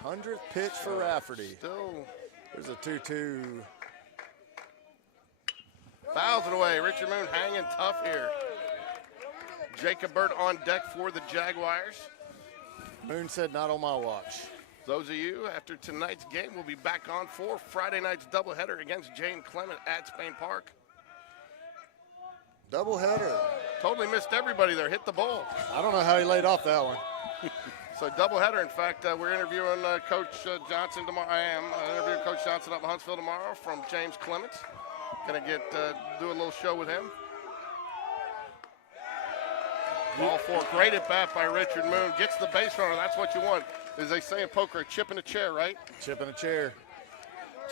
100th pitch for Rafferty. Still There's a 2-2. fouls it away. Richard Moon hanging tough here. Jacob Bird on deck for the Jaguars. Moon said not on my watch. Those of you, after tonight's game, will be back on for Friday night's doubleheader against Jane Clement at Spain Park. Doubleheader. Totally missed everybody there. Hit the ball. I don't know how he laid off that one. So doubleheader. In fact, we're interviewing Coach Johnson tomorrow. I am interviewing Coach Johnson up in Huntsville tomorrow from James Clements. Going to do a little show with him. Ball 4. Great at bat by Richard Moon. Gets the base runner. That's what you want. As they say in poker, a chip in a chair, right? Chip in a chair.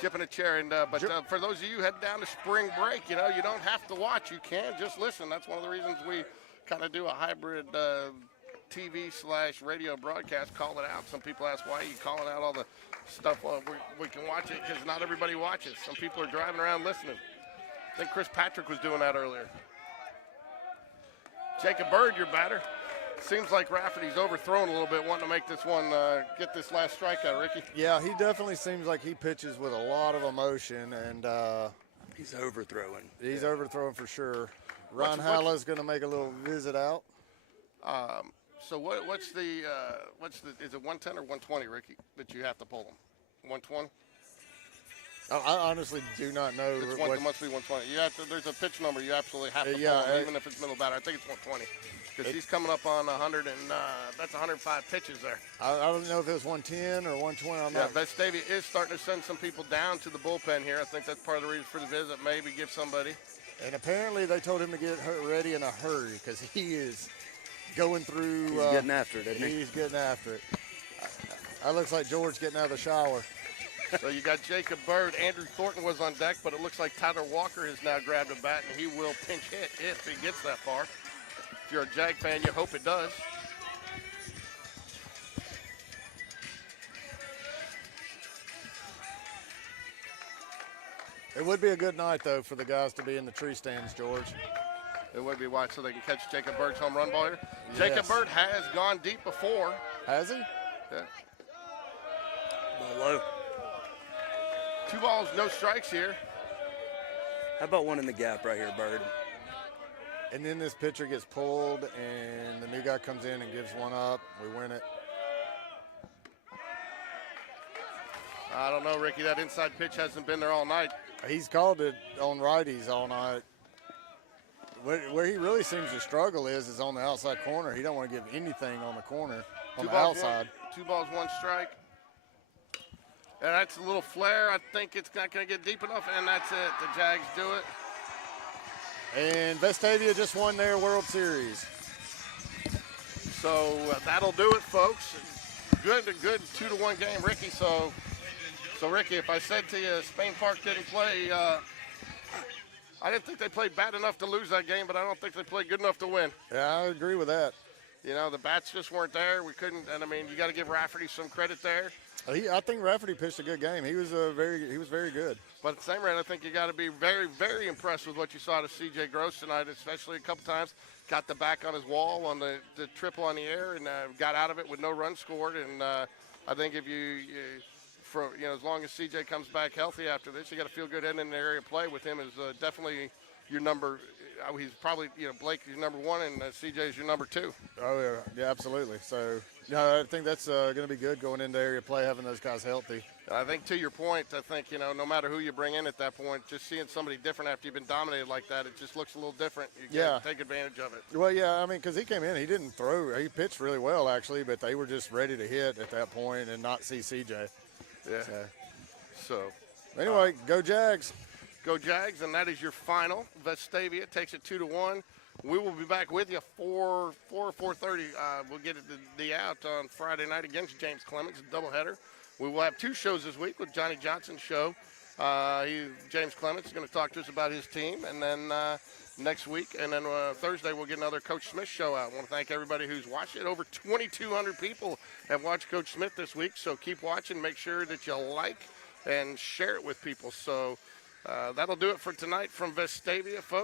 Chip in a chair. And but for those of you heading down to spring break, you don't have to watch. You can just listen. That's one of the reasons we kind of do a hybrid TV/radio broadcast. Call it out. Some people ask why you calling out all the stuff. Well, we can watch it because not everybody watches. Some people are driving around listening. I think Chris Patrick was doing that earlier. Jacob Bird, your batter. Seems like Rafferty's overthrown a little bit, wanting to make this one, get this last strikeout, Ricky. Yeah, he definitely seems like he pitches with a lot of emotion, and He's overthrowing. he's overthrowing for sure. Ron Halla's going to make a little visit out. So what's the is it 110 or 120, Ricky, that you have to pull them? 120. I honestly do not know. It must be 120. You have to. There's a pitch number you absolutely have to pull him, even if it's middle batter. I think it's 120 because he's coming up on 100 and that's 105 pitches there. I don't know if it was 110 or 120. I'm not. Vestavia is starting to send some people down to the bullpen here. I think that's part of the reason for the visit. Maybe give somebody. And apparently they told him to get ready in a hurry because he is going through. He's getting after it, isn't he? He's getting after it. That looks like George getting out of the shower. So you got Jacob Bird. Andrew Thornton was on deck, but it looks like Tyler Walker has now grabbed a bat, and he will pinch hit if he gets that far. If you're a Jag fan, you hope it does. It would be a good night, though, for the guys to be in the tree stands, George. It would be wide so they can catch Jacob Bird's home run ball here. Yes. Jacob Bird has gone deep before. Has he? Yeah. Ball low. 2 balls, no strikes here. How about one in the gap right here, Bird? And then this pitcher gets pulled, and the new guy comes in and gives one up. We win it. I don't know, Ricky. That inside pitch hasn't been there all night. He's called it on righties all night. Where he really seems to struggle is on the outside corner. He don't want to give anything on the corner, on the outside. 2 balls, 1 strike. And that's a little flare. I think it's not going to get deep enough, and that's it. The Jags do it. And Vestavia just won their World Series. So that'll do it, folks. Good 2-1 game, Ricky. So Ricky, if I said to you Spain Park didn't play, I didn't think they played bad enough to lose that game, but I don't think they played good enough to win. Yeah, I agree with that. You know, the bats just weren't there. We couldn't, and I mean, you got to give Rafferty some credit there. I think Rafferty pitched a good game. He was very good. But at the same rate, I think you got to be very, very impressed with what you saw to C.J. Gross tonight, especially a couple times. Got the back on his wall on the triple on the air and got out of it with no runs scored. And I think if as long as C.J. comes back healthy after this, you got to feel good heading in the area play with him is definitely your number. He's probably, Blake is number 1 and C.J. is your number 2. Oh, yeah, absolutely. So, I think that's going to be good going into area play, having those guys healthy. And I think to your point, I think, no matter who you bring in at that point, just seeing somebody different after you've been dominated like that, it just looks a little different. You got to take advantage of it. Well, yeah, I mean, because he came in, he didn't throw. He pitched really well, actually, but they were just ready to hit at that point and not see C.J. Yeah. So anyway, go Jags. Go Jags, and that is your final. Vestavia takes it 2-1. We will be back with you 4:30. We'll get the out on Friday night against James Clemens, a doubleheader. We will have 2 shows this week with Johnny Johnson's show. James Clemens is going to talk to us about his team, and then next week, and then Thursday we'll get another Coach Smith show out. I want to thank everybody who's watched it. Over 2,200 people have watched Coach Smith this week, so keep watching. Make sure that you like and share it with people. So that'll do it for tonight from Vestavia, folks.